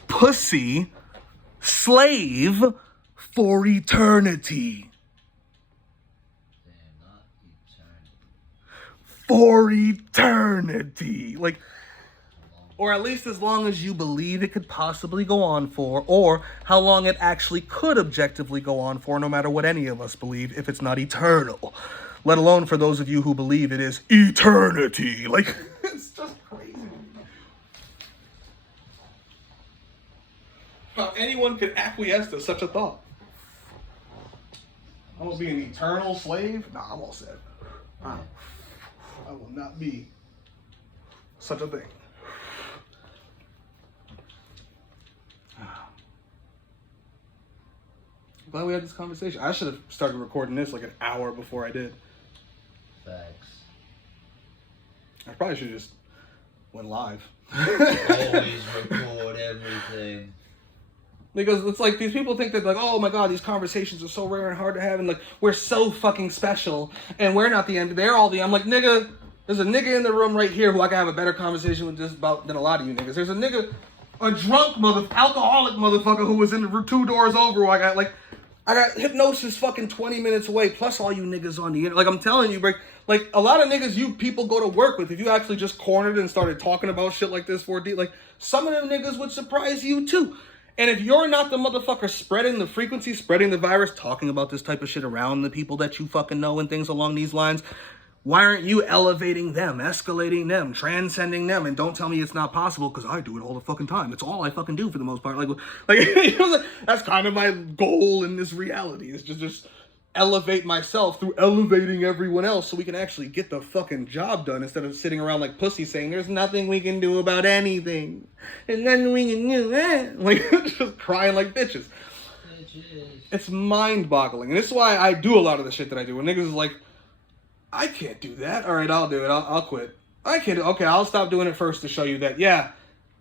pussy slave for eternity. Damn, not eternity. For eternity. Like, or at least as long as you believe it could possibly go on for, or how long it actually could objectively go on for, no matter what any of us believe, if it's not eternal. Let alone for those of you who believe it is eternity. Like, it's just crazy. How anyone could acquiesce to such a thought. I will be an eternal slave? Nah, I'm all set. I will not be such a thing. Glad we had this conversation. I should have started recording this like an hour before I did. Facts. I probably should have just went live. Always record everything. Because it's like these people think that like, oh my god, these conversations are so rare and hard to have, and like we're so fucking special, and we're not the end. They're all the. I'm like, nigga, there's a nigga in the room right here who I can have a better conversation with just about than a lot of you niggas. There's a nigga, a drunk alcoholic motherfucker who was in the 2 doors over. Who I got hypnosis fucking 20 minutes away, plus all you niggas on the internet. Like, I'm telling you, like, a lot of niggas you people go to work with, if you actually just cornered and started talking about shit like this for a like, some of them niggas would surprise you too. And if you're not the motherfucker spreading the frequency, spreading the virus, talking about this type of shit around the people that you fucking know and things along these lines, why aren't you elevating them, escalating them, transcending them? And don't tell me it's not possible, because I do it all the fucking time. It's all I fucking do for the most part. Like you know, that's kind of my goal in this reality, is just elevate myself through elevating everyone else so we can actually get the fucking job done instead of sitting around like pussies saying there's nothing we can do about anything. There's nothing we can do. Like, just crying like bitches. It's mind-boggling. And this is why I do a lot of the shit that I do. When niggas is like, I can't do that. All right, I'll do it. I'll quit. I can't. Okay, I'll stop doing it first to show you that, yeah,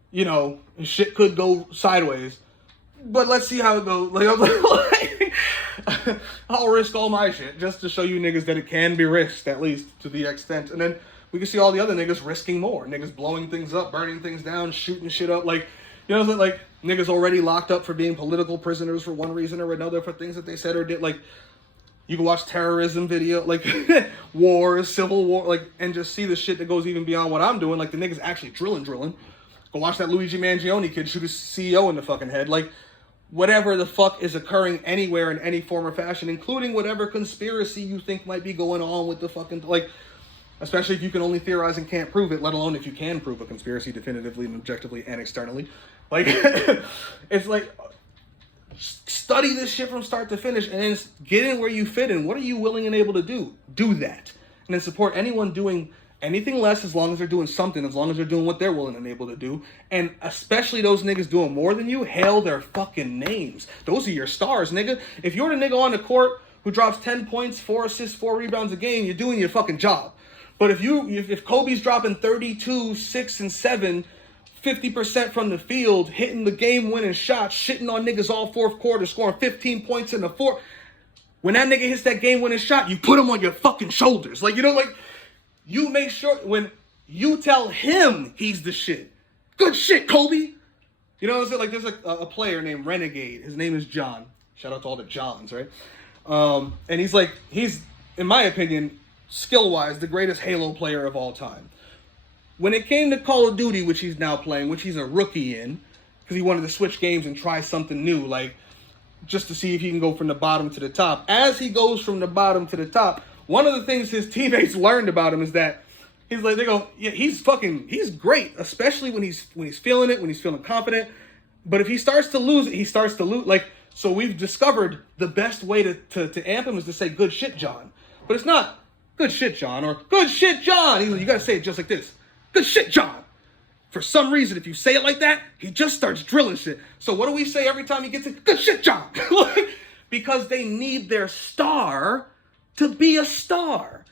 you know, shit could go sideways. But let's see how it goes. Like, I'll risk all my shit just to show you niggas that it can be risked, at least to the extent. And then we can see all the other niggas risking more. Niggas blowing things up, burning things down, shooting shit up. Like, you know, like niggas already locked up for being political prisoners for one reason or another for things that they said or did. Like, you can watch terrorism video, like wars, civil war, like, and just see the shit that goes even beyond what I'm doing. Like, the niggas actually drilling. Go watch that Luigi Mangione kid shoot his CEO in the fucking head. Like, whatever the fuck is occurring anywhere in any form or fashion, including whatever conspiracy you think might be going on with the fucking, like, especially if you can only theorize and can't prove it, let alone if you can prove a conspiracy definitively and objectively and externally. Like, it's like, study this shit from start to finish and then get in where you fit in. What are you willing and able to do? Do that. And then support anyone doing Anything less, as long as they're doing something, as long as they're doing what they're willing and able to do. And especially those niggas doing more than you, hail their fucking names. Those are your stars, nigga. If you're the nigga on the court who drops 10 points, 4 assists, 4 rebounds a game, you're doing your fucking job. But if Kobe's dropping 32, 6, and 7, 50% from the field, hitting the game-winning shots, shitting on niggas all fourth quarter, scoring 15 points in the fourth, when that nigga hits that game-winning shot, you put him on your fucking shoulders. Like, you know, like, you make sure when you tell him he's the shit. Good shit, Kobe. You know what I'm saying? Like, there's a player named Renegade. His name is John. Shout out to all the Johns, right? And he's, in my opinion, skill-wise, the greatest Halo player of all time. When it came to Call of Duty, which he's now playing, which he's a rookie in, because he wanted to switch games and try something new, like, just to see if he can go from the bottom to the top. As he goes from the bottom to the top, one of the things his teammates learned about him is that he's like, they go, yeah, he's great, especially when he's feeling it, when he's feeling confident. But if he starts to lose it, he starts to lose. Like, so we've discovered the best way to amp him is to say, good shit, John. But it's not good shit, John, or good shit, John. He's like, you got to say it just like this. Good shit, John. For some reason, if you say it like that, he just starts drilling shit. So what do we say every time he gets it? Good shit, John. Because they need their star to be a star.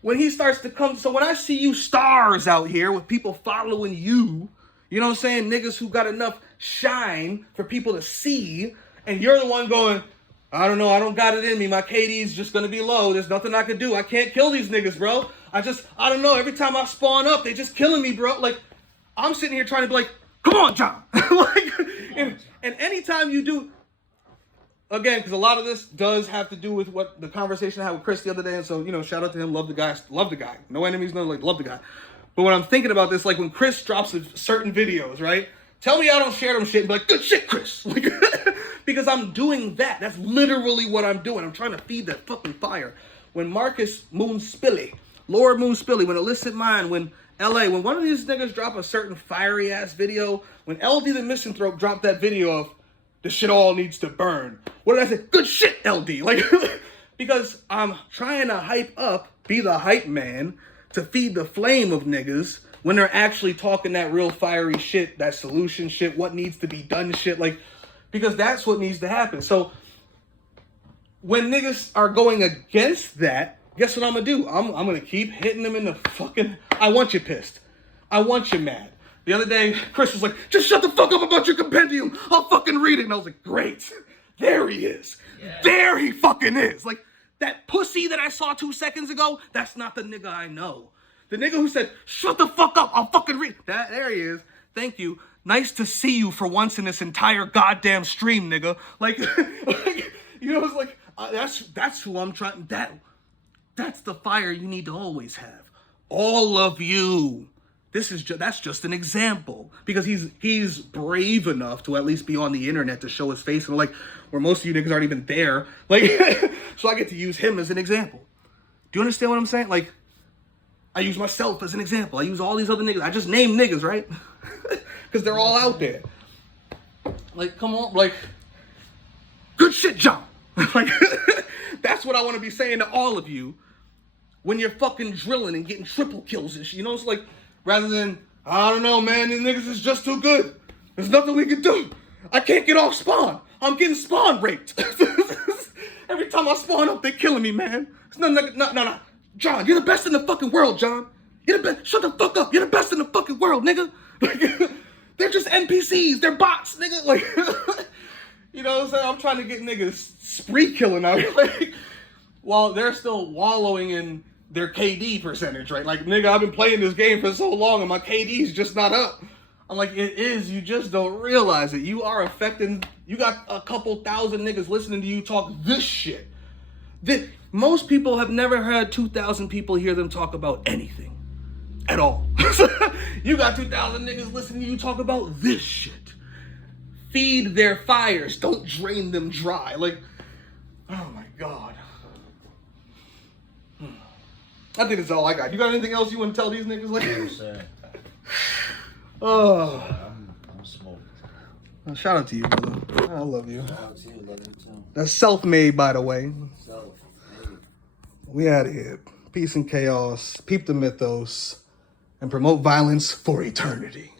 When he starts to come, so when I see you stars out here with people following you, you know what I'm saying? Niggas who got enough shine for people to see, and you're the one going, I don't know, I don't got it in me. My KD's just going to be low. There's nothing I can do. I can't kill these niggas, bro. I don't know. Every time I spawn up, they just killing me, bro. Like, I'm sitting here trying to be like, come on, John. And anytime you do, again, because a lot of this does have to do with what the conversation I had with Chris the other day. And so, you know, shout out to him. Love the guy. Love the guy. No enemies, no, like, love the guy. But when I'm thinking about this, like when Chris drops certain videos, right? Tell me I don't share them shit and be like, good shit, Chris. Like, because I'm doing that. That's literally what I'm doing. I'm trying to feed that fucking fire. When Marcus Moonspilly, Lord Moonspilly, when Illicit Mind, when LA, when one of these niggas drop a certain fiery ass video, when LD the Misanthrope dropped that video of this shit all needs to burn, what did I say? Good shit, LD. Like, because I'm trying to hype up, be the hype man to feed the flame of niggas when they're actually talking that real fiery shit, that solution shit, what needs to be done shit, like, because that's what needs to happen. So when niggas are going against that, guess what I'm gonna do? I'm gonna keep hitting them in the fucking, I want you pissed. I want you mad. The other day, Chris was like, just shut the fuck up about your compendium. I'll fucking read it. And I was like, great. There he is. Yeah. There he fucking is. Like, that pussy that I saw 2 seconds ago, that's not the nigga I know. The nigga who said, shut the fuck up, I'll fucking read. There he is. Thank you. Nice to see you for once in this entire goddamn stream, nigga. Like, you know, it's like, that's who I'm trying, that's the fire you need to always have. All of you. That's just an example. Because he's brave enough to at least be on the internet to show his face. And like, where most of you niggas aren't even there. Like, so I get to use him as an example. Do you understand what I'm saying? Like, I use myself as an example. I use all these other niggas. I just name niggas, right? Because they're all out there. Like, come on. Like, good shit, John. Like, that's what I want to be saying to all of you when you're fucking drilling and getting triple kills and shit. You know, it's like, rather than, I don't know, man, these niggas is just too good. There's nothing we can do. I can't get off spawn. I'm getting spawn raped. Every time I spawn up, they're killing me, man. It's no. John, you're the best in the fucking world, John. You're the best. Shut the fuck up. You're the best in the fucking world, nigga. Like, they're just NPCs. They're bots, nigga. Like, you know what I'm saying? I'm trying to get niggas spree killing out here. Like, while they're still wallowing in their KD percentage, right? Like, nigga, I've been playing this game for so long and my KD's just not up. I'm like, it is. You just don't realize it. You are affecting. You got a couple thousand niggas listening to you talk this shit. Most people have never had 2,000 people hear them talk about anything at all. You got 2,000 niggas listening to you talk about this shit. Feed their fires. Don't drain them dry. Like, oh my God. I think that's all I got. You got anything else you want to tell these niggas? Like, oh. I'm smoked. Well, shout out to you, brother. I love you. Shout out to you, love you too. That's self-made, by the way. Self-made. We out of here. Peace and chaos. Peep the mythos. And promote violence for eternity.